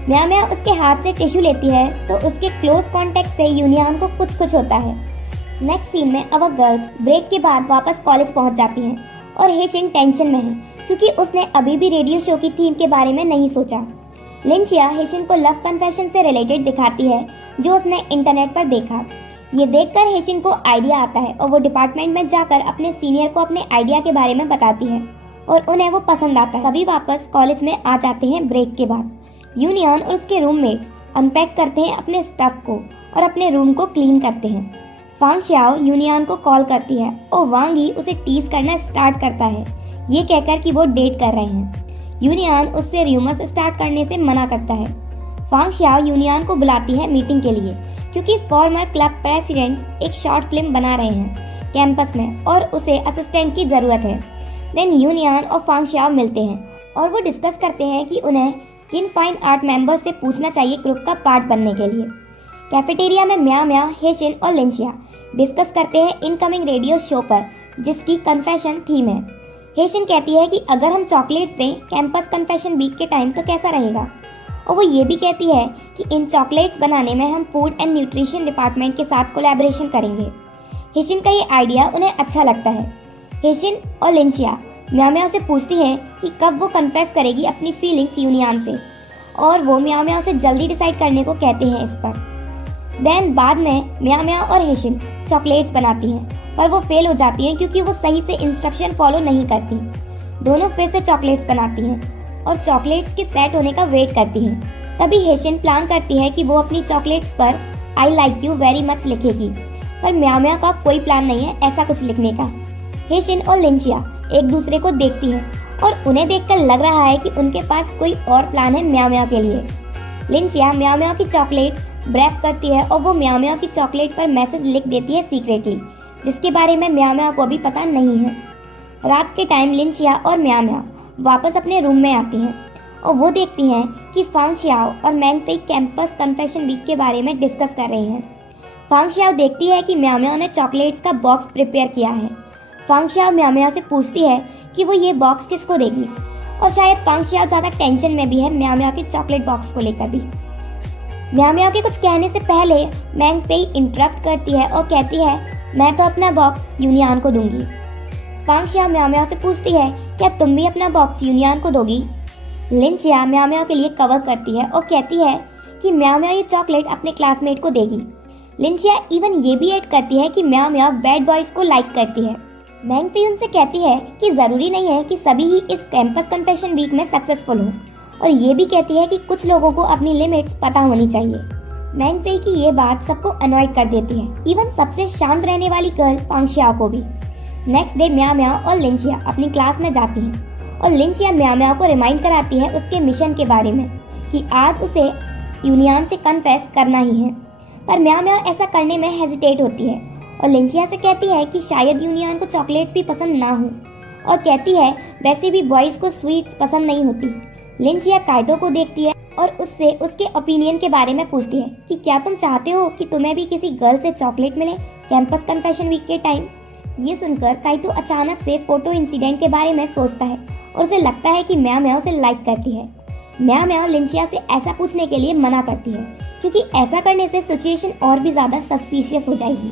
म्याओ म्याओ उसके हाथ से टिश्यू लेती है तो उसके क्लोज कांटेक्ट से यूनियन को कुछ होता है। नेक्स्ट सीन में अवर गर्ल्स ब्रेक के बाद वापस कॉलेज पहुंच जाती हैं और हेशिन टेंशन में है क्योंकि उसने अभी भी रेडियो शो की थीम के बारे में नहीं सोचा। लिंचिया हेशिन को लव कन्फेशन से रिलेटेड दिखाती है जो उसने इंटरनेट पर देखा। ये देखकर हेशिन को आइडिया आता है और वो डिपार्टमेंट में जाकर अपने सीनियर को अपने आइडिया के बारे में बताती है और उन्हें वो पसंद आता है। सभी वापस कॉलेज में आ जाते हैं ब्रेक के बाद। यूनियन और उसके रूममेट्स अनपैक करते हैं अपने स्टफ को और अपने रूम को क्लीन करते हैं। फांग शाओ यूनियन को कॉल करती है और वांग ही उसे टीज करना स्टार्ट करता है, ये कहकर कि वो डेट कर रहे हैं। यूनियन उससे रूमर्स स्टार्ट करने से मना करता है। फांग शाओ यूनियन को बुलाती है मीटिंग के लिए क्योंकि फॉर्मर क्लब प्रेसिडेंट एक शॉर्ट फिल्म बना रहे हैं कैंपस में और उसे असिस्टेंट की जरूरत है। देन यूनियन और फांग शाओ मिलते हैं और वो डिस्कस करते हैं कि उन्हें किन फाइन आर्ट मेंबर्स से पूछना चाहिए ग्रुप का पार्ट बनने के लिए। कैफेटेरिया में म्याओ म्याओ, हेशिन और लिंचिया डिस्कस करते हैं इनकमिंग रेडियो शो पर जिसकी कन्फेशन थीम है। हेशिन कहती है कि अगर हम चॉकलेट्स दें कैंपस कन्फेशन वीक के टाइम तो कैसा रहेगा, और वो ये भी कहती है कि इन चॉकलेट्स बनाने में हम फूड एंड न्यूट्रिशन डिपार्टमेंट के साथ कोलैबोरेशन करेंगे। हेशिन का ये आइडिया उन्हें अच्छा लगता है। हेशिन और लिंचिया म्याओ म्याओ से पूछती हैं कि कब वो कन्फेस करेगी अपनी फीलिंग्स यूनियन से, और वो म्याओ म्याओ से जल्दी डिसाइड करने को कहते हैं इस पर। देन बाद में म्याओ म्याओ और हेशिन चॉकलेट्स बनाती हैं पर वो फेल हो जाती हैं क्योंकि वो सही से इंस्ट्रक्शन फॉलो नहीं करती। दोनों फिर से चॉकलेट्स बनाती हैं और चॉकलेट्स के सेट होने का वेट करती हैं। तभी हेशिन प्लान करती है कि वो अपनी चॉकलेट्स पर I like you very much लिखेगी, पर म्याओ म्याओ का कोई प्लान नहीं है ऐसा कुछ लिखने का। हेशिन और लिंचिया एक दूसरे को देखती हैं और उन्हें देखकर लग रहा है कि उनके पास कोई और प्लान है म्याओ म्याओ के लिए। लिंचिया म्याओ म्याओ की चॉकलेट्स ब्रैप करती है और वो म्याओ म्याओ की चॉकलेट पर मैसेज लिख देती है सीक्रेटली, जिसके बारे में म्याओ म्याओ को अभी पता नहीं है। रात के टाइम लिंचिया और म्याओ म्याओ वापस अपने रूम में आती हैं और वो देखती हैं कि फांग शाओ और मैंग फेई कैंपस कन्फेशन वीक के बारे में डिस्कस कर रहे हैं। फांग शाओ देखती है कि म्याओ म्याओ ने चॉकलेट्स का बॉक्स प्रिपेयर किया है। फांग शाओ म्याओ म्याओ से पूछती है कि वो ये बॉक्स किसको देगी, और शायद फांग शाओ ज़्यादा टेंशन में भी है म्याओ म्याओ के चॉकलेट बॉक्स को लेकर भी। म्याओ म्याओ के कुछ कहने से पहले मैंग फेई इंटरप्ट करती है और कहती है मैं तो अपना बॉक्स यूनियन को दूंगी। फांग शाओ म्याओ म्याओ से पूछती है क्या तुम भी अपना बॉक्स यूनियन को दोगी। लिंचिया म्याओ म्याओ के लिए कवर करती है और कहती है कि म्याओ म्याओ ये चॉकलेट अपने क्लासमेट को देगी। लिंचिया इवन ये भी ऐड करती है कि म्याओ म्याओ बैड बॉयज को लाइक करती है। मैंग फेई उनसे कहती है कि जरूरी नहीं है कि सभी ही इस कैंपस कन्फेशन वीक में सक्सेसफुल हो, और ये भी कहती है कि कुछ लोगों को अपनी लिमिट्स पता होनी चाहिए। मैंग फेई की ये बात सबको अनॉयड कर देती है, इवन सबसे शांत रहने वाली गर्ल फांग शाओ को भी। नेक्स्ट डे म्याओ म्याओ और लिंचिया अपनी क्लास में जाती हैं और लिंचिया म्याओ म्याओ को रिमाइंड कराती है उसके मिशन के बारे में कि आज उसे यूनियन से कन्फेस करना ही है, पर म्याओ म्याओ ऐसा करने में हेजिटेट होती है और लिंचिया से कहती है कि शायद यूनियन को चॉकलेट्स भी पसंद ना हो, और कहती है वैसे भी बॉयज को स्वीट्स पसंद नहीं होती। लिंचिया काइतो को देखती है और उससे उसके ओपिनियन के बारे में पूछती है कि क्या तुम चाहते हो कि तुम्हें भी किसी गर्ल से चॉकलेट मिले कैंपस कन्फेशन वीक के टाइम। ये सुनकर काइतो अचानक से फोटो इंसिडेंट के बारे में सोचता है और उसे लगता है कि म्याओ म्याओ से लाइक करती है। म्याओ म्याओ लिंचिया से ऐसा पूछने के लिए मना करती है क्योंकि ऐसा करने से सिचुएशन और भी ज्यादा सस्पिशियस हो जाएगी।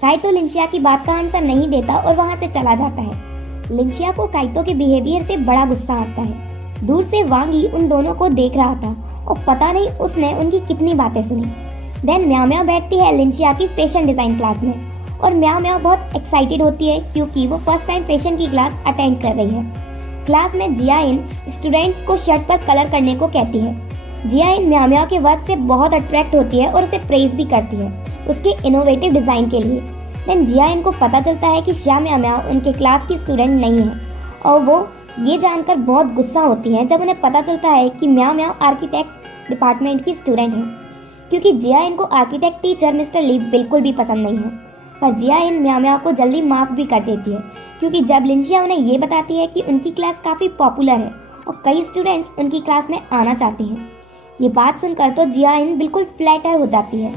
काइतो लिंचिया की बात का आंसर नहीं देता और वहां से चला जाता है। लिंचिया को काइतो के बिहेवियर से बड़ा गुस्सा आता है। दूर से वांग ही उन दोनों को देख रहा था और पता नहीं उसने उनकी कितनी बातें सुनी। देन म्याओ म्याओ बैठती है लिंचिया की फैशन डिजाइन क्लास में और म्याओ म्याओ बहुत एक्साइटेड होती है क्योंकि वो फर्स्ट टाइम फैशन की क्लास अटेंड कर रही है। क्लास में जियाइन स्टूडेंट्स को शर्ट पर कलर करने को कहती है। जियाइन म्याओ म्याओ के वर्क से बहुत अट्रैक्ट होती है और उसे प्रेज भी करती है उसके इनोवेटिव डिजाइन के लिए। देन जियाइन को पता चलता है कि श्या म्याओ म्याओ उनके क्लास की स्टूडेंट नहीं है और वो ये जानकर बहुत गुस्सा होती हैं जब उन्हें पता चलता है कि म्याओ म्याओ आर्किटेक्ट डिपार्टमेंट की स्टूडेंट है, क्योंकि जियाइन को आर्किटेक्ट टीचर मिस्टर ली बिल्कुल भी पसंद नहीं है। पर जियाइन म्याओ म्याओ को जल्दी माफ भी कर देती है क्योंकि जब लिंचिया उन्हें ये बताती है कि उनकी क्लास काफ़ी पॉपुलर है और कई स्टूडेंट्स उनकी क्लास में आना चाहते हैं। ये बात सुनकर तो जियाइन बिल्कुल फ्लैटर हो जाती है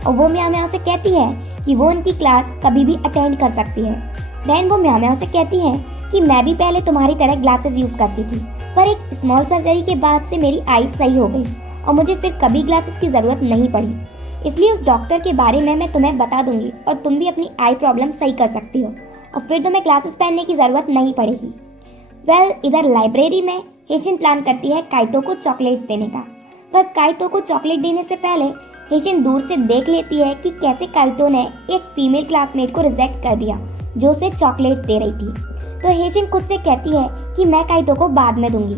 और वो म्याओ म्याओ से कहती है कि वो उनकी क्लास कभी भी अटेंड कर सकती है। देन वो म्याओ म्याओ से कहती है कि मैं भी पहले तुम्हारी तरह ग्लासेस यूज करती थी, पर एक स्मॉल सर्जरी के बाद से मेरी आईज सही हो गई और मुझे फिर कभी ग्लासेस की जरूरत नहीं पड़ी। इसलिए उस डॉक्टर के बारे में मैं तुम्हें बता दूंगी और तुम भी अपनी आई प्रॉब्लम सही कर सकती हो और फिर तुम्हें ग्लासेस पहनने की जरूरत नहीं पड़ेगी। इधर लाइब्रेरी में हेजिन प्लान करती है काइतो को चॉकलेट्स देने का। पर काइतो को चॉकलेट देने से पहले हेजिन दूर से देख लेती है कि कैसे काइतो ने एक फीमेल क्लासमेट को रिजेक्ट कर दिया जो उसे चॉकलेट दे रही थी। तो हेजिन खुद से कहती है कि मैं काइतो को बाद में दूंगी।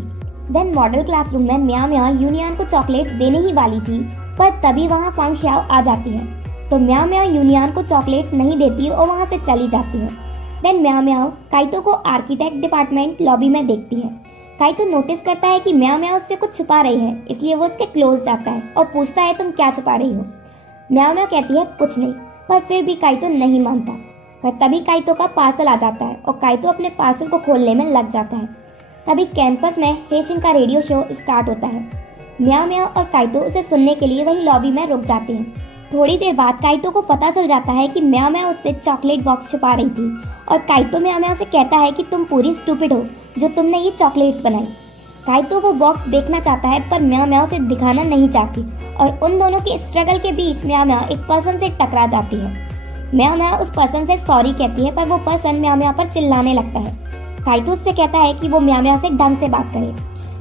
देन मॉडल क्लासरूम में म्याओ म्याओ यूनियन को चॉकलेट देने ही वाली थी, पर तभी वहाँ फांग शाओ आ जाती है। तो म्याओ म्याओ यूनियन को चॉकलेट्स नहीं देती और वहाँ से चली जाती है। देन म्याओ म्याओ काइतो को आर्किटेक्ट डिपार्टमेंट लॉबी में देखती है। काइतो नोटिस करता है कि म्याओ म्याओ उससे कुछ छुपा रही है, इसलिए वो उसके क्लोज जाता है और पूछता है तुम क्या छुपा रही हो। म्याओ म्याओ कहती है कुछ नहीं, पर फिर भी काइतो नहीं मानता। पर तभी काइतो का पार्सल आ जाता है और काइतो अपने पार्सल को खोलने में लग जाता है। तभी कैंपस में हेजिन का रेडियो शो स्टार्ट होता है। म्याओ म्याओ और काइतो उसे सुनने के लिए वही लॉबी में रुक जाते हैं। थोड़ी देर बाद काइतो को पता चल जाता है कि म्याओ म्याओ उससे चॉकलेट बॉक्स छुपा रही थी और काइतो म्याओ म्याओ से कहता है कि तुम पूरी स्टूपिड हो जो तुमने ये चॉकलेट्स बनाई। काइतो वो बॉक्स देखना चाहता है पर म्याओ म्याओ से दिखाना नहीं चाहती और उन दोनों के स्ट्रगल के बीच म्याओ म्याओ एक पर्सन से टकरा जाती है। म्याओ म्याओ उस पर्सन से सॉरी कहती है पर वो पर्सन म्याओ म्याओ पर चिल्लाने लगता है। काइतो उससे कहता है कि वो म्याओ म्याओ से ढंग से बात करे।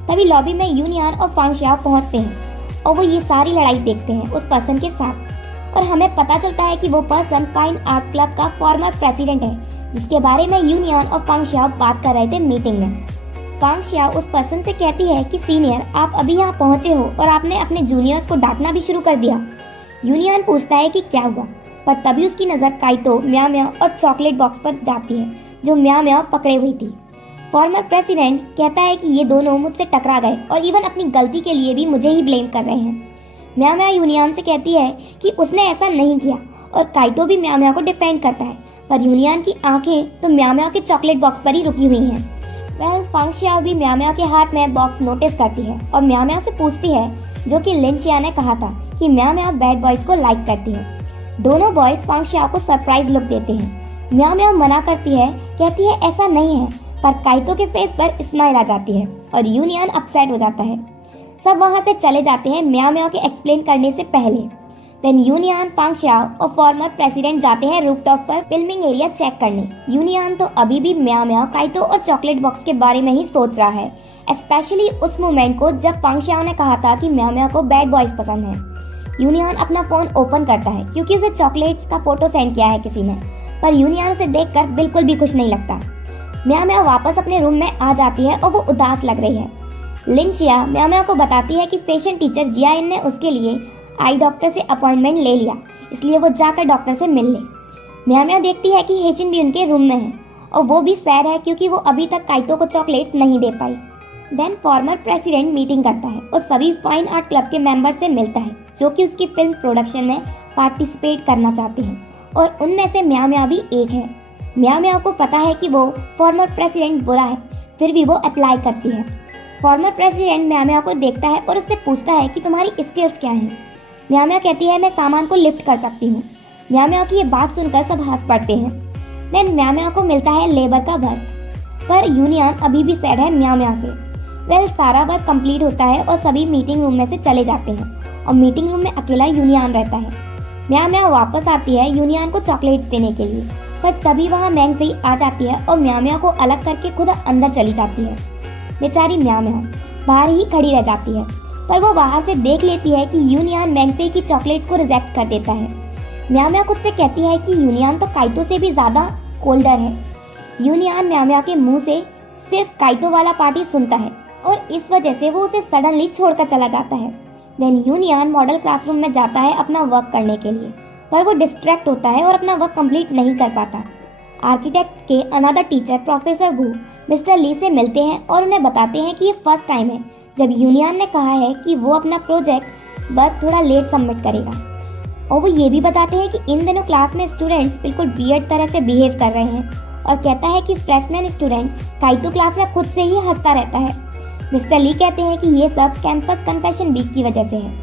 तभी लॉबी में यूनियन और फांग शाओ पहुंचते हैं और वो ये सारी लड़ाई देखते हैं उस पर्सन के साथ। और हमें पता चलता है कि वो पर्सन फाइन आर्ट क्लब का फॉर्मर प्रेसिडेंट है, जिसके बारे में यूनियन और फांग शाओ बात कर रहे थे मीटिंग में। फांग शाओ उस पर्सन से कहती है कि सीनियर, आप अभी यहाँ पहुंचे हो और आपने अपने जूनियर्स को डांटना भी शुरू कर दिया। यूनियन पूछता है कि क्या हुआ, पर तभी उसकी नज़र काइतो, म्याओ म्याओ और चॉकलेट बॉक्स पर जाती है जो म्याओ म्याओ पकड़े हुई थी। फॉर्मर प्रेसिडेंट कहता है कि ये दोनों मुझसे टकरा गए और इवन अपनी गलती के लिए भी मुझे ही ब्लेम कर रहे हैं। म्याओ म्याओ यूनियन से कहती है कि उसने ऐसा नहीं किया और काइतो भी म्याओ म्याओ को डिफेंड करता है, पर यूनियन की आंखें तो म्याओ म्याओ के चॉकलेट बॉक्स पर ही रुकी हुई हैं। फांग शाओ भी म्याओ म्याओ के हाथ में बॉक्स नोटिस करती है और म्याओ म्याओ से पूछती है जो कि लिन शिया ने कहा था कि म्याओ म्याओ बैड बॉयज को लाइक करती है। दोनों बॉयज फांग शाओ को सरप्राइज लुक देते हैं। म्याओ म्याओ मना करती है, कहती है ऐसा नहीं है, पर काइतो के फेस पर स्माइल आ जाती है और यूनियन अपसेट हो जाता है। सब वहां से चले जाते हैं म्याओ म्याओ के एक्सप्लेन करने से पहले। देन यूनियन, फांग शाओ और फॉर्मर प्रेसिडेंट जाते हैं रूफटॉप पर फिल्मिंग एरिया चेक करने। यूनियन तो अभी भी म्याओ म्याओ, काइतो और चॉकलेट बॉक्स के बारे में ही सोच रहा है, स्पेशली उस मोमेंट को जब फांग शाओ ने कहा था कि म्याओ म्याओ को बैड बॉयज पसंद है। यूनियन अपना फोन ओपन करता है क्योंकि उसे चॉकलेट्स का फोटो सेंड किया है किसी ने, पर यूनियन उसे देखकर बिल्कुल भी खुश नहीं लगता। म्याओ म्याओ वापस अपने रूम में आ जाती है और वो उदास लग रही है। लिन शिया म्याओ म्याओ को बताती है कि फैशन टीचर जियाइन ने उसके लिए आई डॉक्टर से अपॉइंटमेंट ले लिया, इसलिए वो जाकर डॉक्टर से मिल ले। म्याओ म्याओ देखती है कि हेजिन भी उनके रूम में है और वो भी सैड है क्योंकि वो अभी तक काइतो को चॉकलेट्स नहीं दे पाई। देन फॉर्मर प्रेसिडेंट मीटिंग करता है और सभी फाइन आर्ट क्लब के मेंबर से मिलता है जो कि उसकी फिल्म प्रोडक्शन में पार्टिसिपेट करना चाहते हैं और उनमें से म्याओ म्याओ भी एक है। म्याओ म्याओ को पता है कि वो फॉर्मर प्रेसिडेंट बुरा है, फिर भी वो अप्लाई करती है। फॉर्मर प्रेसिडेंट म्याओ म्याओ को देखता है और उससे पूछता है कि तुम्हारी स्किल्स क्या हैं। म्याओ म्याओ कहती है मैं सामान को लिफ्ट कर सकती हूँ। म्याओ म्याओ की ये बात सुनकर सब हंस पड़ते हैं। देन म्याओ म्याओ को मिलता है लेबर का वर्क, पर यूनियन अभी भी सैड है म्याओ म्याओ से। सारा वर्क कंप्लीट होता है और सभी मीटिंग रूम में से चले जाते हैं और मीटिंग रूम में अकेला यूनियन रहता है। म्याओ म्याओ वापस आती है यूनियन को चॉकलेट्स देने के लिए, पर तभी वहाँ मैंग फेई आ जाती है और म्याओ म्याओ को अलग करके खुद अंदर चली जाती है। बेचारी म्याओ म्याओ बाहर ही खड़ी रह जाती है, पर वो बाहर से देख लेती है कि यूनियन मैंग फेई की चॉकलेट्स को रिजेक्ट कर देता है। म्याओ म्याओ खुद से कहती है कि यूनियन तो काइतो से भी ज्यादा कोल्डर है। यूनियन म्याओ म्याओ के मुंह से सिर्फ काइतो वाला पार्ट ही सुनता है और इस वजह से वो उसे सडनली छोड़कर चला जाता है। देन यूनियन मॉडल क्लासरूम में जाता है अपना वर्क करने के लिए, पर वो डिस्ट्रैक्ट होता है और अपना वर्क कंप्लीट नहीं कर पाता। आर्किटेक्ट के अनदर टीचर प्रोफेसर वू मिस्टर ली से मिलते हैं और उन्हें बताते हैं कि ये फर्स्ट टाइम है जब यूनियन ने कहा है कि वो अपना प्रोजेक्ट वर्क थोड़ा लेट सबमिट करेगा। और वो ये भी बताते हैं कि इन दिनों क्लास में स्टूडेंट्स बिल्कुल वियर्ड तरह से बिहेव कर रहे हैं और कहता है कि फ्रेशमैन स्टूडेंट काइतो क्लास में खुद से ही हंसता रहता है। मिस्टर ली कहते हैं कि ये सब कैंपस कन्फेशन वीक की वजह से है।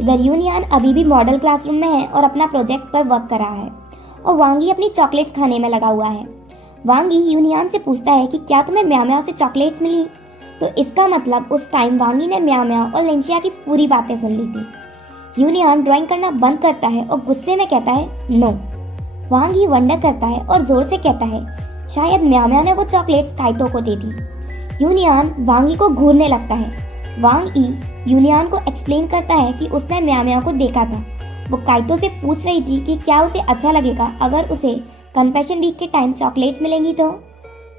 इधर यूनियन अभी भी मॉडल क्लासरूम में है और अपना प्रोजेक्ट पर वर्क कर रहा है और वांगी अपनी चॉकलेट्स खाने में लगा हुआ है। वांगी यूनियन से पूछता है कि क्या तुम्हें म्याओ म्याओ से चॉकलेट्स मिली, तो इसका मतलब उस टाइम वांगी ने म्याओ म्याओ और लिंशिया की पूरी बातें सुन ली थी। यूनियन ड्राइंग करना बंद करता है और गुस्से में कहता है नो। वांगी वंडर करता है और जोर से कहता है शायद म्याओ म्याओ ने वो चॉकलेट्स काइतो को दे दी। यूनियन वांगी को घूरने लगता है। वांग ई यूनियन को एक्सप्लेन करता है कि उसने म्याओ म्याओ को देखा था। वो काइतो से पूछ रही थी कि क्या उसे अच्छा लगेगा अगर उसे कन्फेशन वीक के टाइम चॉकलेट्स मिलेंगी तो।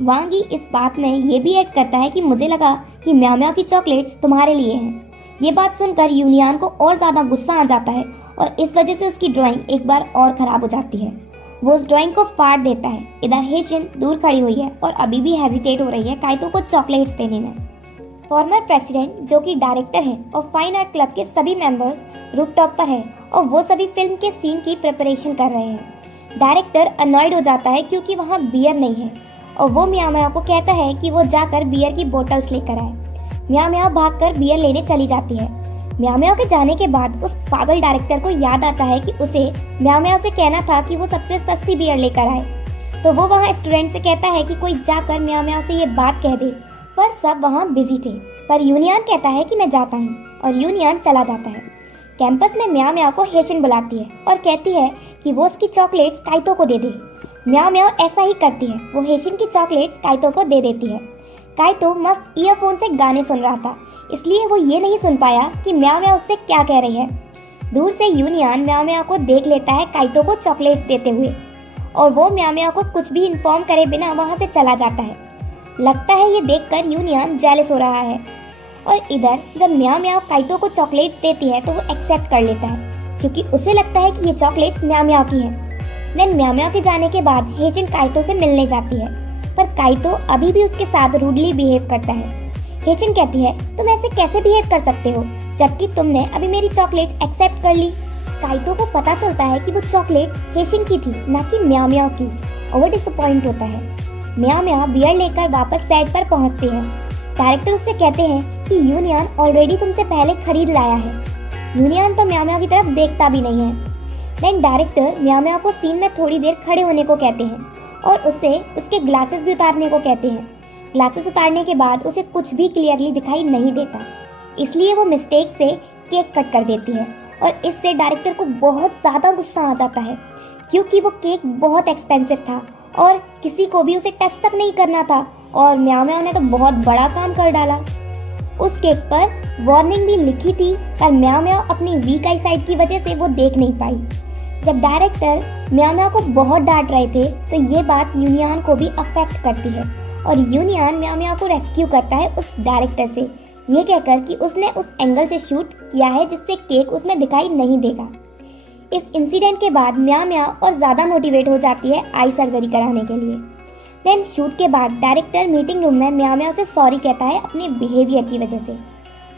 वांग ई इस बात में ये भी ऐड करता है कि मुझे लगा कि म्याओ म्याओ की चॉकलेट्स तुम्हारे लिए हैं। ये बात सुनकर यूनियन को और ज़्यादा गुस्सा आ जाता है और इस वजह से उसकी ड्राइंग एक बार और ख़राब हो जाती है। वो उस ड्राइंग को फाड़ देता है। इधर हेशिन दूर खड़ी हुई है और अभी भी हेजिटेट हो रही है काइतो को चॉकलेट्स देने में। फॉर्मर प्रेसिडेंट जो कि डायरेक्टर है और फाइन आर्ट क्लब के सभी मेंबर्स रूफटॉप पर हैं और वो सभी फिल्म के सीन की प्रिपरेशन कर रहे हैं। डायरेक्टर अनॉयड हो जाता है क्योंकि वहाँ बियर नहीं है और वो म्याओ म्याओ को कहता है कि वो जाकर बियर की बोतल्स लेकर आए। म्याओ म्याओ भागकर बियर लेने चली जाती है। म्याओ म्याओ के जाने के बाद उस पागल डायरेक्टर को याद आता है कि उसे म्याओ म्याओ से कहना था कि वो सबसे सस्ती बियर लेकर आए। तो वो वहाँ स्टूडेंट से कहता है कि कोई जाकर म्याओ म्याओ से ये बात कह दे, पर सब वहाँ बिजी थे। पर यूनियन कहता है कि मैं जाता हूँ और यूनियन चला जाता है। कैंपस में म्याओ म्याओ को हेशिन बुलाती है और कहती है कि वो उसकी चॉकलेट्स काइतो को दे दे। म्याओ म्याओ ऐसा ही करती है। वो हेशिन की चॉकलेट्स काइतो को दे देती है। काइतो मस्त ईयरफोन से गाने सुन रहा था, इसलिए वो ये नहीं सुन पाया कि म्याओ म्याओ उससे क्या कह रही है। दूर से यूनियन म्याओ म्याओ को देख लेता है काइतो को चॉकलेट्स देते हुए और वो म्याओ म्याओ को कुछ भी इन्फॉर्म करे बिना वहाँ से चला जाता है। लगता है ये देखकर यूनियन जेलस हो रहा है और इधर जब म्याओ म्याओ काइतो को चॉकलेट्स देती है तो वो एक्सेप्ट कर लेता है क्योंकि उसे लगता है कि ये चॉकलेट्स म्याओ म्याओ की हैं। देन म्याओ म्याओ के जाने के बाद हेजिन काइतो से मिलने जाती है, पर काइतो अभी भी उसके साथ रूडली बिहेव करता है। हेजिन कहती है, तुम ऐसे कैसे बिहेव कर सकते हो जबकि तुमने अभी मेरी चॉकलेट एक्सेप्ट कर ली। काइतो को पता चलता है कि वो चॉकलेट्स हेजिन की थी, ना कि म्याओ म्याओ की, और वो डिसअपॉइंट होता है। म्याओ म्याओ बियर लेकर वापस सेट पर पहुंचते हैं। डायरेक्टर उससे कहते हैं कि यूनियन ऑलरेडी तुमसे पहले खरीद लाया है। यूनियन तो म्याओ म्याओ की तरफ देखता भी नहीं है। देन डायरेक्टर म्याओ म्याओ को सीन में थोड़ी देर खड़े होने को कहते हैं और उससे उसके ग्लासेस भी उतारने को कहते हैं। ग्लासेस उतारने के बाद उसे कुछ भी क्लियरली दिखाई नहीं देता, इसलिए वो मिस्टेक से केक कट कर देती है और इससे डायरेक्टर को बहुत ज़्यादा गुस्सा आ जाता है क्योंकि वो केक बहुत एक्सपेंसिव था और किसी को भी उसे टच तक नहीं करना था और म्याओ म्याओ ने तो बहुत बड़ा काम कर डाला। उस केक पर वार्निंग भी लिखी थी, पर म्याओ म्याओ अपनी वीक आई साइड की वजह से वो देख नहीं पाई। जब डायरेक्टर म्याओ म्याओ को बहुत डांट रहे थे तो ये बात यूनियन को भी अफेक्ट करती है और यूनियन म्याओ म्याओ को रेस्क्यू करता है उस डायरेक्टर से, ये कहकर कि उसने उस एंगल से शूट किया है जिससे केक उसमें दिखाई नहीं देगा। इस इंसिडेंट के बाद म्याओ म्याओ और ज़्यादा मोटिवेट हो जाती है आई सर्जरी कराने के लिए। देन शूट के बाद डायरेक्टर मीटिंग रूम में म्याओ म्याओ से सॉरी कहता है अपने बिहेवियर की वजह से।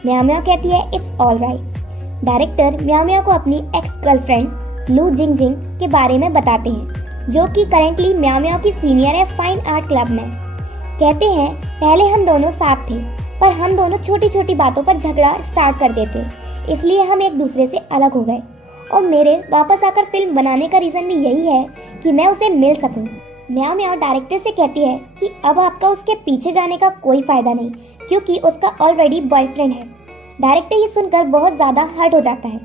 म्याओ म्याओ कहती है इट्स ऑल राइट। डायरेक्टर म्याओ म्याओ को अपनी एक्स गर्लफ्रेंड लू जिंग जिंग के बारे में बताते हैं, जो कि करेंटली म्याओ म्याओ की सीनियर है फाइन आर्ट क्लब में। कहते हैं पहले हम दोनों साथ थे, पर हम दोनों छोटी छोटी बातों पर झगड़ा स्टार्ट कर देते, इसलिए हम एक दूसरे से अलग हो गए और मेरे वापस आकर फिल्म बनाने का रीज़न भी यही है कि मैं उसे मिल सकूं। म्याओ म्याओ डायरेक्टर से कहती है कि अब आपका उसके पीछे जाने का कोई फ़ायदा नहीं क्योंकि उसका ऑलरेडी बॉयफ्रेंड है। डायरेक्टर ये सुनकर बहुत ज़्यादा हर्ट हो जाता है।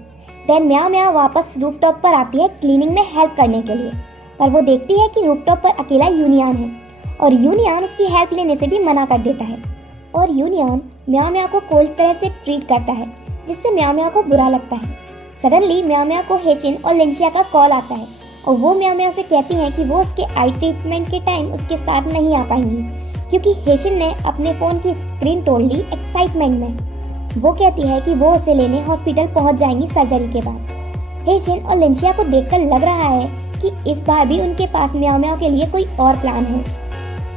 देन म्याओ म्याओ वापस रूफटॉप पर आती है क्लीनिंग में हेल्प करने के लिए, पर वो देखती है कि रूफटॉप पर अकेला यूनियन है और यूनियन उसकी हेल्प लेने से भी मना कर देता है और यूनियन म्याओ म्याओ को कोल्ड तरह से ट्रीट करता है जिससे म्याओ म्याओ को बुरा लगता है। सडनली म्याओ म्याओ को हेशिन और लिंशिया का कॉल आता है और वो म्याओ म्याओ से कहती हैं कि वो उसके आई ट्रीटमेंट के टाइम उसके साथ नहीं आ पाएंगी क्योंकि हेशिन ने अपने फ़ोन की स्क्रीन तोड़ ली एक्साइटमेंट में। वो कहती है कि वो उसे लेने हॉस्पिटल पहुंच जाएंगी सर्जरी के बाद। हेशिन और लिंशिया को देखकर लग रहा है कि इस बार भी उनके पास म्याओ म्याओ के लिए कोई और प्लान है।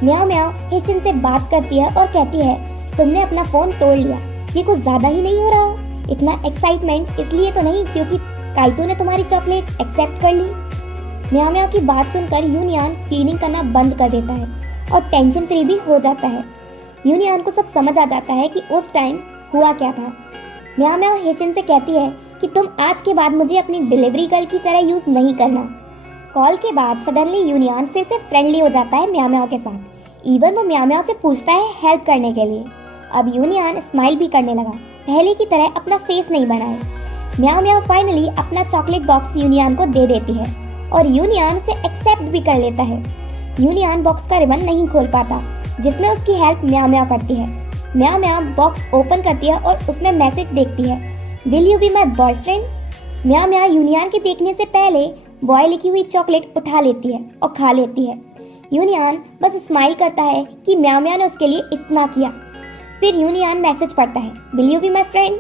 म्याओ म्याओ हेशिन से बात करती है और कहती है तुमने अपना फ़ोन तोड़ लिया, ये कुछ ज़्यादा ही नहीं हो रहा? इतना एक्साइटमेंट इसलिए तो नहीं क्योंकि काइतो ने तुम्हारी चॉकलेट्स एक्सेप्ट कर ली। म्याओ म्याओ की बात सुनकर यूनियन क्लीनिंग करना बंद कर देता है और टेंशन फ्री भी हो जाता है। यूनियन को सब समझ आ जाता है कि उस टाइम हुआ क्या था। म्याओ म्याओ हेशिन से कहती है कि तुम आज के बाद मुझे अपनी डिलीवरी गर्ल की तरह यूज़ नहीं करना। कॉल के बाद सडनली यूनियन फिर से फ्रेंडली हो जाता है म्याओ म्याओ के साथ। इवन वो म्याओ म्याओ से पूछता है हेल्प करने के लिए। अब यूनियन स्माइल भी करने लगा, पहले की तरह अपना फेस नहीं बनाए। म्याओ म्याओ फाइनली अपना चॉकलेट बॉक्स यूनियन को दे देती है और यूनियन से एक्सेप्ट भी कर लेता है। यूनियन बॉक्स का रिबन नहीं खोल पाता, जिसमें उसकी हेल्प म्याओ म्याओ करती है। म्याओ म्याओ बॉक्स ओपन करती है और उसमें मैसेज देखती है, will you be my boyfriend. Meow meow union के देखने से पहले बॉय लिखी हुई चॉकलेट उठा लेती है और खा लेती है। यूनियन बस स्माइल करता है कि म्याओ म्याओ ने उसके लिए इतना किया। फिर यूनियन मैसेज पढ़ता है, will you be my friend.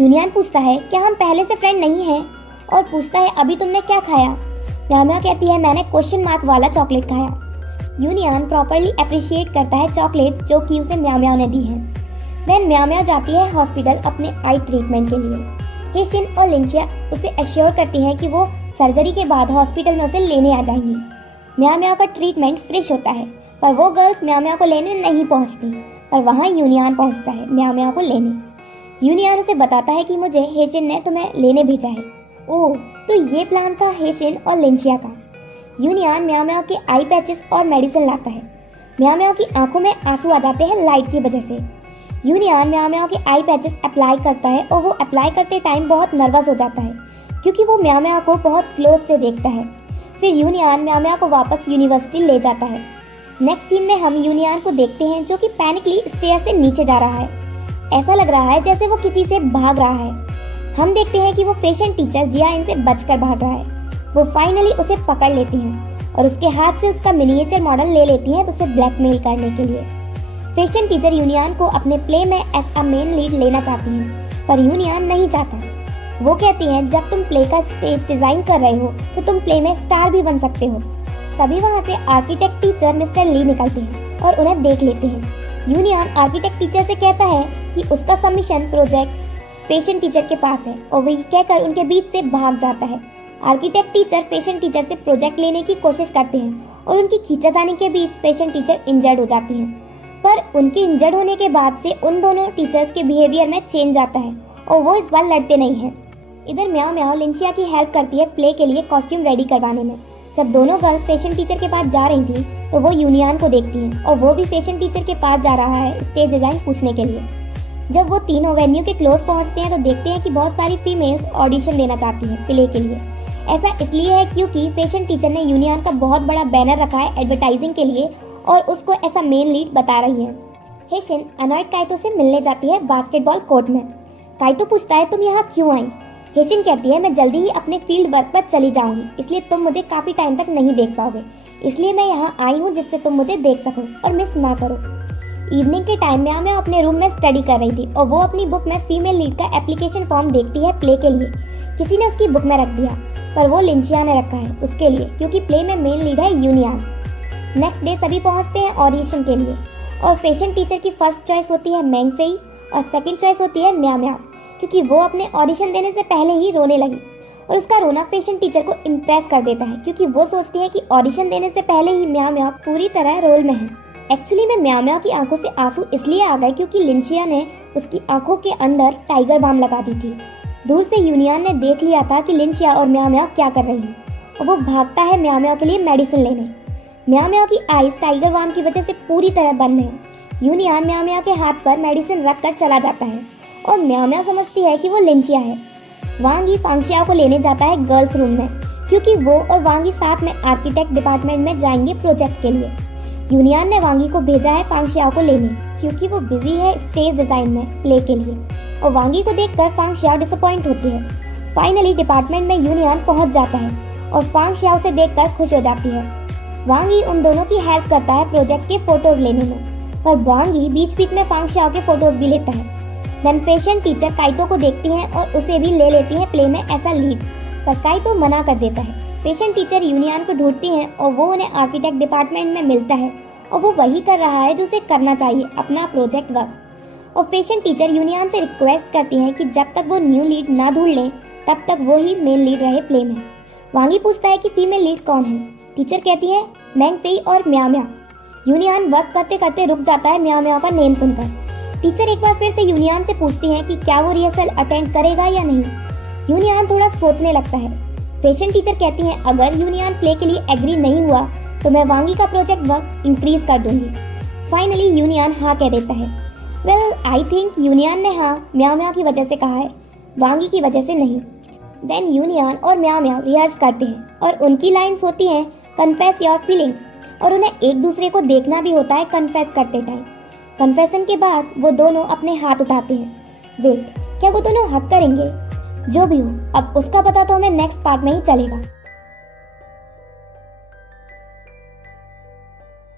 Union पूछता है, क्या हम पहले से फ्रेंड नहीं हैं, और पूछता है, अभी तुमने क्या खाया। म्याओ म्याओ कहती है, मैंने क्वेश्चन मार्क वाला चॉकलेट खाया। यूनियन प्रॉपरली अप्रिशिएट करता है चॉकलेट जो कि उसे म्याओ म्याओ ने दी है। देन म्याओ म्याओ जाती है हॉस्पिटल अपने आई ट्रीटमेंट के लिए। हेशिन और लिंशिया उसे एश्योर करती हैं कि वो सर्जरी के बाद हॉस्पिटल में उसे लेने आ जाएंगी। म्याओ म्याओ का ट्रीटमेंट फ्रेश होता है, पर वो गर्ल्स म्याओ म्याओ को लेने नहीं पहुंचती, पर वहाँ यूनियन पहुंचता है म्याओ म्याओ को लेने। यूनियन उसे बताता है कि मुझे हेशिन ने तुम्हें लेने भेजा है। ओह, तो ये प्लान था हेशिन और लिंशिया का। यूनियन म्याओ म्याओ के आई पैचेस और मेडिसिन लाता है। म्याओ म्याओ की आंखों में आंसू आ जाते हैं लाइट की वजह से। यूनियन म्याओ म्याओ के आई पैचेस अप्लाई करता है और वो अप्लाई करते टाइम बहुत नर्वस हो जाता है क्योंकि वो म्याओ म्याओ को बहुत क्लोज से देखता है। फिर यूनियन म्याओ म्याओ को वापस यूनिवर्सिटी ले जाता है। नेक्स्ट सीन में हम यूनियन को देखते हैं जो कि पैनिकली स्टेयर से नीचे जा रहा है। ऐसा लग रहा है जैसे वो किसी से भाग रहा है। हम देखते हैं कि वो फैशन टीचर जियान से बचकर भाग रहा है। वो फाइनली उसे पकड़ लेती हैं और उसके हाथ से उसका मिनिएचर मॉडल ले लेती हैं उसे ब्लैकमेल करने के लिए। फैशन टीचर यूनियन को अपने प्ले में एज अ मेन लीड लेना चाहती हैं, पर यूनियन नहीं चाहता। वो कहती हैं, जब तुम प्ले का स्टेज डिजाइन कर रहे हो तो तुम प्ले में स्टार भी बन सकते हो। तभी वहाँ से आर्किटेक्ट टीचर मिस्टर ली निकलते हैं और उन्हें देख लेते हैं। यूनियन आर्किटेक्ट टीचर से कहता है कि उसका सबमिशन प्रोजेक्ट फैशन टीचर के पास है और वही कहकर उनके बीच से भाग जाता है। आर्किटेक्ट टीचर फैशन टीचर से प्रोजेक्ट लेने की कोशिश करते हैं और उनकी खींचातानी के बीच फैशन टीचर इंजर्ड हो जाती हैं। पर उनके इंजर्ड होने के बाद से उन दोनों टीचर्स के बिहेवियर में चेंज आता है और वो इस बार लड़ते नहीं हैं। इधर म्याओ म्याओ लिंशिया की हेल्प करती है प्ले के लिए कॉस्ट्यूम रेडी करवाने में। जब दोनों गर्ल्स फैशन टीचर के पास जा रही थी तो वो यूनियन को देखती हैं और वो भी फैशन टीचर के पास जा रहा है स्टेज डिजाइन पूछने के लिए। जब वो तीनों वेन्यू के क्लोज पहुंचते हैं तो देखते हैं कि बहुत सारी फीमेल्स ऑडिशन देना चाहती हैं प्ले के लिए। ऐसा इसलिए है क्योंकि फैशन टीचर ने यूनियन का बहुत बड़ा बैनर रखा है एडवर्टाइजिंग के लिए और उसको ऐसा मेन लीड बता रही है। हेशिन अनॉयड काइतो से मिलने जाती है बास्केटबॉल कोर्ट में। काइतो पूछता है, तुम यहाँ क्यों आई। हेशिन कहती है, मैं जल्दी ही अपने फील्ड वर्क पर चली जाऊंगी, इसलिए तुम मुझे काफी टाइम तक नहीं देख पाओगे, इसलिए मैं यहाँ आई हूँ जिससे तुम मुझे देख सको और मिस ना करो। इवनिंग के टाइम में मैं अपने रूम में स्टडी कर रही थी और वो अपनी बुक में फीमेल लीड का एप्लीकेशन फॉर्म देखती है प्ले के लिए। किसी ने उसकी बुक में रख दिया, पर वो लिंशिया ने रखा है उसके लिए क्योंकि प्ले में मेन लीड है यूनियन। नेक्स्ट डे सभी पहुंचते हैं ऑडिशन के लिए और फैशन टीचर की फर्स्ट चॉइस होती है मैंग फेई और सेकंड चॉइस होती है म्याओ म्याओ, क्योंकि वो अपने ऑडिशन देने से पहले ही रोने लगी और उसका रोना फैशन टीचर को इम्प्रेस कर देता है क्योंकि वो सोचती है कि ऑडिशन देने से पहले ही म्याओ म्याओ पूरी तरह रोल में है। एक्चुअली में म्याओ म्याओ की आंखों से आंसू इसलिए आ गए क्योंकि लिंशिया ने उसकी आंखों के अंदर टाइगर बाम लगा दी थी। दूर से यूनियन ने देख लिया था कि लिंशिया और म्याओ म्याओ क्या कर रही है और वो भागता है म्याओ म्याओ के लिए मेडिसिन लेने। म्याओ म्याओ की आईज टाइगर बाम की वजह से पूरी तरह बंद है। यूनियन म्याओ म्याओ के हाथ पर मेडिसिन रख कर चला जाता है और म्याओ म्याओ समझती है कि वो लिंशिया है। वांगी फांगशियाओ को लेने जाता है गर्ल्स रूम में क्योंकि वो और वांगी साथ में आर्किटेक्ट डिपार्टमेंट में जाएंगे प्रोजेक्ट के लिए। यूनियन ने वांगी को भेजा है फांगशियाओ को लेने क्योंकि वो बिजी है स्टेज डिजाइन में प्ले के लिए और वांगी को देखकर फांगशियाओ डिसअपॉइंट होती है। फाइनली डिपार्टमेंट में यूनियन पहुंच जाता है और फांगशियाओ से देखकर खुश हो जाती है। वांगी उन दोनों की हेल्प करता है प्रोजेक्ट के फोटोज लेने में, पर वांगी बीच बीच में फांगशियाओ के फोटोज भी लेता है। देन फैशन टीचर काइतो को देखती हैं और उसे भी ले लेती हैं प्ले में ऐसा लीड, पर काइतो मना कर देता है। फैशन टीचर यूनियन को ढूंढती हैं और वो उन्हें आर्किटेक्ट डिपार्टमेंट में मिलता है और वो वही कर रहा है जो उसे करना चाहिए, अपना प्रोजेक्ट वर्क। और फैशन टीचर यूनियन से रिक्वेस्ट करती हैं कि जब तक वो न्यू लीड ना ढूंढ लें तब तक वो ही मेन लीड रहे प्ले में। वांगी पूछता है कि फीमेल लीड कौन है। टीचर कहती है मैंग फेई और म्याओ म्याओ। यूनियन वर्क करते करते रुक जाता है म्याओ म्याओ का नेम सुनकर। टीचर एक बार फिर से यूनियन से पूछती हैं कि क्या वो रिहर्सल अटेंड करेगा या नहीं। यूनियन थोड़ा सोचने लगता है। फैशन टीचर कहती हैं अगर यूनियन प्ले के लिए एग्री नहीं हुआ तो मैं वांगी का प्रोजेक्ट वर्क इंक्रीज कर दूंगी। फाइनली यूनियन हाँ कह देता है। वेल आई थिंक यूनियन ने हाँ म्याओ म्याओ की वजह से कहा है, वांगी की वजह से नहीं। देन यूनियन और म्याओ म्याओ रिहर्स करते हैं और उनकी लाइंस होती हैं कन्फेस योर फीलिंग्स। और उन्हें एक दूसरे को देखना भी होता है कन्फेस करते टाइम। कन्फेशन के बाद वो दोनों अपने हाथ उठाते हैं। वेट, क्या वो दोनों हक करेंगे? जो भी हो, अब उसका पता तो हमें नेक्स्ट पार्ट में ही चलेगा।